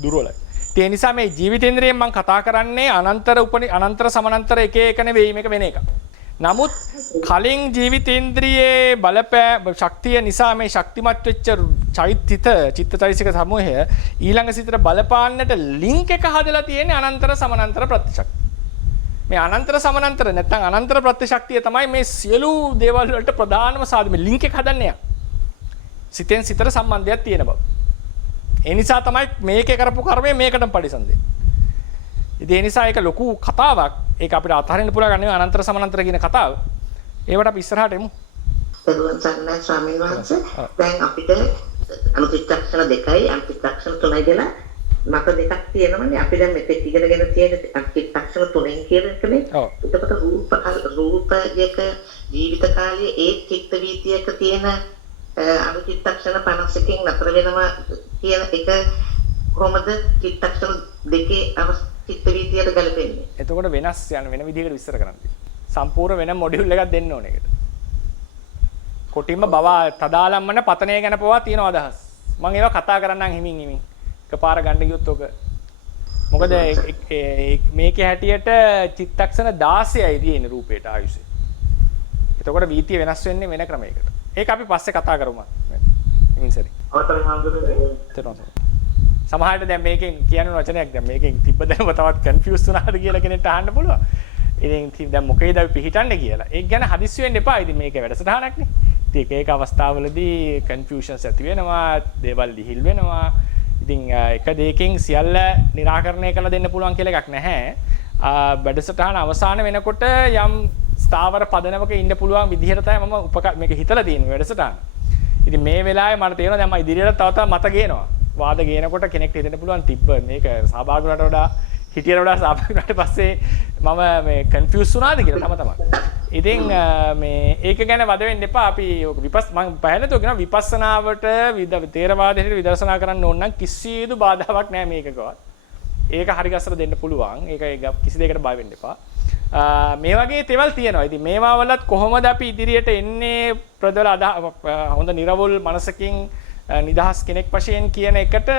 දුර්වලයි. ඒ නිසා මේ ජීවිතේන්ද්‍රයෙන් මම කතා කරන්නේ අනන්තර සමානන්තර එක එක නෙවෙයි මේක වෙන එකක්. නමුත් කලින් ජීවිතේන්ද්‍රියේ බලපෑ ශක්තිය නිසා මේ ශක්තිමත් වෙච්ච චිත්තචෛතසික සමූහය ඊළඟ සිතට බලපාන්නට ලින්ක් එක හදලා තියෙන්නේ අනන්තර සමානන්තර ප්‍රතිශක්තිය. මේ අනන්තර සමානන්තර නැත්නම් අනන්තර ප්‍රතිශක්තිය තමයි මේ සියලු දේවල් වලට ප්‍රධානම සාධක. මේ ලින්ක් එක හදන්නේ. සිතෙන් සිතට සම්බන්ධයක් තියෙන බව. ඒ නිසා තමයි මේකේ කරපු කර්මය මේකටම පරිසන්දේ. ඉතින් ඒ නිසා ඒක ලොකු කතාවක්. ඒක අපිට අත්හරින්න පුළුවන් නෙවෙයි අනන්තර සමානන්තර කියන කතාව. ඒවට අපි ඉස්සරහට එමු. සරුවන් සරණයි ස්වාමීන් වහන්සේ. දැන් අපිට අනුචිත්තක්ෂණ 2යි අනුචිත්තක්ෂණ 3යි කියලා මත දෙකක් තියෙනවනේ. අපි දැන් මෙතෙක් ඉගෙනගෙන තියෙන අනුචිත්තක්ෂණ 3න් කියන එකනේ. එතකොට රූපයක ජීවිත කාලයේ ඒ චිත්ත වීතියක තියෙන අනුචිත්තක්ෂණ 51කින් නතර වෙනවා කියන එක කොහොමද චිත්තක්ෂණ දෙකේ චිත්ත වීතියට ගලපෙන්නේ? එතකොට වෙනස් වෙන විදිහකට විස්තර කරන්න තියෙනවා. සම්පූර්ණ වෙන මොඩියුල් එකක් දෙන්න ඕනේ ඒකට. කොටින්ම බව තදාලම්මන පතනය ගැන පවා තියෙන අදහස්. මම ඒවා කතා කරන්නම් හිමින්. එකපාර ගන්න ගියොත් ඔක. මොකද මේකේ හැටියට චිත්තක්ෂණ 16යි තියෙන රූපේට ආයුෂේ. එතකොට වීතිය වෙනස් වෙන්නේ වෙන ක්‍රමයකට. ඒක අපි පස්සේ කතා කරමු. ඉමින්සරි. අවතරේ හාමුදුරුවෝ සමහරවිට දැන් මේකෙන් කියන වචනයක් දැන් මේකෙන් තිබ්බ දැනම තවත් කන්ෆියුස් වුණාද කියලා කෙනෙක්ට අහන්න පුළුවන්. ඉතින් දැන් මොකේද අපි පිටින්නේ කියලා. ඒක ගැන හදිස්සි වෙන්න එපා. ඉතින් මේක වැඩසටහනක් නේ. ඉතින් ඒක අවස්ථාවලදී කන්ෆියුෂන්ස් ඇති වෙනවා, දේවල් ලිහිල් වෙනවා. ඉතින් එක දෙයකින් සියල්ල निराකරණය කරලා දෙන්න පුළුවන් කියලා එකක් නැහැ. වැඩසටහන අවසාන වෙනකොට යම් ස්ථාවර පදනමක ඉන්න පුළුවන් විදිහට තමයි මම මේක හිතලා තියෙන්නේ වැඩසටහන. ඉතින් මේ වෙලාවේ මට තේරෙනවා දැන් මම ඉදිරියට තව මත ගේනවා. වාද ගේනකොට කෙනෙක්ට හිතෙන්න පුළුවන් තිබ්බ මේක සහභාගී වුණාට වඩා හිටියට වඩා සහභාගී වුණාට පස්සේ මම මේ කන්ෆියුස් වුණාද කියලා තමයි. ඉතින් මේ ඒක ගැන වද වෙන්න එපා. අපි මම පැහැදිලිව කියනවා විපස්සනාවට තේරවාදයට විදර්ශනා කරන්න ඕන නම් කිසිදු බාධාවක් නැහැ මේකකවත්. ඒක හරි ගස්සලා දෙන්න පුළුවන්. ඒක කිසි දෙයකට බය වෙන්න එපා. මේ වගේ තේවල් තියෙනවා. ඉතින් මේවා වලත් කොහොමද අපි ඉදිරියට එන්නේ ප්‍රදල හොඳ නිර්වෝල් මනසකින් නිදහස් කෙනෙක් වශයෙන් කියන එකට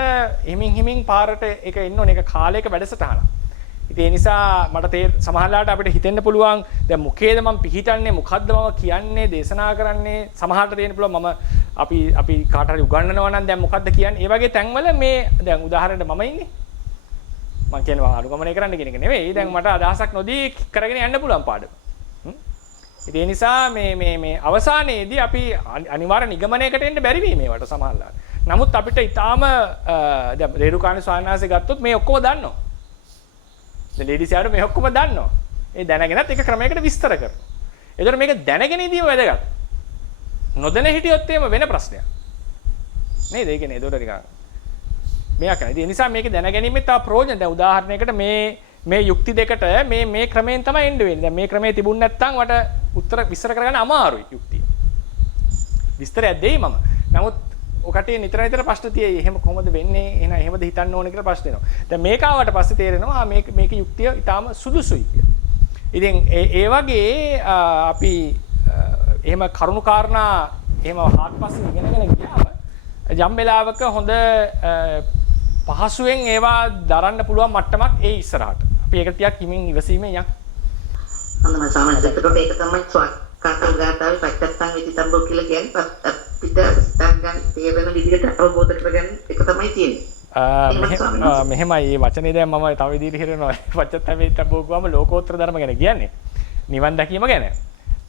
හිමින් පාරට ඒක එන්න ඕනේ. ඒක කාලයක වැඩසටහනක්. ඉතින් ඒ නිසා මට සමහරලාට අපිට හිතෙන්න පුළුවන් දැන් මොකේද මම පිහිටන්නේ, මොකද්ද මම කියන්නේ, දේශනා කරන්නේ. සමහරට දෙන්න පුළුවන් මම අපි කාට හරි උගන්වනවා නම් දැන් මොකද්ද කියන්නේ. ඒ වගේ තැන්වල මේ දැන් උදාහරණයක් මම ඉන්නේ. මම කියනවා අනුගමනය කරන්න කියන එක නෙවෙයි. දැන් මට අදහසක් නොදී කරගෙන යන්න පුළුවන් පාඩම. ඉතින් ඒ නිසා මේ අවසානයේදී අපි අනිවාර්ය නිගමනයකට එන්න බැරි වී මේවට සමහරවල්. නමුත් අපිට ඊටාම දැන් රේරුකාණේ ස්වාමීන් වහන්සේ ගත්තොත් මේ ඔක්කොම දන්නවා. දැන් ලේඩිස් යාට මේ ඔක්කොම දන්නවා. ඒ දැනගෙනත් ඒක ක්‍රමයකට විස්තර කරනවා. ඒතර මේක දැනගෙන ඉදීම වැදගත්. නොදැන හිටියොත් එහෙම වෙන ප්‍රශ්නයක්. නේද? ඒක නේද? ඒතර නිකන් මේක නේද? ඒ නිසා මේක දැනගැනීමේ තව ප්‍රයෝජන. දැන් උදාහරණයකට මේ යුක්ති දෙකට මේ ක්‍රමයෙන් තමයි එන්න වෙන්නේ. දැන් මේ ක්‍රමයේ තිබුණ නැත්නම් වට උත්තර විස්තර කරගන්න අමාරුයි යුක්තිය. විස්තරයක් දෙයි මම. නමුත් ඔකටේ නිතර ප්‍රශ්න තියෙයි. එහෙම කොහොමද වෙන්නේ? එහෙමද හිතන්න ඕනේ කියලා ප්‍රශ්න එනවා. දැන් මේක ආවට පස්සේ තේරෙනවා මේක යුක්තිය ඊටාම සුදුසුයි කියලා. ඉතින් ඒ වගේ අපි එහෙම කරුණු කාරණා එහෙම හාත්පසින් ඉගෙනගෙන ගියාම යම් වෙලාවක හොඳ පහසුවෙන් ඒවා දරන්න පුළුවන් මට්ටමක් ඒ ඉස්සරහට. අපි ඒක ටිකක් හිමින් ඉවසීමෙන් යන්න. අන්න සාමාන්‍යයෙන් ඒකට ඒක තමයි ස්වකහාර ගාතාවේ පච්චත්තං විදිතබ්බෝ කියලා කියන්නේ අපිට ස්ථාගන් තේරෙන විදිහට අවබෝධ කරගන්න එක තමයි තියෙන්නේ. මෙහෙමයි මේ වචනේ දැන් මම තව විදිහට හිරෙනවා. පච්චත්තං විදිතබ්බෝ කියවම ලෝකෝත්තර ධර්ම ගැන කියන්නේ. නිවන් දැකීම ගැන.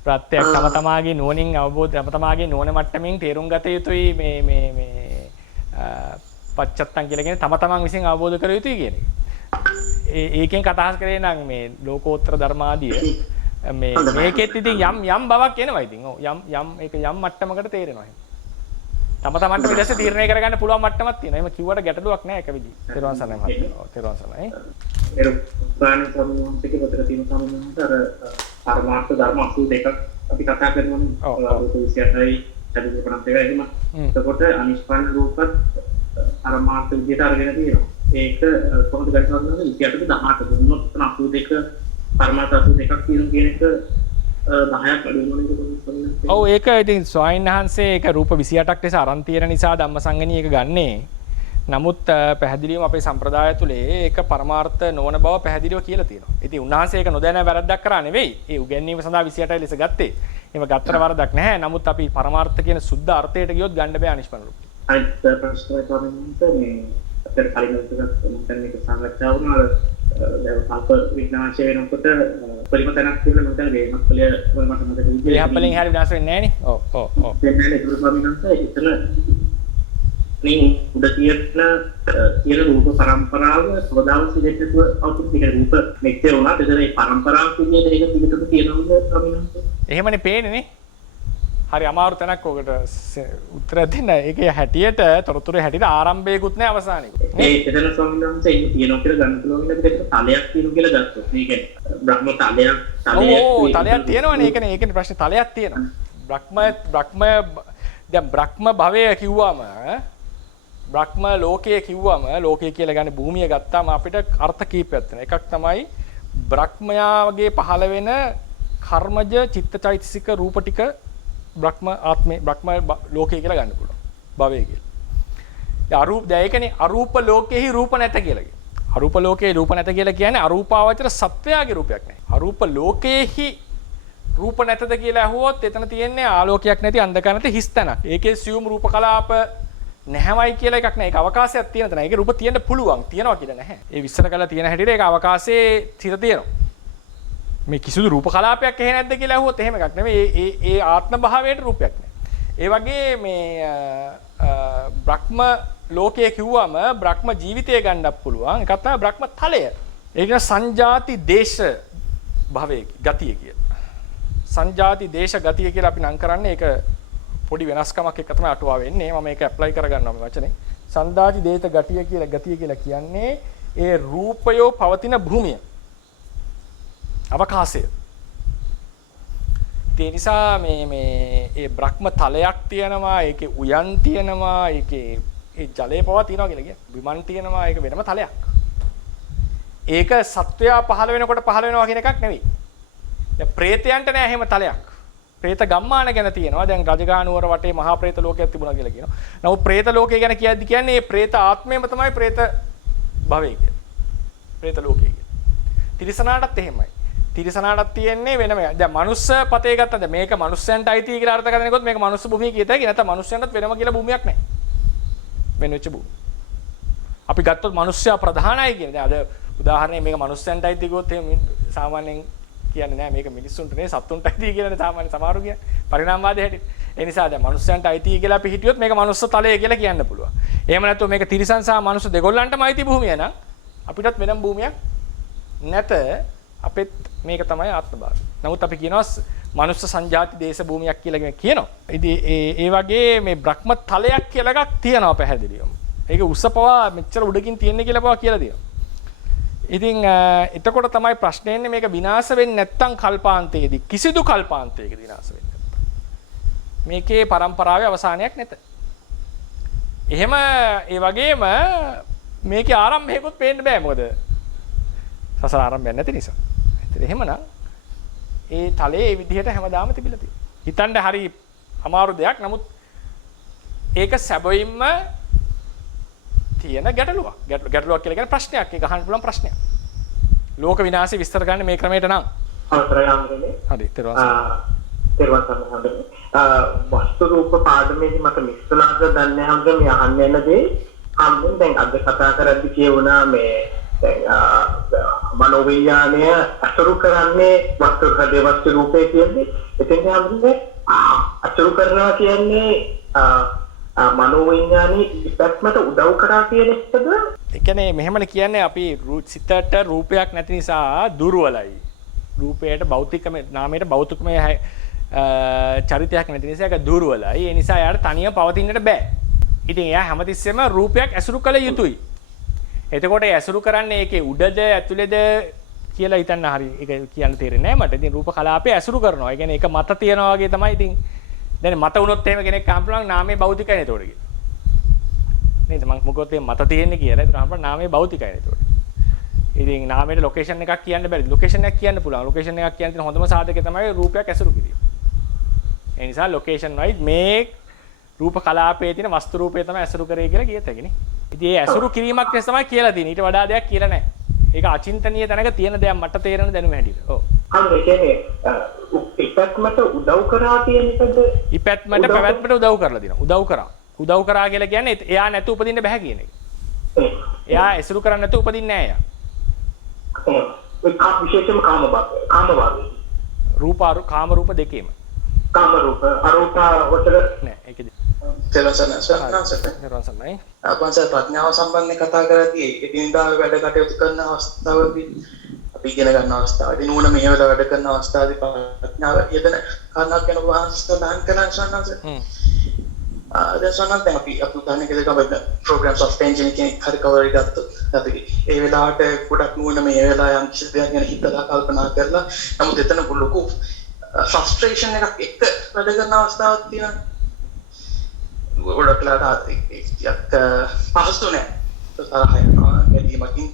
ප්‍රත්‍යක් තම තමාගේ නුවණින් අවබෝධ තම තමාගේ නුවණ මට්ටමින් තේරුම් ගත යුතුයි මේ පච්චත්තං කියලා කියන්නේ තම තමන් විසින් අවබෝධ කර යුතුයි කියන එක. ඒකෙන් කතාස් කරේ නම් මේ ලෝකෝත්තර ධර්මාදිය මේකෙත් ඉතින් යම් බවක් එනවා ඉතින්. ඔව් යම් ඒක යම් මට්ටමකට තේරෙනවා. තම තමන්ට විදස තීරණය කරගන්න පුළුවන් මට්ටමක් තියෙනවා. එහෙම කිව්වට ගැටලුවක් නැහැ එක විදිහ. තෙරුවන් සරණයි මහත්තයා. ඔව් තෙරුවන් සරණයි. එරුපාණ සම්මුතික පොතක තියෙන සම්මුතියට අර පරමාර්ථ ධර්ම 82ක් අපි කතා කරනවානේ. ඔව් 28යි චතුර්පණත් එක එහෙම. එතකොට අනිෂ්පන්න රූපත් පරමාර්ථ විදියට අරගෙන තියෙනවා. ඒක කොහොමද ගන්නවද 28ට 18 දුන්නොත් 82 පරමාර්ථ 82ක් තියෙන කියන එක 10ක් අඩු වෙනවනේ. ඔව් ඒක ඉතින් ස්වාමීන් වහන්සේ ඒක රූප 28ක් ලෙස අරන් තියෙන නිසා ධම්මසංගණී එක ගන්නේ. නමුත් පැහැදිලිවම අපේ සම්ප්‍රදාය තුලේ ඒක පරමාර්ථ නොවන බව පැහැදිලිව කියලා තියෙනවා. ඉතින් උන්වහන්සේ ඒක නොදැන වැරද්දක් කරා නෙවෙයි. ඒ උගන්වීම සඳහා 28යි ලෙස ගත්තේ. එහෙම ගත්තට වරදක් නැහැ. නමුත් අපි පරමාර්ථ කියන සුද්ධ අර්ථයට ගියොත් ගන්න බෑ අනිෂ්පන්න රූපය. අනිත් ප්‍රශ්නය තමයි මේ අපේ කලින් මම මේක සාකච්ඡා වුණා. අල්ප විඥානශය වෙනකොට පරිමතනක් කියලා මම දැන් මේක පොලිය මට මතක විදිහට මේ හප්පලෙන් හරි විනාශ වෙන්නේ නැහැ නේ. ඔව්. දෙන්නේ ඒක ස්වාමීන් වහන්සේ එතන මේ උඩ තියෙන රූප පරම්පරාව සෝදාවස් දෙකක අවුත් එක රූප මෙච්චර වුණා. එතන මේ පරම්පරාව කියන්නේ ඒක පිටුට තියෙනවද ස්වාමීන් වහන්සේ? එහෙමනේ පේන්නේ නේ. හරි අමාරු තැනක් ඔකට උත්තර දෙන්න. ඒකේ හැටියට තොරතුරු හැටියට ආරම්භයකුත් නැහැ අවසානයකුත්. ඒ එතන ස්වාමීන් වහන්සේ ඉන්න තියෙනවා කියලා ගන්න පුළුවන් නේද? ඒක තලයක් තියෙනවා කියලා ගත්තොත්. මේ කියන්නේ බ්‍රහ්ම තලයක් තලයක් තියෙනවනේ. ඒකනේ ප්‍රශ්නේ තලයක් තියෙනවා. දැන් බ්‍රහ්ම භවය කිව්වම බ්‍රහ්ම ලෝකය කිව්වම ලෝකය කියලා ගන්නේ භූමිය ගත්තාම අපිට අර්ථ කීපයක් තියෙනවා. එකක් තමයි බ්‍රහ්මයාගේ පහළ වෙන කර්මජ චිත්තචෛතසික රූප ටික බ්‍රහ්ම ආත්මේ බ්‍රහ්ම ලෝකය කියලා ගන්න පුළුවන්. භවය කියලා. දැන් ඒකනේ අරූප ලෝකෙහි රූප නැත කියලා කියන්නේ. අරූප ලෝකයේ රූප නැත කියලා කියන්නේ අරූපාවචර සත්වයාගේ රූපයක් නෙවෙයි. අරූප ලෝකයේහි රූප නැතද කියලා අහුවොත් එතන තියෙන්නේ ආලෝකයක් නැති අන්ධකාර නැති හිස් තැනක්. ඒකේ සියුම් රූප කලාප නැහැමයි කියලා එකක් නැහැ. ඒක අවකාශයක් තියෙන තැන. ඒකේ රූප තියෙන්න පුළුවන්. තියනවා කියලා නැහැ. ඒ විස්තර කරලා තියෙන හැටියට ඒක අවකාශයේ තිර තියෙනවා. මේ කිසිදු රූප කලාපයක් එහෙ නැද්ද කියලා අහුවොත් එහෙම එකක් නෙවෙයි. ඒ ආත්ම භාවයට රූපයක් නැහැ. ඒ වගේ මේ බ්‍රහ්ම ලෝකයේ කිව්වම බ්‍රහ්ම ජීවිතය ගන්නත් පුළුවන්. එකක් තමයි බ්‍රහ්ම තලය. ඒක න සංජාති දේශ භවයේ ගතිය කියලා. සංජාති දේශ ගතිය කියලා අපි නම් කරන්නේ ඒක පොඩි වෙනස්කමක් එක තමයි අටුවා වෙන්නේ. මම මේක ඇප්ලයි කරගන්නවා මේ වචනේ. සංජාති දේශ ගතිය කියලා කියන්නේ ඒ රූපයෝ පවතින භූමිය. අවකාශය. ඒ නිසා මේ ඒ බ්‍රහ්ම තලයක් තියෙනවා, ඒකේ උයන් තියෙනවා, ඒකේ ඒ ජලය පවා තියෙනවා කියලා කියන්නේ. විමන් තියෙනවා, ඒක වෙනම තලයක්. ඒක සත්වයා පහළ වෙනකොට පහළ වෙනවා කියන එකක් නෙවෙයි. දැන් ප්‍රේතයන්ට නෑ එහෙම තලයක්. ප්‍රේත ගම්මාන ගැන තියෙනවා. දැන් රජගහනුවර වටේ මහා ප්‍රේත ලෝකයක් තිබුණා කියලා කියනවා. නමුත් ප්‍රේත ලෝකය ගැන කියද්දි කියන්නේ මේ ප්‍රේත ආත්මයම තමයි ප්‍රේත භවය කියන්නේ. ප්‍රේත ලෝකය කියන්නේ. තිරිසනාටත් එහෙමයි. තිරිසනාටත් තියෙන්නේ වෙනම. දැන් මනුස්ස පතේ ගත්තා. දැන් මේක මනුස්සයන්ට අයිති කියලා අර්ථ කරනකොට මේක මනුස්ස භූමිය කියතයි. නැත්නම් මනුස්සයන්ටත් වෙනම කියලා භූමියක් නැහැ. වෙන වෙච්ච භූමිය. අපි ගත්තොත් මනුස්සයා ප්‍රධානයි කියන්නේ. දැන් අද උදාහරණයක් මේක මනුස්සයන්ට අයිති කිව්වොත් එහෙම සාමාන්‍යයෙන් කියන්නේ නෑ මේක මිනිස්සුන්ට නේ සත්තුන්ට අයිති කියලානේ සාමාන්‍ය සමහරු කියන්නේ. පරිණාමවාදයේ හැටියට. ඒ නිසා දැන් මනුස්සයන්ට අයිති කියලා අපි හිටියොත් මේක මනුස්ස තලය කියලා කියන්න පුළුවන්. එහෙම නැත්නම් මේක තිරිසන් සහ මනුස්ස දෙගොල්ලන්ටම අයිති භූමිය නම් අපිටත් වෙනම භූමියක් නැත. අපෙත් මේක තමයි ආත්මභාවය. නමුත් අපි කියනවා මනුස්ස සංජාති දේශ භූමියක් කියලා කියනවා. ඉතින් ඒ වගේ මේ බ්‍රහ්ම තලයක් කියලා එකක් තියෙනවා පැහැදිලිවම. ඒක උසපවා මෙච්චර උඩකින් තියෙන්නේ කියලා පවා කියලා දෙනවා. ඉතින් එතකොට තමයි ප්‍රශ්නේ එන්නේ මේක විනාශ වෙන්නේ නැත්තම් කල්පාන්තයේදී කිසිදු කල්පාන්තයකදී විනාශ වෙන්නේ නැත්තම්. මේකේ පරම්පරාවේ අවසානයක් නැත. එහෙම ඒ වගේම මේකේ ආරම්භයකුත් පේන්න බෑ මොකද සසර ආරම්භයක් නැති නිසා. එහෙමනම් ඒ තලයේ මේ විදිහට හැමදාම තිබිලා තියෙනවා. හිතන්න හරි අමාරු දෙයක්. නමුත් ඒක සැබවින්ම තියෙන ගැටලුවක්. ගැටලුවක් කියලා කියන්නේ ප්‍රශ්නයක්. ඒක අහන්න පුළුවන් ප්‍රශ්නයක්. ලෝක විනාශය විස්තර කරන්න මේ ක්‍රමයට නම්. හරි. වස්තු රූප පාඩමේදී මට මිස්තුනාද දන්නේ නැහැ මේ අහන්න යන දේ. අම්මෙන් දැන් අද කතා කරද්දි කියුණා මේ මනෝවිඥානය අසුරු කරන්නේ වස්තු හදේ වස්තු රූපේ කියන්නේ එතෙන් හැමදේ අසුරු කරනවා කියන්නේ මනෝවිඤ්ඤාණී ඉපැත්මට උදව් කරා කියන එකද? ඒ කියන්නේ මෙහෙමනේ කියන්නේ අපි සිතට රූපයක් නැති නිසා දුර්වලයි. රූපයට භෞතිකම නාමයට භෞතිකමය චරිතයක් නැති නිසා ඒක දුර්වලයි. ඒ නිසා යාට තනියම පවතින්නට බෑ. ඉතින් එයා හැමතිස්සෙම රූපයක් ඇසුරු කළ යුතුයි. එතකොට ඒ ඇසුරු කරන්නේ ඒකේ උඩද ඇතුලේද කියලා හිතන්න හරි ඒක කියන්න තේරෙන්නේ නැහැ මට. ඉතින් රූප කලාපය ඇසුරු කරනවා. ඒ කියන්නේ ඒක මත තියනවා වගේ තමයි ඉතින්. දැන් මත වුණොත් එහෙම කෙනෙක් අහපුවාම නාමයේ භෞතිකයි නේද උඩ කියලා. නේද මම මොකද මේ මත තියෙන්නේ කියලා. ඒතර අහපුවා නාමයේ භෞතිකයි නේද උඩ. ඉතින් නාමයේ ලොකේෂන් එකක් කියන්න බැරි. ලොකේෂන් එකක් කියන්න පුළුවන්. ලොකේෂන් එකක් කියන්න තියෙන හොඳම සාධකය තමයි රූපයක් ඇසුරු කිරීම. ඒ නිසා ලොකේෂන් වයිස් මේ රූප කලාපයේ තියෙන වස්තු රූපය තමයි ඇසුරු කරේ කියලා කියත හැකිනේ. ඉතින් ඒ ඇසුරු කිරීමක් නිසා තමයි කියලා තියෙන්නේ. ඊට වඩා දෙයක් කියලා නැහැ. ඒක අචින්තනීය තැනක තියෙන දෙයක් මට තේරෙන දැනුම හැටියට. ඔව්. අන්න ඒ කියන්නේ ඉපැත්මට උදව් කරා කියන එකද? ඉපැත්මට පැවැත්මට උදව් කරලා දෙනවා. උදව් කරා. උදව් කරා කියලා කියන්නේ එයා නැතු උපදින්න බෑ කියන එක. එයා ඇසුරු කරන්නේ නැතු උපදින්නේ නැහැ එයා. විශේෂයෙන්ම කාමභාවය. කාම රූප දෙකේම. කාම රූප අරූප වතර නෑ ඒකද. තෙලසනයි. අපන්ස ප්‍රඥාව සම්බන්ධයෙන් කතා කරද්දී එදිනදා වැඩ කටයුතු කරන අවස්ථාවදී අපි ඉගෙන ගන්න අවස්ථාවදී නුවණ මේ වෙලාව වැඩ කරන අවස්ථාවේදී ප්‍රඥාව යෙදෙන කාරණාවක් ගැන වහන්සේ දහන් කරන සන්නස. දැන් සන්නස දැන් අපි උදාහරණයක් දෙකක් programs of engine කෙනෙක් හරි කවර් එකක් ගත්තොත් අපි ඒ වෙලාවට ගොඩක් නුවණ මේ වෙලාව යම් කිසි දෙයක් ගැන හිතලා කල්පනා කරලා නමුත් එතන ලොකු frustration එකක් එක්ක වැඩ කරන අවස්ථාවක් තියෙනවා. ගොඩක් වෙලාවට ඒක පහසු නෑ. තරහ යනවා ගැටීමකින්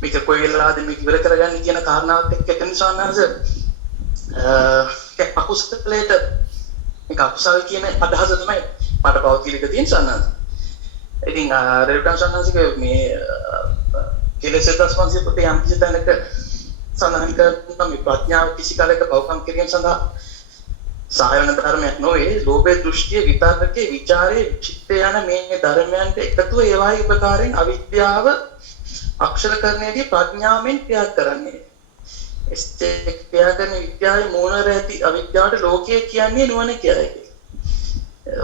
මේක කොයි වෙලාවද මේක ඉවර කරගන්න කියන කාරණාවත් එක්ක එතන සානහස අකුසලයට මේක අකුසල කියන අදහස තමයි මට පෞද්ගලික තියෙන සානහස. ඉතින් රෙවිටන් සානහසික මේ කෙලෙස් දස්මන්සිය පොතේ යම් කිසි තැනක සඳහන් කරනවා මේ ප්‍රඥාව කිසි කාලයක පවකම් කිරීම සඳහා සායන ධර්මයක් නොවේ. ලෝභය, දෘෂ්ටිය, විතර්කයේ, ਵਿਚාරයේ, චිත්තය යන මේ ධර්මයන්ට එකතුව ඒවායි උපකාරයෙන් අවිද්‍යාව අක්ෂරකරණයේදී ප්‍රඥාවෙන් ක්‍රියා කරන්නේ. එස්තේ ක්‍රියා කරන විද්‍යාවේ මූල රැති අවිද්‍යාවට ලෝකය කියන්නේ නුවණ කියයි.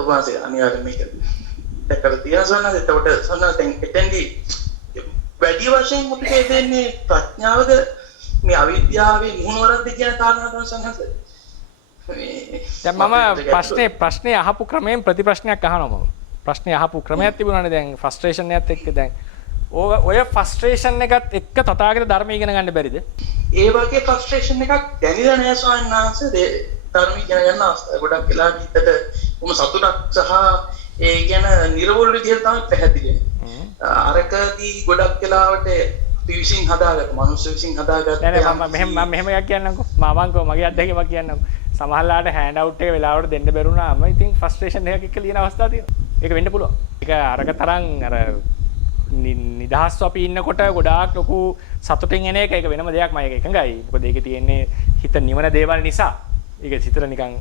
ඔබවහන්සේ අනිවාර්යෙන් මේක දැකලා තියෙනවා. එතකොට සන්නස එතෙන්දී වැඩි වශයෙන් අපිට දෙන්නේ ප්‍රඥාවද මේ අවිද්‍යාවේ මුහුණවරක්ද කියන කාරණා තමයි සන්නස. දැන් මම ප්‍රශ්නේ අහපු ක්‍රමයෙන් ප්‍රතිප්‍රශ්නයක් අහනවා මම. ප්‍රශ්නේ අහපු ක්‍රමයක් තිබුණානේ දැන් ෆ්‍රස්ට්‍රේෂන් එකත් එක්ක දැන් ඔය ෆ්‍රස්ට්‍රේෂන් එකත් එක්ක තථාගත ධර්මය ඉගෙන ගන්න බැරිද? ඒ වගේ ෆ්‍රස්ට්‍රේෂන් එකක් දැනෙලා නැහැ ස්වාමීන් වහන්සේ. ධර්ම ඉගෙන ගන්න අවස්ථාව ගොඩක් වෙලා හිතට උම සතුටක් සහ ඒ කියන නිර්වෝල් විදිහට තමයි පැහැදිලි වෙන්නේ. අරකදී ගොඩක් වෙලාවට විශ්ින් හදාගත්ත මනුස්ස විශ්ින් හදාගත්ත මම මෙහෙම එකක් කියන්නම්කෝ. මාමංකෝ මගේ අත්දැකීමක් කියන්නම්කෝ. සමහරලාට හෑන්ඩ් අවුට් එක වෙලාවට දෙන්න බැරුණාම ඉතින් ෆ්‍රස්ට්‍රේෂන් එකක් එක්ක ලියන අවස්ථා තියෙනවා. ඒක වෙන්න පුළුවන්. ඒක අරක තරම් අර නිදහස්ව අපි ඉන්නකොට ගොඩාක් ලොකු සතුටින් එන එක වෙනම දෙයක් මම ඒක එකඟයි. මොකද ඒකේ තියෙන්නේ හිත නිවන දේවල් නිසා. ඒක හිතට නිකන්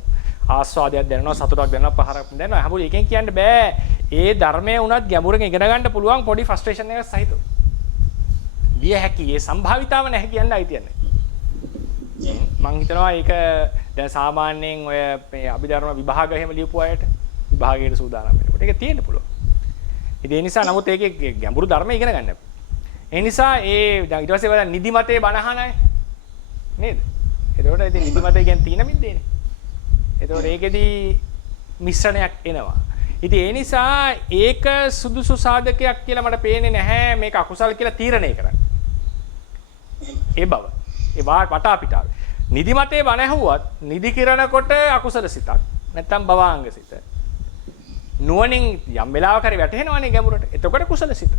ආස්වාදයක් දැනෙනවා, සතුටක් දැනෙනවා, පහරක් දැනෙනවා. හැමෝම එකෙන් කියන්න බෑ. ඒ ධර්මයේ උනත් ගැඹුරෙන් ඉගෙන ගන්න පුළුවන් පොඩි ෆ්‍රස්ට්‍රේෂන් එකක් සහිතව. විය හැකි ඒ සම්භාවිතාව නැහැ කියන්න අයිතියක් නැහැ. මම හිතනවා ඒක දැන් සාමාන්‍යයෙන් ඔය මේ අභිධර්ම විභාග එහෙම ලියපු අයට විභාගයට සූදානම් වෙනකොට ඒක තියෙන්න පුළුවන්. ඒ නිසා නමුත් ඒකේ ගැඹුරු ධර්ම ඉගෙන ගන්න. ඒ නිසා ඊට පස්සේ වල නිදිමතේ බණහන අය නේද? එතකොට ඉතින් නිදිමතේ කියන්නේ තීන මිද්දේනේ. එතකොට ඒකෙදී මිශ්‍රණයක් එනවා. ඉතින් ඒ නිසා ඒක සුදුසු සාධකයක් කියලා මට පේන්නේ නැහැ මේක අකුසල් කියලා තීරණය කරන්න. ඒ බව. ඒ වටා පිටාවේ. නිදිමතේ බණ ඇහුවත් නිදි කිරනකොට අකුසල සිතක් නැත්තම් භවාංග සිත. නුවණින් යම් වෙලාවක හරි වැටෙනවනේ ගැඹුරට. එතකොට කුසල සිත.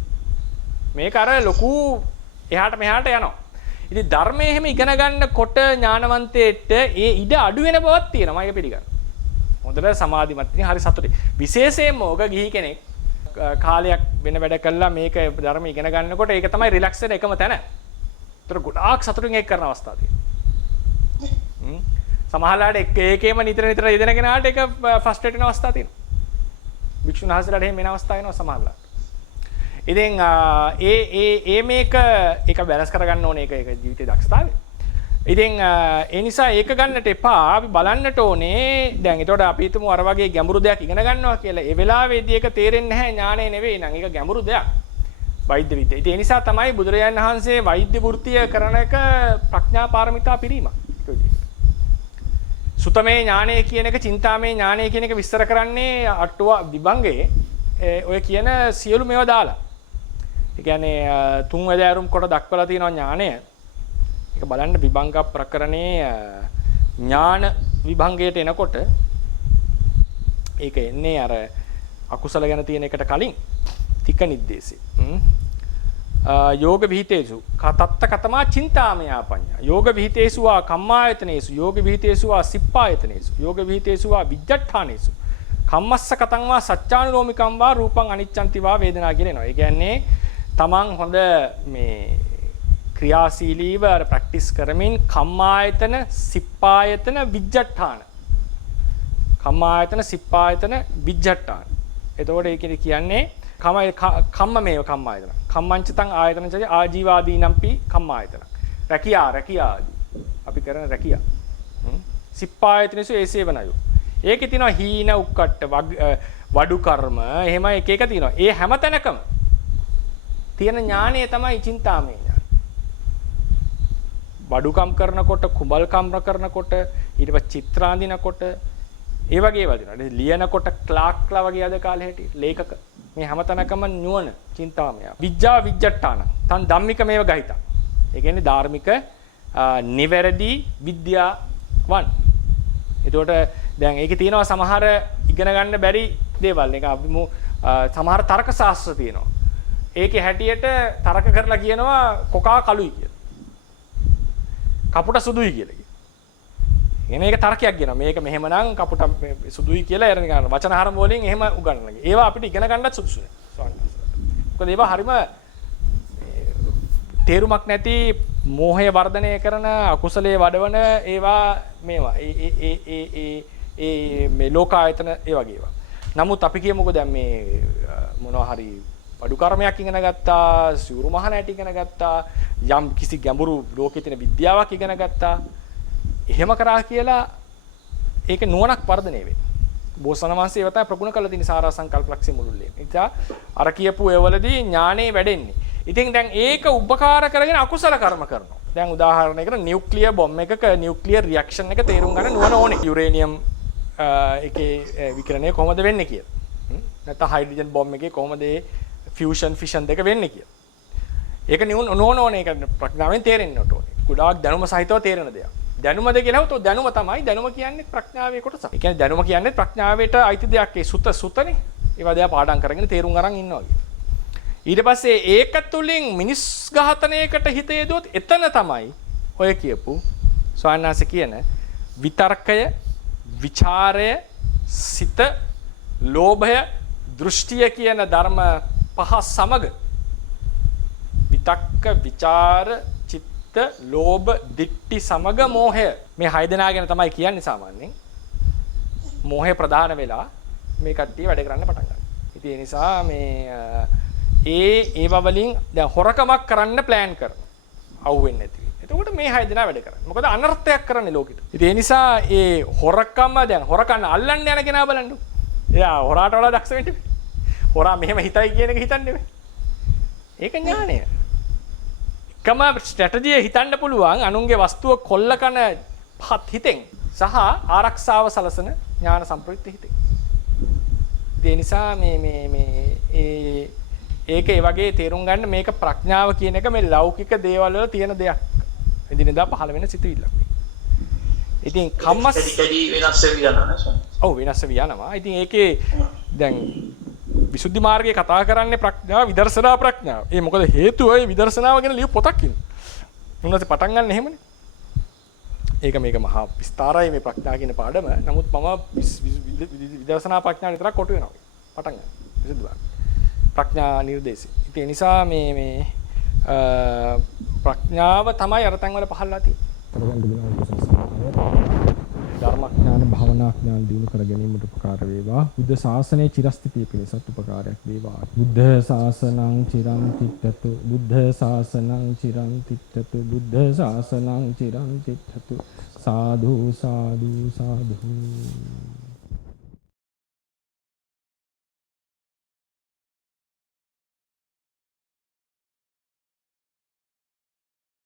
මේක අර ලොකු එහාට මෙහාට යනවා. ඉතින් ධර්මයේ එහෙම ඉගෙන ගන්නකොට ඥානවන්තයෙක්ට ඒ ඉඩ අඩු වෙන බවක් තියෙනවා. ඒක පිළිගන්න. හොඳට සමාධිමත් ඉතින් හරි සතුටුයි. විශේෂයෙන්ම ඕක ගිහි කෙනෙක් කාලයක් වෙන වැඩ කළා මේක ධර්ම ඉගෙන ගන්නකොට ඒක තමයි රිලැක්ස් වෙන එකම තැන. ඒතර ගොඩාක් සතුටින් ඒක කරන අවස්ථා තියෙනවා. සමහරවිට ඒකේම නිතර යෙදෙන කෙනාට ඒක ෆ්‍රස්ට්‍රේට් වෙන අවස්ථා තියෙනවා. වික්ෂුන් හසලට එහෙම වෙන අවස්ථා වෙනවා සමහරවිට. ඉතින් මේක ඒක බැලන්ස් කරගන්න ඕනේ ඒක ජීවිතේ දක්ෂතාවය. ඉතින් ඒ නිසා ඒක ගන්නට එපා. අපි බලන්නට ඕනේ. දැන් ඒතකොට අපි හිතමු අර වගේ ගැඹුරු දෙයක් ඉගෙන ගන්නවා කියලා. ඒ වෙලාවේදී ඒක තේරෙන්නේ නැහැ ඥානය නෙවෙයි නං. ඒක ගැඹුරු දෙයක්. වෛද්‍ය විද්‍යාව. ඉතින් ඒ නිසා තමයි බුදුරජාණන් වහන්සේ වෛද්‍ය වෘත්තිය කරන එක ප්‍රඥා පාරමිතා පිරීමක්. සුතමේ ඥානය කියන එක, චින්තාමේ ඥානය කියන එක විස්තර කරන්නේ අටුවා විභංගයේ ඔය කියන සියලු මේවා දාලා. ඒ කියන්නේ තුන් වැදෑරුම් කොට දක්වලා තියෙනවා ඥානය. ඒක බලන්න විභංග ප්‍රකරණේ ඥාන විභංගයට එනකොට ඒක එන්නේ අර අකුසල ගැන තියෙන එකට කලින් තික නිද්දේශේ. යෝග විහිතේසු කතත්ත කතමා චින්තාමයා පඤ්ඤා. යෝග විහිතේසු වා කම්මායතනේසු. යෝග විහිතේසු වා සිප්පායතනේසු. යෝග විහිතේසු වා විජ්ජට්ඨානේසු. කම්මස්ස කතං වා සච්චානුරෝමිකං වා රූපං අනිච්ඡන්ති වා වේදනා කියලා එනවා. ඒ කියන්නේ තමන් හොඳ මේ ක්‍රියාශීලීව ප්‍රැක්ටිස් කරමින් කම්මායතන, සිප්පායතන, විජ්ජට්ඨාන. කම්මායතන, සිප්පායතන, විජ්ජට්ඨාන. එතකොට ඒක කියන්නේ කම්මමේව කම්මායතන. කම්මංචතං ආයතනච ආජීවාදීනම්පි කම්මායතන. රැකියා ආදී. අපි කරන රැකියා. සිප්පායතනසු ඒසේවනයෝ. ඒකේ තියෙනවා හීන උක්කට්ට වඩු කර්ම එහෙම එක එක තියෙනවා. ඒ හැම තැනකම තියෙන ඥානය තමයි චින්තාමය ඥාන. වඩුකම් කරනකොට, කුඹල්කම් කරනකොට, ඊට පස්සේ චිත්‍ර අඳිනකොට ඒ වගේ ඒවා දෙනවා. ලියනකොට ක්ලාක්ලා වගේ අද කාලේ හැටි ලේඛක මේ හැම තැනකම නුවණ චින්තාමය. විජ්ජා විජ්ජට්ඨාන. තන් ධම්මිකමේව ගහිත. ඒ කියන්නේ ධාර්මික නිවැරදි විද්‍යාවන්. එතකොට දැන් ඒකේ තියෙනවා සමහර ඉගෙන ගන්න බැරි දේවල්. ඒක අපි සමහර තර්ක ශාස්ත්‍ර තියෙනවා. ඒකේ හැටියට තර්ක කරලා කියනවා කොකා කළුයි කියලා. කපුට සුදුයි කියලා කියනවා. එන එක තර්කයක් කියනවා. මේක මෙහෙමනම් කපුට සුදුයි කියලා එරණ ගන්න. වචන හරම වලින් එහෙම උගන්වනවා. ඒවා අපිට ඉගෙන ගන්නත් සුදුසු නෑ. ස්වාමීන් වහන්සේලාට. මොකද ඒවා හරිම තේරුමක් නැති මෝහය වර්ධනය කරන අකුසලයේ වඩවන ඒවා මේවා. මේ ලෝකායතන ඒ වගේ ඒවා. නමුත් අපි කියමුකෝ දැන් මේ මොනවා හරි අඩු කර්මයක් ඉගෙන ගත්තා, සිවුරු මහන ඇට ඉගෙන ගත්තා, යම් කිසි ගැඹුරු ලෝකයේ තියෙන විද්‍යාවක් ඉගෙන ගත්තා. එහෙම කරා කියලා ඒක නුවණක් වර්ධනය වෙන්නේ. බෝසතන වංශයේ ඒවා තමයි ප්‍රගුණ කළ තියෙන සාරා සංකල්ප ලක්ෂ්‍ය මුළුල්ලේ. ඉතින් අර කියපු ඒවලදී ඥානෙ වැඩෙන්නේ. ඉතින් දැන් ඒක උපකාර කරගෙන අකුසල කර්ම කරනවා. දැන් උදාහරණයකට නියුක්ලියර් බොම්බ් එකක නියුක්ලියර් රියැක්ෂන් එක තේරුම් ගන්න නුවණ ඕනේ. යුරේනියම් එකේ විකිරණය කොහොමද වෙන්නේ කියලා. නැත්නම් හයිඩ්‍රජන් බොම්බ් එකේ කොහොමද ෆියුෂන් ෆිෂන් දෙක වෙන්නේ කියලා. ඒක නෝනේ ඒක ප්‍රඥාවෙන් තේරෙන්න ඕනේ. ගොඩාක් දැනුම සහිතව තේරෙන දෙයක්. දැනුමද කියලා හවතෝ දැනුම තමයි. දැනුම කියන්නේ ප්‍රඥාවේ කොටසක්. ඒ කියන්නේ දැනුම කියන්නේ ප්‍රඥාවට අයිති දෙයක්. ඒ සුතනේ. ඒවා දෙය පාඩම් කරගෙන තේරුම් අරන් ඉන්නවා කියන්නේ. ඊට පස්සේ ඒක තුලින් මිනිස් ඝාතනයකට හිත යොදුවොත් එතන තමයි ඔය කියපු ස්වාමීනාස කියන විතර්කය, විචාරය, සිත, ලෝභය, දෘෂ්ටිය කියන ධර්ම පහ සමග විතක්ක, විචාර, චිත්ත, ලෝභ, දිට්ඨි සමග මෝහය මේ හය දෙනා ගැන තමයි කියන්නේ සාමාන්‍යයෙන්. මෝහය ප්‍රධාන වෙලා මේ කට්ටිය වැඩ කරන්න පටන් ගන්නවා. ඉතින් ඒ නිසා මේ ඒවා වලින් දැන් හොරකමක් කරන්න ප්ලෑන් කරනවා. අවුෙන්නේ නැති වෙයි. එතකොට මේ හය දෙනා වැඩ කරන්නේ. මොකද අනර්ථයක් කරන්නේ ලෝකෙට. ඉතින් ඒ නිසා ඒ හොරකම දැන් හොරකන්න අල්ලන්න යන කෙනා බලන්න. එයා හොරාට වඩා දක්ෂ වෙන්න. හොරා මෙහෙම හිතයි කියන එක හිතන්නේ නෙමෙයි. ඒක ඥානය. එකම ස්ට්‍රැටජිය හිතන්න පුළුවන් අනුන්ගේ වස්තුව කොල්ල කන පහත් හිතෙන් සහ ආරක්ෂාව සලසන ඥාන සම්ප්‍රයුක්ත හිතෙන්. ඒ නිසා ඒක ඒ වගේ තේරුම් ගන්න මේක ප්‍රඥාව කියන එක මේ ලෞකික දේවල් වල තියෙන දෙයක්. එදිනෙදා පහළ වෙන සිතුවිල්ලක්. ඉතින් කම්මස් වෙනස් වෙවි යනවා නේද? ඔව් වෙනස් වෙවි යනවා. ඉතින් ඒකේ දැන් විසුද්ධි මාර්ගයේ කතා කරන්නේ ප්‍රඥාව, විදර්ශනා ප්‍රඥාව. ඒ මොකද හේතුව ඒ විදර්ශනාව ගැන ලියු පොතක් ඉන්නේ. උන්වහන්සේ පටන් ගන්න එහෙමනේ. ඒක මේක මහා විස්තරයි මේ ප්‍රඥා කියන පාඩම. නමුත් මම විදර්ශනා ප්‍රඥාව විතරක් කොටු වෙනවා. පටන් ගන්න. විසුද්ධි මාර්ගය. ප්‍රඥා නිර්දේශය. ඉතින් ඒ නිසා මේ ප්‍රඥාව තමයි අර තැන් වල පහළලා තියෙන්නේ. ධර්මඥාන භාවනා ඥාන දිනු කර ගැනීමට උපකාර වේවා. බුද්ධ ශාසනයේ චිරස්ථිතිය පිණිසත් උපකාරයක් වේවා. බුද්ධ ශාසනං චිරං තිට්ඨතු. බුද්ධ ශාසනං චිරං තිට්ඨතු. බුද්ධ ශාසනං චිරං තිට්ඨතු. සාදු සාදු සාදු.